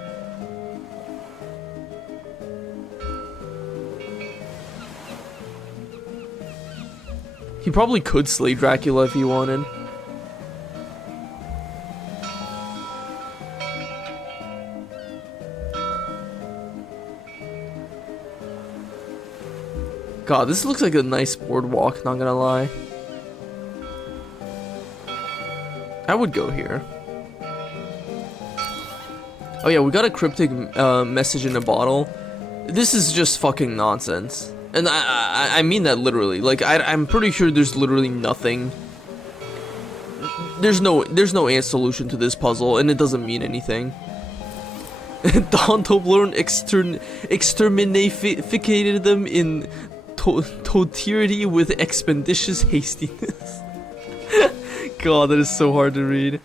He probably could slay Dracula if he wanted. God, this looks like a nice boardwalk, not gonna lie. I would go here. Oh yeah, we got a cryptic message in a bottle. This is just fucking nonsense. And I mean that literally. Like, I'm pretty sure there's literally nothing. There's no solution to this puzzle, and it doesn't mean anything. Don Toblerone exterminated them in totality with expeditious hastiness. God, that is so hard to read.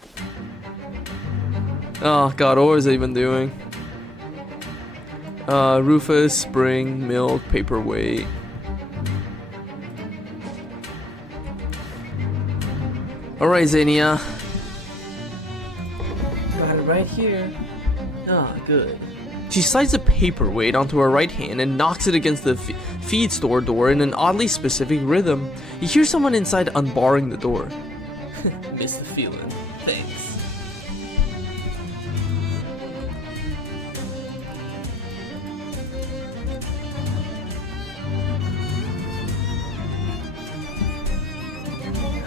Oh God, what was I even doing? Rufus, spring, milk, paperweight. Alright, Xenia. Got it right here. Ah, good. She slides a paperweight onto her right hand and knocks it against the feed store door in an oddly specific rhythm. You hear someone inside unbarring the door. Miss the feeling. Thanks.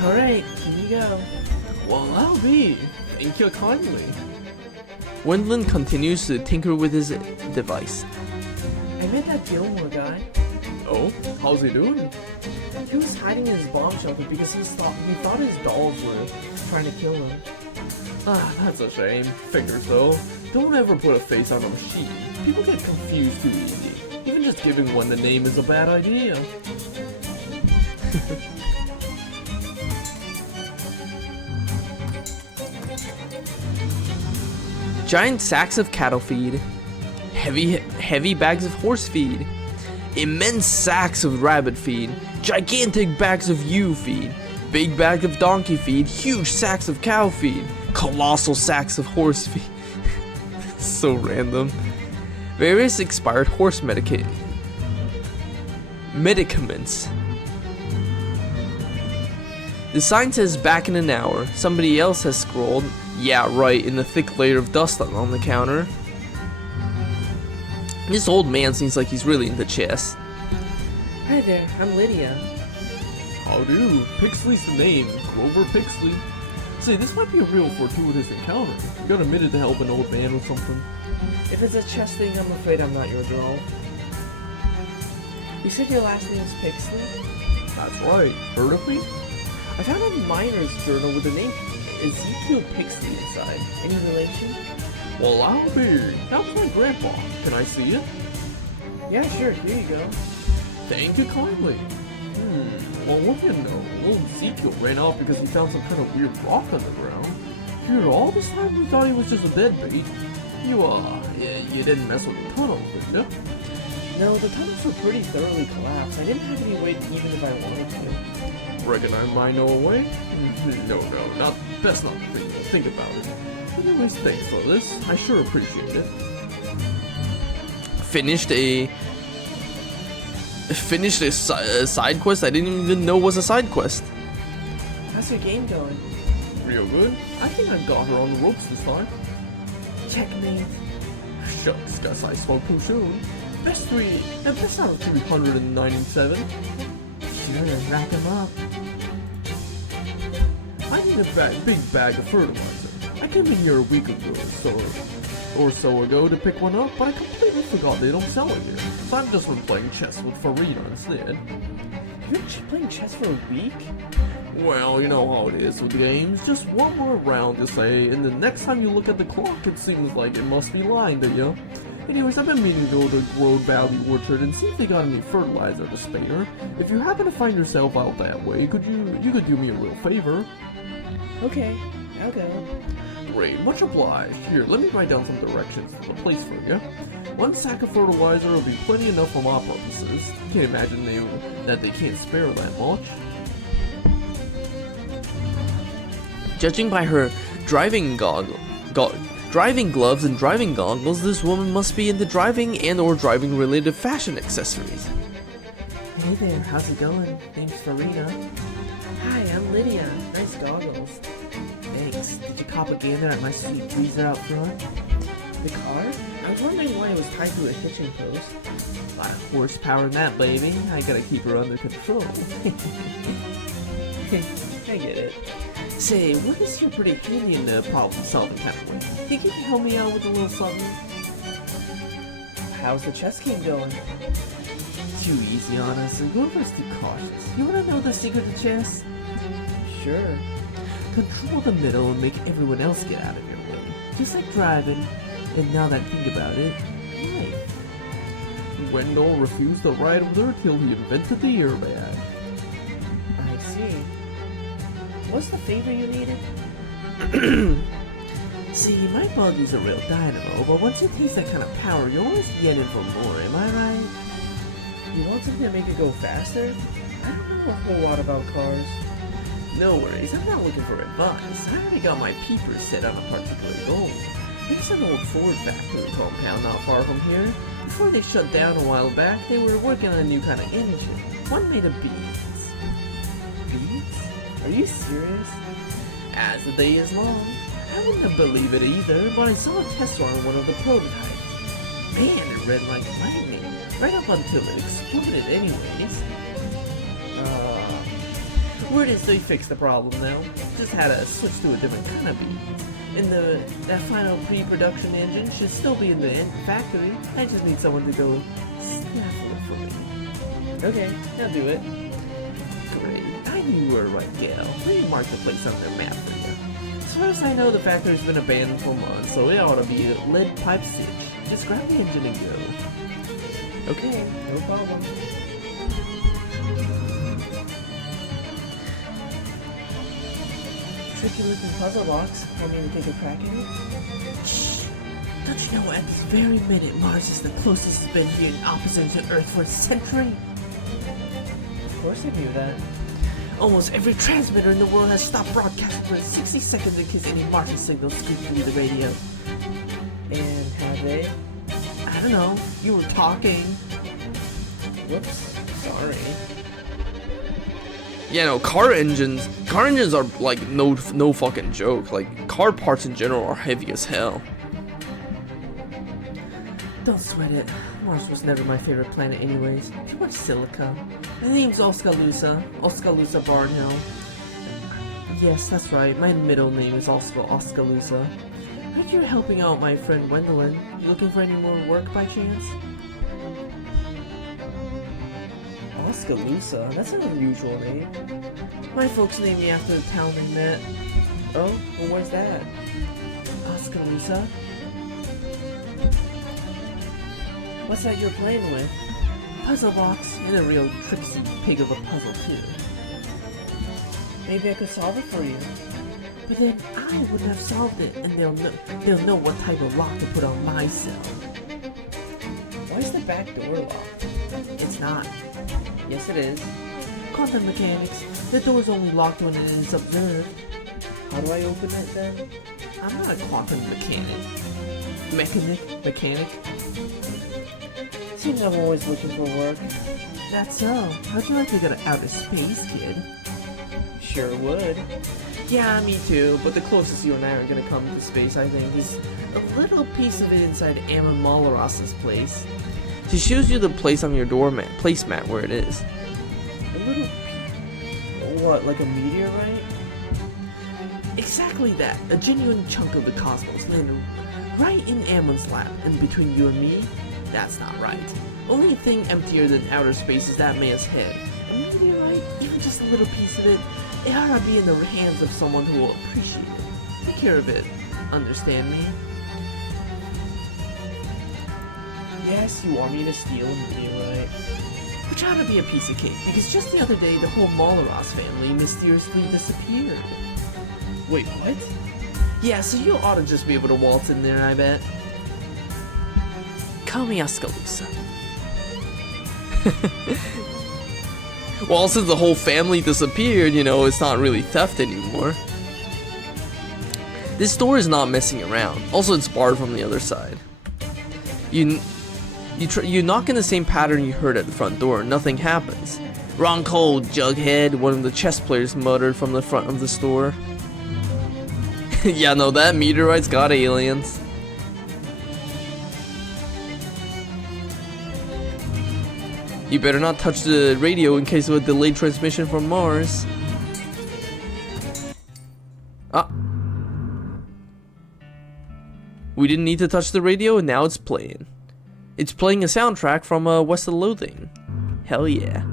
Alright, here you go. Well, I'll be. Thank you kindly. Wendland continues to tinker with his device. I met that Gilmore guy. Oh, how's he doing? He was hiding in his bomb shelter because he thought his dolls were trying to kill him. Ah, that's a shame. Figure so. Don't ever put a face on a machine. People get confused too easy. Even just giving one the name is a bad idea. giant sacks of cattle feed, heavy bags of horse feed, immense sacks of rabbit feed, gigantic bags of ewe feed, big bag of donkey feed, huge sacks of cow feed, colossal sacks of horse feed. So random. Various expired horse medicaments. The sign says back in an hour. Somebody else has scrolled, yeah right, in the thick layer of dust on the counter. This old man seems like he's really into chess. Hi there, I'm Lydia. How do? Pixley's the name. Grover Pixley. Say, this might be a real fortuitous encounter. You got a minute to help an old man with something? If it's a chess thing, I'm afraid I'm not your girl. You said your last name's Pixley? That's right. Heard of me? I found a miner's journal with the name Ezekiel Pixley inside. Any relation? Well, I'll be. That's my grandpa. Can I see it? Yeah, sure, here you go. Thank you kindly. Well, what do you know? Little Ezekiel ran off because he found some kind of weird rock on the ground. Here, all this time we thought he was just a deadbeat. You didn't mess with the tunnel, did you? No, the tunnels were pretty thoroughly collapsed. I didn't have any way even if I wanted to. Reckon I might know a way? No, best not to think about it. Anyways, thanks for this. I sure appreciate it. Finished a side quest I didn't even know was a side quest. How's your game going? Real good. I think I got her on the ropes this time. Checkmate. Shucks, guess I spoke too soon. Best out of 397. Sure, rack 'em up. I need a big bag of fertilizer. I came in here a week ago or so ago to pick one up, but I completely forgot they don't sell it here. So I've just been playing chess with Farina instead. You've been playing chess for a week? Well, you know how it is with games. Just one more round to say, and the next time you look at the clock, it seems like it must be lying to you. Anyways, I've been meaning to go to Road Valley Orchard and see if they got any fertilizer to spare. If you happen to find yourself out that way, you could do me a little favor? Okay, I'll go. Great, much obliged. Here, let me write down some directions to the place for you. One sack of fertilizer will be plenty enough for my purposes. Can't imagine that they can't spare that much. Judging by her driving gloves and driving goggles, this woman must be into driving and or driving related fashion accessories. Hey there, how's it going? Name's Farina. Hi, I'm Lydia. Nice goggles. Thanks. Did you cop a gander at my sweet tweezer out front? The car? I was wondering why it was tied to a hitching post. A lot of horsepower in that baby. I gotta keep her under control. I get it. Say, what is your pretty handy in the problem-solving kind of way? Think you can help me out with a little something? How's the chess game going? Too easy on us, and whoever's too cautious. You wanna know the secret to chess? Sure. Control the middle and make everyone else get out of your way. Just like driving. And now that I think about it, life. Wendell refused to ride with her till he invented the airbag. I see. What's the favor you needed? See, my buggy's a real dynamo, but once you taste that kind of power, you're always yearning for more, am I right? You want something to make it go faster? I don't know a whole lot about cars. No worries, I'm not looking for advice. I already got my peepers set on a particular goal. There's an old Ford factory compound not far from here. Before they shut down a while back, they were working on a new kind of engine. One made of beads. Beads? Are you serious? As the day is long. I wouldn't believe it either, but I saw a test run on one of the prototypes. Man, it read like lightning. Right up until it exploded anyways. Word is they fixed the problem now. Just had to switch to a different kind of bead. And that final pre-production engine should still be in the factory. I just need someone to go snaffle it for me. Okay, I'll do it. Great. I knew you were a right gal. Let me mark the place on their map for you. As far as I know, the factory's been abandoned for months, so it ought to be a lead pipe stitch. Just grab the engine and go. Okay, no problem. Tricky looking puzzle box. Want me to take a crack at it? Shh. Don't you know at this very minute Mars is the closest it's been here in opposition to Earth for a century? Of course I knew that. Almost every transmitter in the world has stopped broadcasting for 60 seconds in case any Martian signals scoop through the radio. And have they? I don't know. You were talking. Whoops. Sorry. Yeah, no, car engines are like no fucking joke. Like car parts in general are heavy as hell. Don't sweat it. Mars was never my favorite planet anyways. Too much silica. My name's Oskaloosa Barnhill. Yes, that's right. My middle name is also Oskaloosa. Heard you were helping out my friend Gwendolyn. You looking for any more work by chance? Oskaloosa? That's an unusual name. My folks named me after the town they met. Oh? Well, where's that? Oskaloosa? What's that you're playing with? Puzzle box, and a real tricksy pig of a puzzle too. Maybe I could solve it for you. But then I wouldn't have solved it, and they'll know what type of lock to put on my cell. Why is the back door locked? It's not. Yes, it is. Quantum mechanics. The door's only locked when it is observed. How do I open it then? I'm not a quantum mechanic. Seems I'm always looking for work. That's so. How'd you like to get out of space, kid? Sure would. Yeah, me too, but the closest you and I are gonna come to space, I think, is a little piece of it inside Amon Maloros's place. She shows you the place on your placemat where it is. A little... What, like a meteorite? Exactly that. A genuine chunk of the cosmos landed right in Amon's lap, and between you and me, that's not right. Only thing emptier than outer space is that man's head. A meteorite, even just a little piece of it, it ought to be in the hands of someone who will appreciate it. Take care of it. Understand me? Yes, you want me to steal a meteorite. Which ought to be a piece of cake, because just the other day, the whole Malaros family mysteriously disappeared. Wait, what? Yeah, so you ought to just be able to waltz in there, I bet. Call me Oskaloosa. Well, since the whole family disappeared, you know, it's not really theft anymore. This store is not messing around. Also, it's barred from the other side. You knock in the same pattern you heard at the front door. Nothing happens. Wrong code, Jughead, one of the chess players muttered from the front of the store. Yeah, no, that meteorite's got aliens. You better not touch the radio in case of a delayed transmission from Mars. Ah. We didn't need to touch the radio and now it's playing. It's playing a soundtrack from West of Loathing. Hell yeah.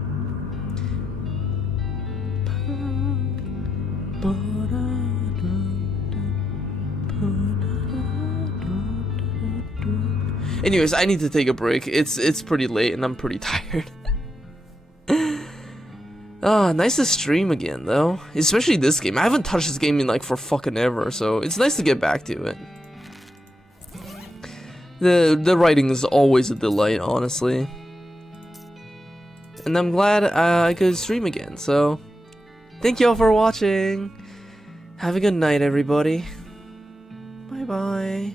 Anyways, I need to take a break. It's pretty late and I'm pretty tired. Nice to stream again though. Especially this game. I haven't touched this game in like for fucking ever, so it's nice to get back to it. The writing is always a delight, honestly. And I'm glad I could stream again, so thank you all for watching. Have a good night, everybody. Bye bye.